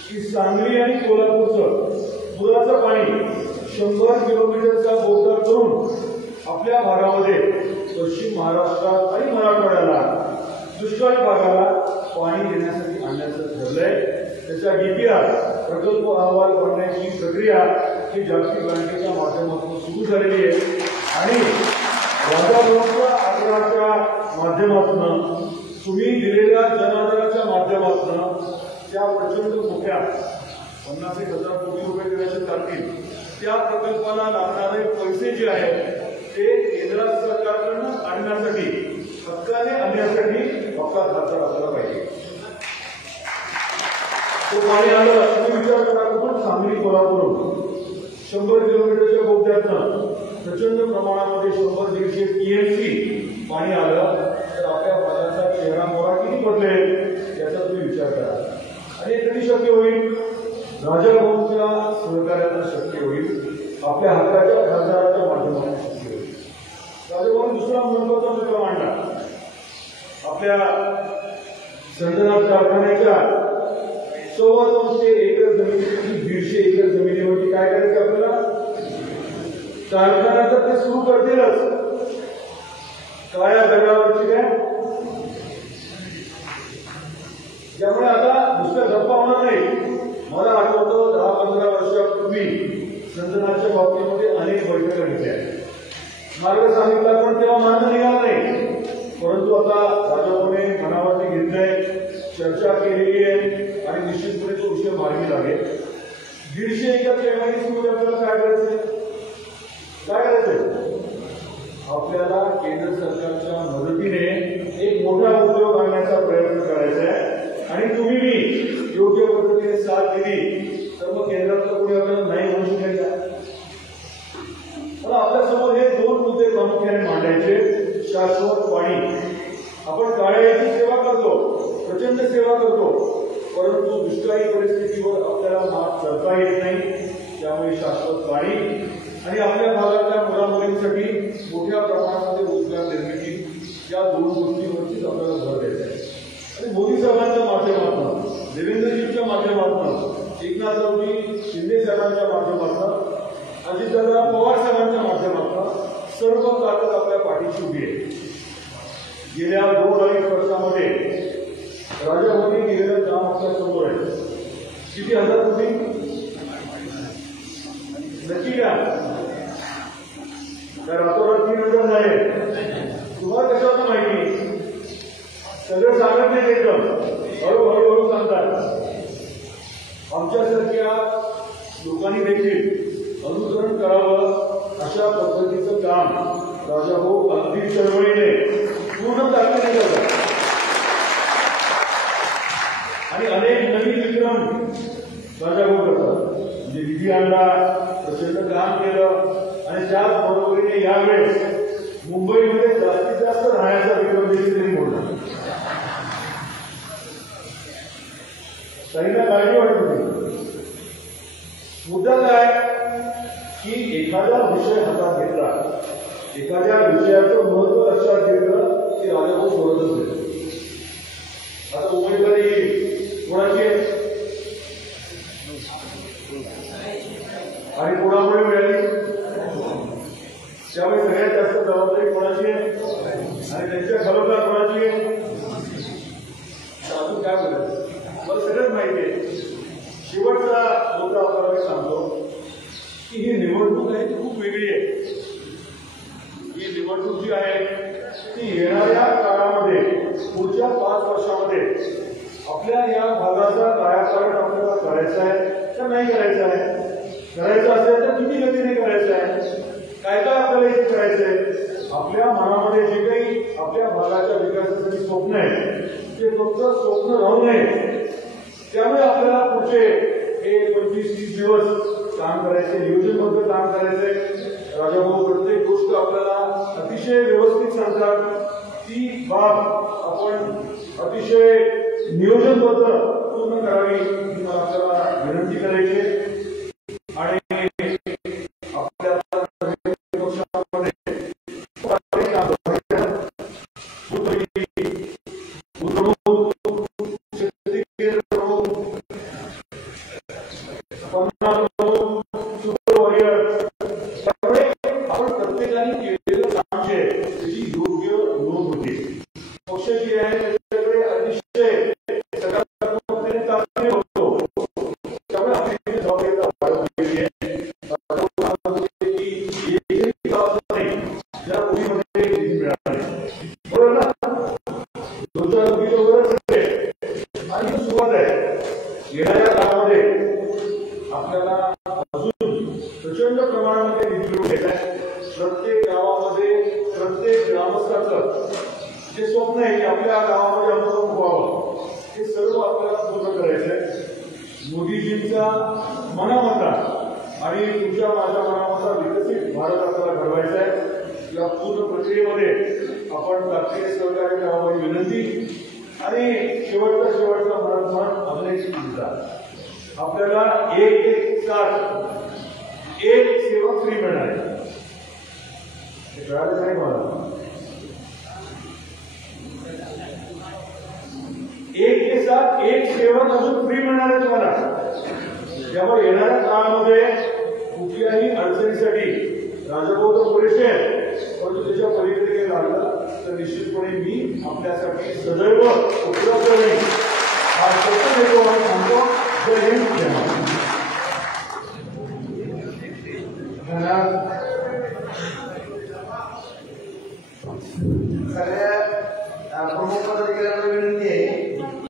की सांगली आणि कोल्हापूरचं पुराचं पाणी 100 किलोमीटरचा बोगदा करून आपल्या भागामध्ये पश्चिम महाराष्ट्रात आणि मराठवाड्याला दुष्काळी भागाला पाणी देण्यासाठी आणण्याचं ठरलंय. त्याचा DPR प्रकल्प अहवाल बनण्याची प्रक्रिया ही जागतिक बँकेच्या माध्यमातून सुरू झालेली आहे आणि राजाभाऊंच्या आग्रहाच्या माध्यमातून तुम्ही दिलेल्या जनाधाराच्या माध्यमातून त्या प्रचंड मोठ्या 50,000 कोटी रुपये देण्याचे लागतील त्या प्रकल्पाला लागणारे पैसे जे आहेत ते केंद्र सरकारकडून आणण्यासाठी हक्काने आणण्यासाठी हक्कात हातात असला पाहिजे. तो पाणी आलं तुम्ही विचार करा कुठून सांगली कोल्हापूर 100 किलोमीटरच्या बोगद्यातनं प्रचंड प्रमाणामध्ये 100-150 TMC पाणी आलं तर आपल्या भागाचा चेहरा मोहरा किती बदलेल याचा तुम्ही विचार करा. आणि हे कधी शक्य होईल? राजाभाऊंच्या सहकार्यानं शक्य होईल, आपल्या हक्काच्या खासदाराच्या माध्यमातून शक्य होईल. राजाभाऊंनी दुसरा महत्वाचा मुद्दा मांडला. आपल्या संतनाथ कारखान्याच्या 250 एकर जमिनीपैकी 150 एकर जमिनीवरती काय करायचं आपल्याला? कारखान्याचं ते सुरू करतीलच. काळ्या दगडावरची काय? त्यामुळे आता दुसऱ्या गप्पा होणार नाही. मला आठवतं 10-15 वर्षापूर्वी संतनाथच्या बाबतीमध्ये अनेक बैठका घेतल्या, मार्ग सांगितला, पण तेव्हा मार्ग निघाला नाही. परंतु आता राजाभाऊने मनावरती घेतलंय, चर्चा केलेली आहे आणि निश्चितपणे तो विषय मार्गी लागेल. 150 एकरच्या MIDC मध्ये आपल्याला काय करायचंय? आपल्याला केंद्र सरकारच्या मदतीने एक मोठा उद्योग आणण्याचा प्रयत्न करायचा आहे आणि तुम्ही मी योग्य पद्धतीने साथ दिली तर मग केंद्रातलं कोणी आपल्याला नाही म्हणू शकेल का? पण आपल्यासमोर हे 2 मुद्दे प्रामुख्याने मांडायचे. शाश्वत पाणी. आपण काळ्याची सेवा करतो, प्रचंड सेवा करतो, परंतु दुष्काळी परिस्थितीवर आपल्याला मात करता येत नाही. त्यामुळे शाश्वत पाणी आणि आपल्या भागातल्या मुलामुलींसाठी मोठ्या प्रमाणामध्ये रोजगार निर्मिती या 2 गोष्टींवरतीच आपल्याला भर द्यायचा आहे. आणि मोदी साहेबांच्या माध्यमातून, देवेंद्रजींच्या माध्यमातून, एकनाथरावजी शिंदे साहेबांच्या माध्यमातून, अजितदादा पवार साहेबांच्या माध्यमातून सर्व ताकद आपल्या पाठीशी उभी आहे. गेल्या 2-2.5 वर्षामध्ये राजाभाऊंनी केलेलं काम आपल्या समोर आहे. किती 1000 कोटी नक्की का? तर रातोरात 3,000 झाले. तुम्हाला कशावर माहिती? सगळं सांगत नाही एकदम, हळूहळू सांगतात. आमच्यासारख्या लोकांनी देखील अनुसरण करावं अशा पद्धतीचं काम राजाभाऊ अगदी चळवळीने पूर्ण ताकदीने करतात आणि अनेक नवीन विक्रम राजाभाऊ करतात. म्हणजे निधी आणला, प्रचंड काम केलं आणि त्याच बरोबरीने यावेळेस मुंबईमध्ये जास्तीत जास्त राहण्याचा विक्रम देखील त्यांनी मोडला. ताईला काळजी वाटत होती. मुद्दा काय की एखादा विषय हातात घेतला, एखाद्या विषयाचं महत्व लक्षात घेतलं की राजाभाऊ सोडतच नाही. आता उमेदवारी कोणाची आहे आणि कोणामुळे मिळाली, त्यामुळे सगळ्यात जास्त जबाबदारी कोणाची आहे आणि त्यांच्या खरोखर कोणाची आहे? अजून काय बोलायचं मला सगळंच माहिती आहे. शेवटचा मुद्दा आपल्याला मी सांगतो की ही निवडणूक आहे ती खूप वेगळी आहे. ही निवडणूक जी आहे ती येणाऱ्या काळामध्ये पुढच्या 5 वर्षामध्ये आपल्या या भागाचा कायापालट आपल्याला करायचा आहे का नाही करायचा आहे? करायचं असेल तर किती गतीने करायचं आहे? काय काय आपल्याला इथे करायचंय? आपल्या मनामध्ये जे काही आपल्या भागाच्या विकासासाठी स्वप्न आहे ते फक्त स्वप्न राहू नये. त्यामुळे आपल्याला पुढचे हे 25-30 दिवस काम करायचे, नियोजनबद्ध काम करायचंय. राजाभाऊ प्रत्येक गोष्ट आपल्याला अतिशय व्यवस्थित सांगतात ती बाब आपण अतिशय नियोजनबद्ध पूर्ण करावी ही मला आपल्याला विनंती करायची आणि आपल्या पक्षामध्ये आपण प्रत्येकाने केलेलं काम जे आहे त्याची योग्य नोंद होती. पक्ष जे आहे त्याच्याकडे अतिशय सकारात्मकतेने चाचणी होतो. त्यामुळे आपली जबाबदारी वाढवलेली आहे. या मुलीमध्ये मिळाली बरोबर ना. तुमच्या मुलीचं वगैरे आणि सुरुवात आहे. येणाऱ्या काळामध्ये आपल्याला अजून प्रचंड प्रमाणामध्ये निधी मिळून येत आहे. प्रत्येक गावामध्ये प्रत्येक ग्रामस्थाचं जे स्वप्न आहे की आपल्या गावामध्ये आमचं व्हावं हे सर्व आपल्याला पूर्ण करायचं आहे. मोदीजींचा मनामता आणि तुमच्या माझ्या मनामता विकसित भारत आपल्याला घडवायचा आहे. या पूर्ण प्रक्रियेमध्ये आपण ताकदीने सहकार्य करावं ही विनंती. आणि शेवटचा मराठवाडा अजून एक चिंता आपल्याला 1-1-7 एक सेवा फ्री मिळणार आहे. कळालं नाही मला. 1-7 एक सेवक अजून फ्री मिळणार आहे तुम्हाला. त्यामुळे येणाऱ्या काळामध्ये कुठल्याही अडचणीसाठी राजाभाऊ तर पुरेसे आहेत परंतु त्याच्या पलीकडे काही लागलं तर निश्चितपणे मी आपल्यासाठी सदैव उपलब्ध राहील हा शब्द देतो आणि सांगतो. जय हिंद जय महाराष्ट्र. सगळ्या प्रमुख पदाधिकाऱ्यांना विनंती